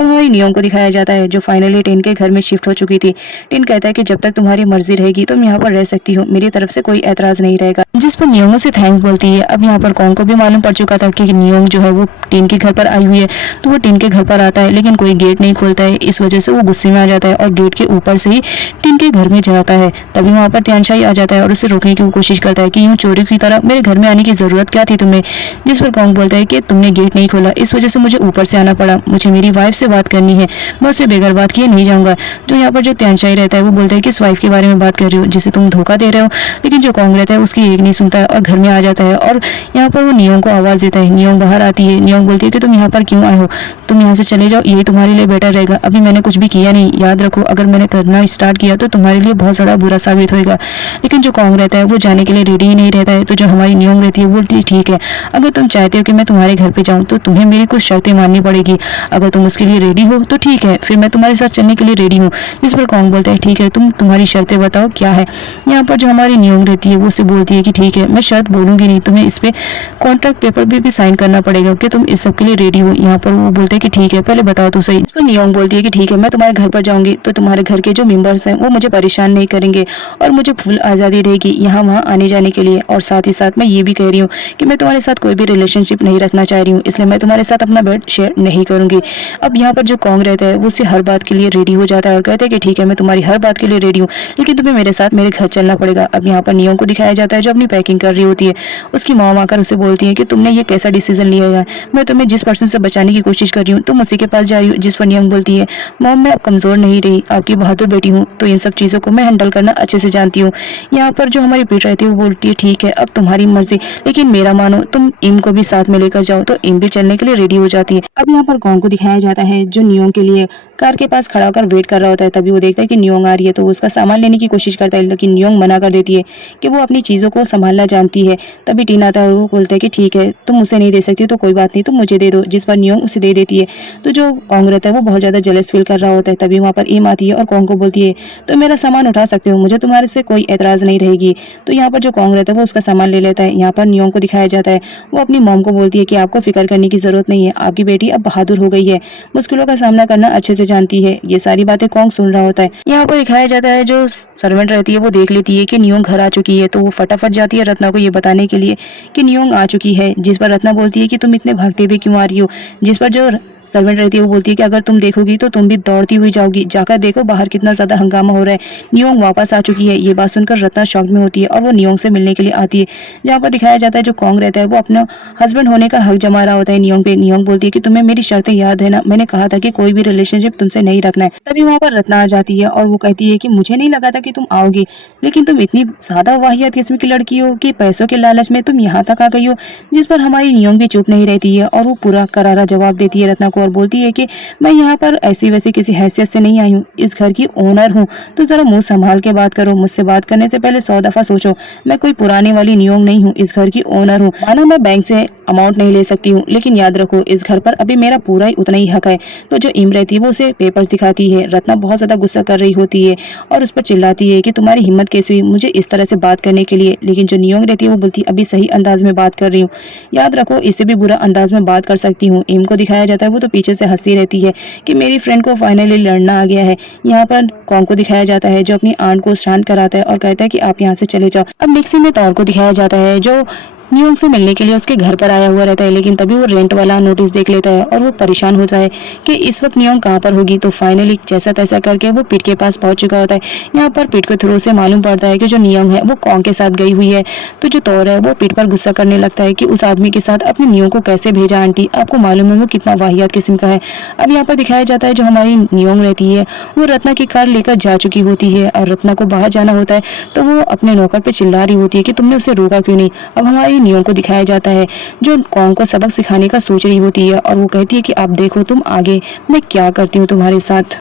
अब हमारी नियोंग को दिखाया जाता है जो फाइनली टिन के घर में शिफ्ट हो चुकी थी। टिन कहता है कि जब तक तुम्हारी मर्जी रहेगी तुम यहाँ पर रह सकती हो, मेरी तरफ से कोई एतराज नहीं रहेगा। जिस पर नियोंग से थैंक्स बोलती है। अब यहाँ पर कॉन्ग को भी मालूम पड़ चुका था कि नियोंग जो है वो टिन के घर पर आई हुई है, तो वो टिन के घर पर आता है लेकिन कोई गेट नहीं खोलता है। इस वजह से वो गुस्से में आ जाता है और गेट के ऊपर से ही टिन के घर में जाता है। तभी वहाँ पर तियानशाई आ जाता है और उसे रोकने की कोशिश करता है कि यूं चोरी की तरह मेरे घर में आने की जरूरत क्या थी तुम्हें। जिस पर कॉन्ग बोलता है कि तुमने गेट नहीं खोला, इस वजह से मुझे ऊपर से आना पड़ा, मुझे मेरी वाइफ से बात करनी है, मैं उससे बेगर बात किए नहीं जाऊंगा। तो यहाँ पर जो तियानशाई रहता है वो बोलता है कि इस वाइफ के बारे में बात कर रही हो जिसे तुम धोखा दे रहे हो। लेकिन जो कॉन्ग रहता है उसकी एक नहीं सुनता है और घर में आ जाता है और यहाँ पर वो नियोंग को आवाज देता है। नियोंग बाहर आती है। नियोंग बोलती है कि तुम यहाँ पर क्यों आए हो, तुम यहाँ से चले जाओ, यही तुम्हारे लिए बेटर रहेगा। अभी मैंने कुछ भी किया नहीं, याद रखो अगर मैंने करना स्टार्ट किया तो तुम्हारे लिए बहुत ज्यादा बुरा साबित होगा। लेकिन जो कॉन्ग रहता है वो जाने के लिए रेडी ही नहीं रहता है। तो जो हमारी नियोंग रहती है वो बोलती है ठीक है, अगर तुम चाहते हो कि मैं तुम्हारे घर पे जाऊँ तो तुम्हें मेरी कुछ शर्तें माननी पड़ेगी, अगर तुम उसके लिए रेडी हो तो ठीक है, फिर मैं तुम्हारे साथ चलने के लिए रेडी हूँ। जिस पर कॉन्ग बोलता है ठीक है, तुम्हारी शर्तें बताओ क्या है। यहाँ पर जो हमारी नियोंग रहती है वो उससे बोलती है कि ठीक है, मैं शर्त बोलूंगी नहीं, तुम्हें इस पे कॉन्ट्रैक्ट पेपर भी साइन करना पड़ेगा कि तुम इस सब के लिए रेडी हो। यहाँ पर वो बोलते हैं कि ठीक है, पहले बताओ तो सही। इस पर नियोंग बोलती है कि ठीक है, मैं तुम्हारे घर पर जाऊंगी तो तुम्हारे घर के जो मेंबर्स हैं वो मुझे परेशान नहीं करेंगे और मुझे फुल आज़ादी रहेगी यहाँ वहाँ आने जाने के लिए। और साथ ही साथ मैं ये भी कह रही हूँ कि मैं तुम्हारे साथ कोई भी रिलेशनशिप नहीं रखना चाह रही हूँ, इसलिए मैं तुम्हारे साथ अपना बेड शेयर नहीं करूंगी। अब यहाँ पर जो कॉन्ग रहता है वो उससे हर बात के लिए रेडी हो जाता है और कहता है कि ठीक है, मैं तुम्हारी हर बात के लिए रेडी हूँ, लेकिन तुम्हें मेरे साथ मेरे घर चलना पड़ेगा। अब यहाँ पर नियोंग को दिखाया जाता है जो अपनी पैकिंग कर रही होती है। उसकी मॉम आकर उसे बोलती है कि तुमने ये कैसा डिसीजन लिया है, मैं तुम्हें जिस पर्सन से बचाने की कोशिश कर रही हूँ तुम उसी के पास जा रही हो। जिस पर नियोंग बोलती है मॉम मैं अब कमजोर नहीं रही, आपकी बहादुर बेटी हूँ, तो इन सब चीजों को मैं हैंडल करना अच्छे से जानती हूँ। यहाँ पर जो हमारी पीठ रहती है वो बोलती है ठीक है, अब तुम्हारी मर्जी, लेकिन मेरा मानो, तुम इम को भी साथ में लेकर जाओ। तो इम भी चलने के लिए रेडी हो जाती है। अब यहाँ पर कॉन्ग को दिखाया जाता है जो नियोंग के लिए कार के पास खड़ा होकर वेट कर रहा होता है। तभी वो देखता है कि नियोंग आ रही है तो वो उसका सामान लेने की कोशिश करता है। है, लेकिन नियोंग मना कर देती है कि वो अपनी चीज़ों को संभालना जानती है। तभी टीन आता है, वो बोलता है कि ठीक है, तुम मुझसे नहीं दे सकती तो कोई बात नहीं, तुम मुझे दे दो, जिस पर नियोंग उसे दे देती है। तो जो कॉन्ग रहता है वो बहुत ज़्यादा जेलस फील कर रहा होता है। तभी वहाँ पर एम आती है और कॉन्ग को बोलती है, तो मेरा सामान उठा सकते हो, मुझे तुम्हारे से कोई एतराज़ नहीं रहेगी। तो यहाँ पर जो कॉन्ग रहता है वो उसका सामान ले लेता है। यहाँ पर नियोंग को दिखाया जाता है, वो अपनी मॉम को बोलती है कि आपको फिक्र करने की ज़रूरत नहीं है, आपकी बेटी अब बहादुर हो गई है, मुश्किलों का सामना करना अच्छे से जानती है। ये सारी बातें कॉन्ग सुन रहा होता है। यहाँ पर दिखाया जाता है जो सर्वेंट रहती है वो देख लेती है कि नियोंग घर आ चुकी है, तो वो फटाफट जाती है रत्ना को ये बताने के लिए कि नियोंग आ चुकी है। जिस पर रत्ना बोलती है कि तुम इतने भागते हुए क्यों आ रही हो, जिस पर जो सर्वेंट रहती है वो बोलती है कि अगर तुम देखोगी तो तुम भी दौड़ती हुई जाओगी, जाकर देखो बाहर कितना ज्यादा हंगामा हो रहा है, नियोंग वापस आ चुकी है। ये बात सुनकर रत्ना शॉक में होती है और वो नियोंग से मिलने के लिए आती है। जहाँ पर दिखाया जाता है जो कॉन्ग रहता है वो अपना हस्बैंड होने का हक जमा रहा होता है नियोंग पे। नियोंग बोलती है कि तुम्हें मेरी शर्तें याद है ना, मैंने कहा था कि कोई भी रिलेशनशिप तुमसे नहीं रखना है। तभी वहाँ पर रत्ना आ जाती है और वो कहती है कि मुझे नहीं लगा था कि तुम आओगी, लेकिन तुम इतनी ज्यादा वाहियात किस्म की लड़की हो कि पैसों के लालच में तुम यहाँ तक आ गई हो। जिस पर हमारी नियोंग भी चुप नहीं रहती है और वो पूरा करारा जवाब देती है रत्ना को और बोलती है कि मैं यहाँ पर ऐसी वैसी किसी हैसियत से नहीं आई हूँ, इस घर की ओनर हूँ, तो जरा मुंह संभाल के बात करो, मुझसे बात करने से पहले 100 दफा सोचो। मैं कोई पुराने वाली नियोंग नहीं हूँ, इस घर की ओनर हूँ। माना मैं बैंक से अमाउंट नहीं ले सकती हूँ, लेकिन याद रखो इस घर पर अभी मेरा पूरा ही उतना ही हक है। तो जो इम रहती है वो उसे पेपर्स दिखाती है। रत्ना बहुत ज्यादा गुस्सा कर रही होती है और उस पर चिल्लाती है कि तुम्हारी हिम्मत कैसे हुई मुझे इस तरह से बात करने के लिए, लेकिन जो नियोंग रहती है वो बोलती है अभी सही अंदाज में बात कर रही हूँ, याद रखो इससे भी बुरा अंदाज में बात कर सकती हूँ। इम को दिखाया जाता है वो तो पीछे से हंसती रहती है कि मेरी फ्रेंड को फाइनली लड़ना आ गया है। यहाँ पर कॉन्ग को दिखाया जाता है जो अपनी आंट को शांत कराता है और कहता है कि आप यहाँ से चले जाओ। अब मिक्सी में तौर को दिखाया जाता है जो नियोंग से मिलने के लिए उसके घर पर आया हुआ रहता है, लेकिन तभी वो रेंट वाला नोटिस देख लेता है और वो परेशान होता है कि इस वक्त नियोंग कहाँ पर होगी। तो फाइनली जैसा तैसा करके वो पिट के पास पहुंच चुका होता है। यहाँ पर पिट के थ्रू से मालूम पड़ता है कि जो नियोंग है वो कॉन्ग के साथ गई हुई है। तो जो तौर है वो पिट पर गुस्सा करने लगता है कि उस आदमी के साथ अपनी नियोंग को कैसे भेजा आंटी, आपको मालूम है वो कितना वाहियात किस्म का है। अब यहाँ पर दिखाया जाता है जो हमारी नियोंग रहती है वो रत्ना की कार लेकर जा चुकी होती है और रत्ना को बाहर जाना होता है, तो वो अपने नौकर पे चिल्ला रही होती है कि तुमने उसे रोका क्यों नहीं। अब हमारी नियोंग को दिखाया जाता है जो कॉन्ग को सबक सिखाने का सोच रही होती है और वो कहती है कि आप देखो तुम आगे मैं क्या करती हूँ तुम्हारे साथ।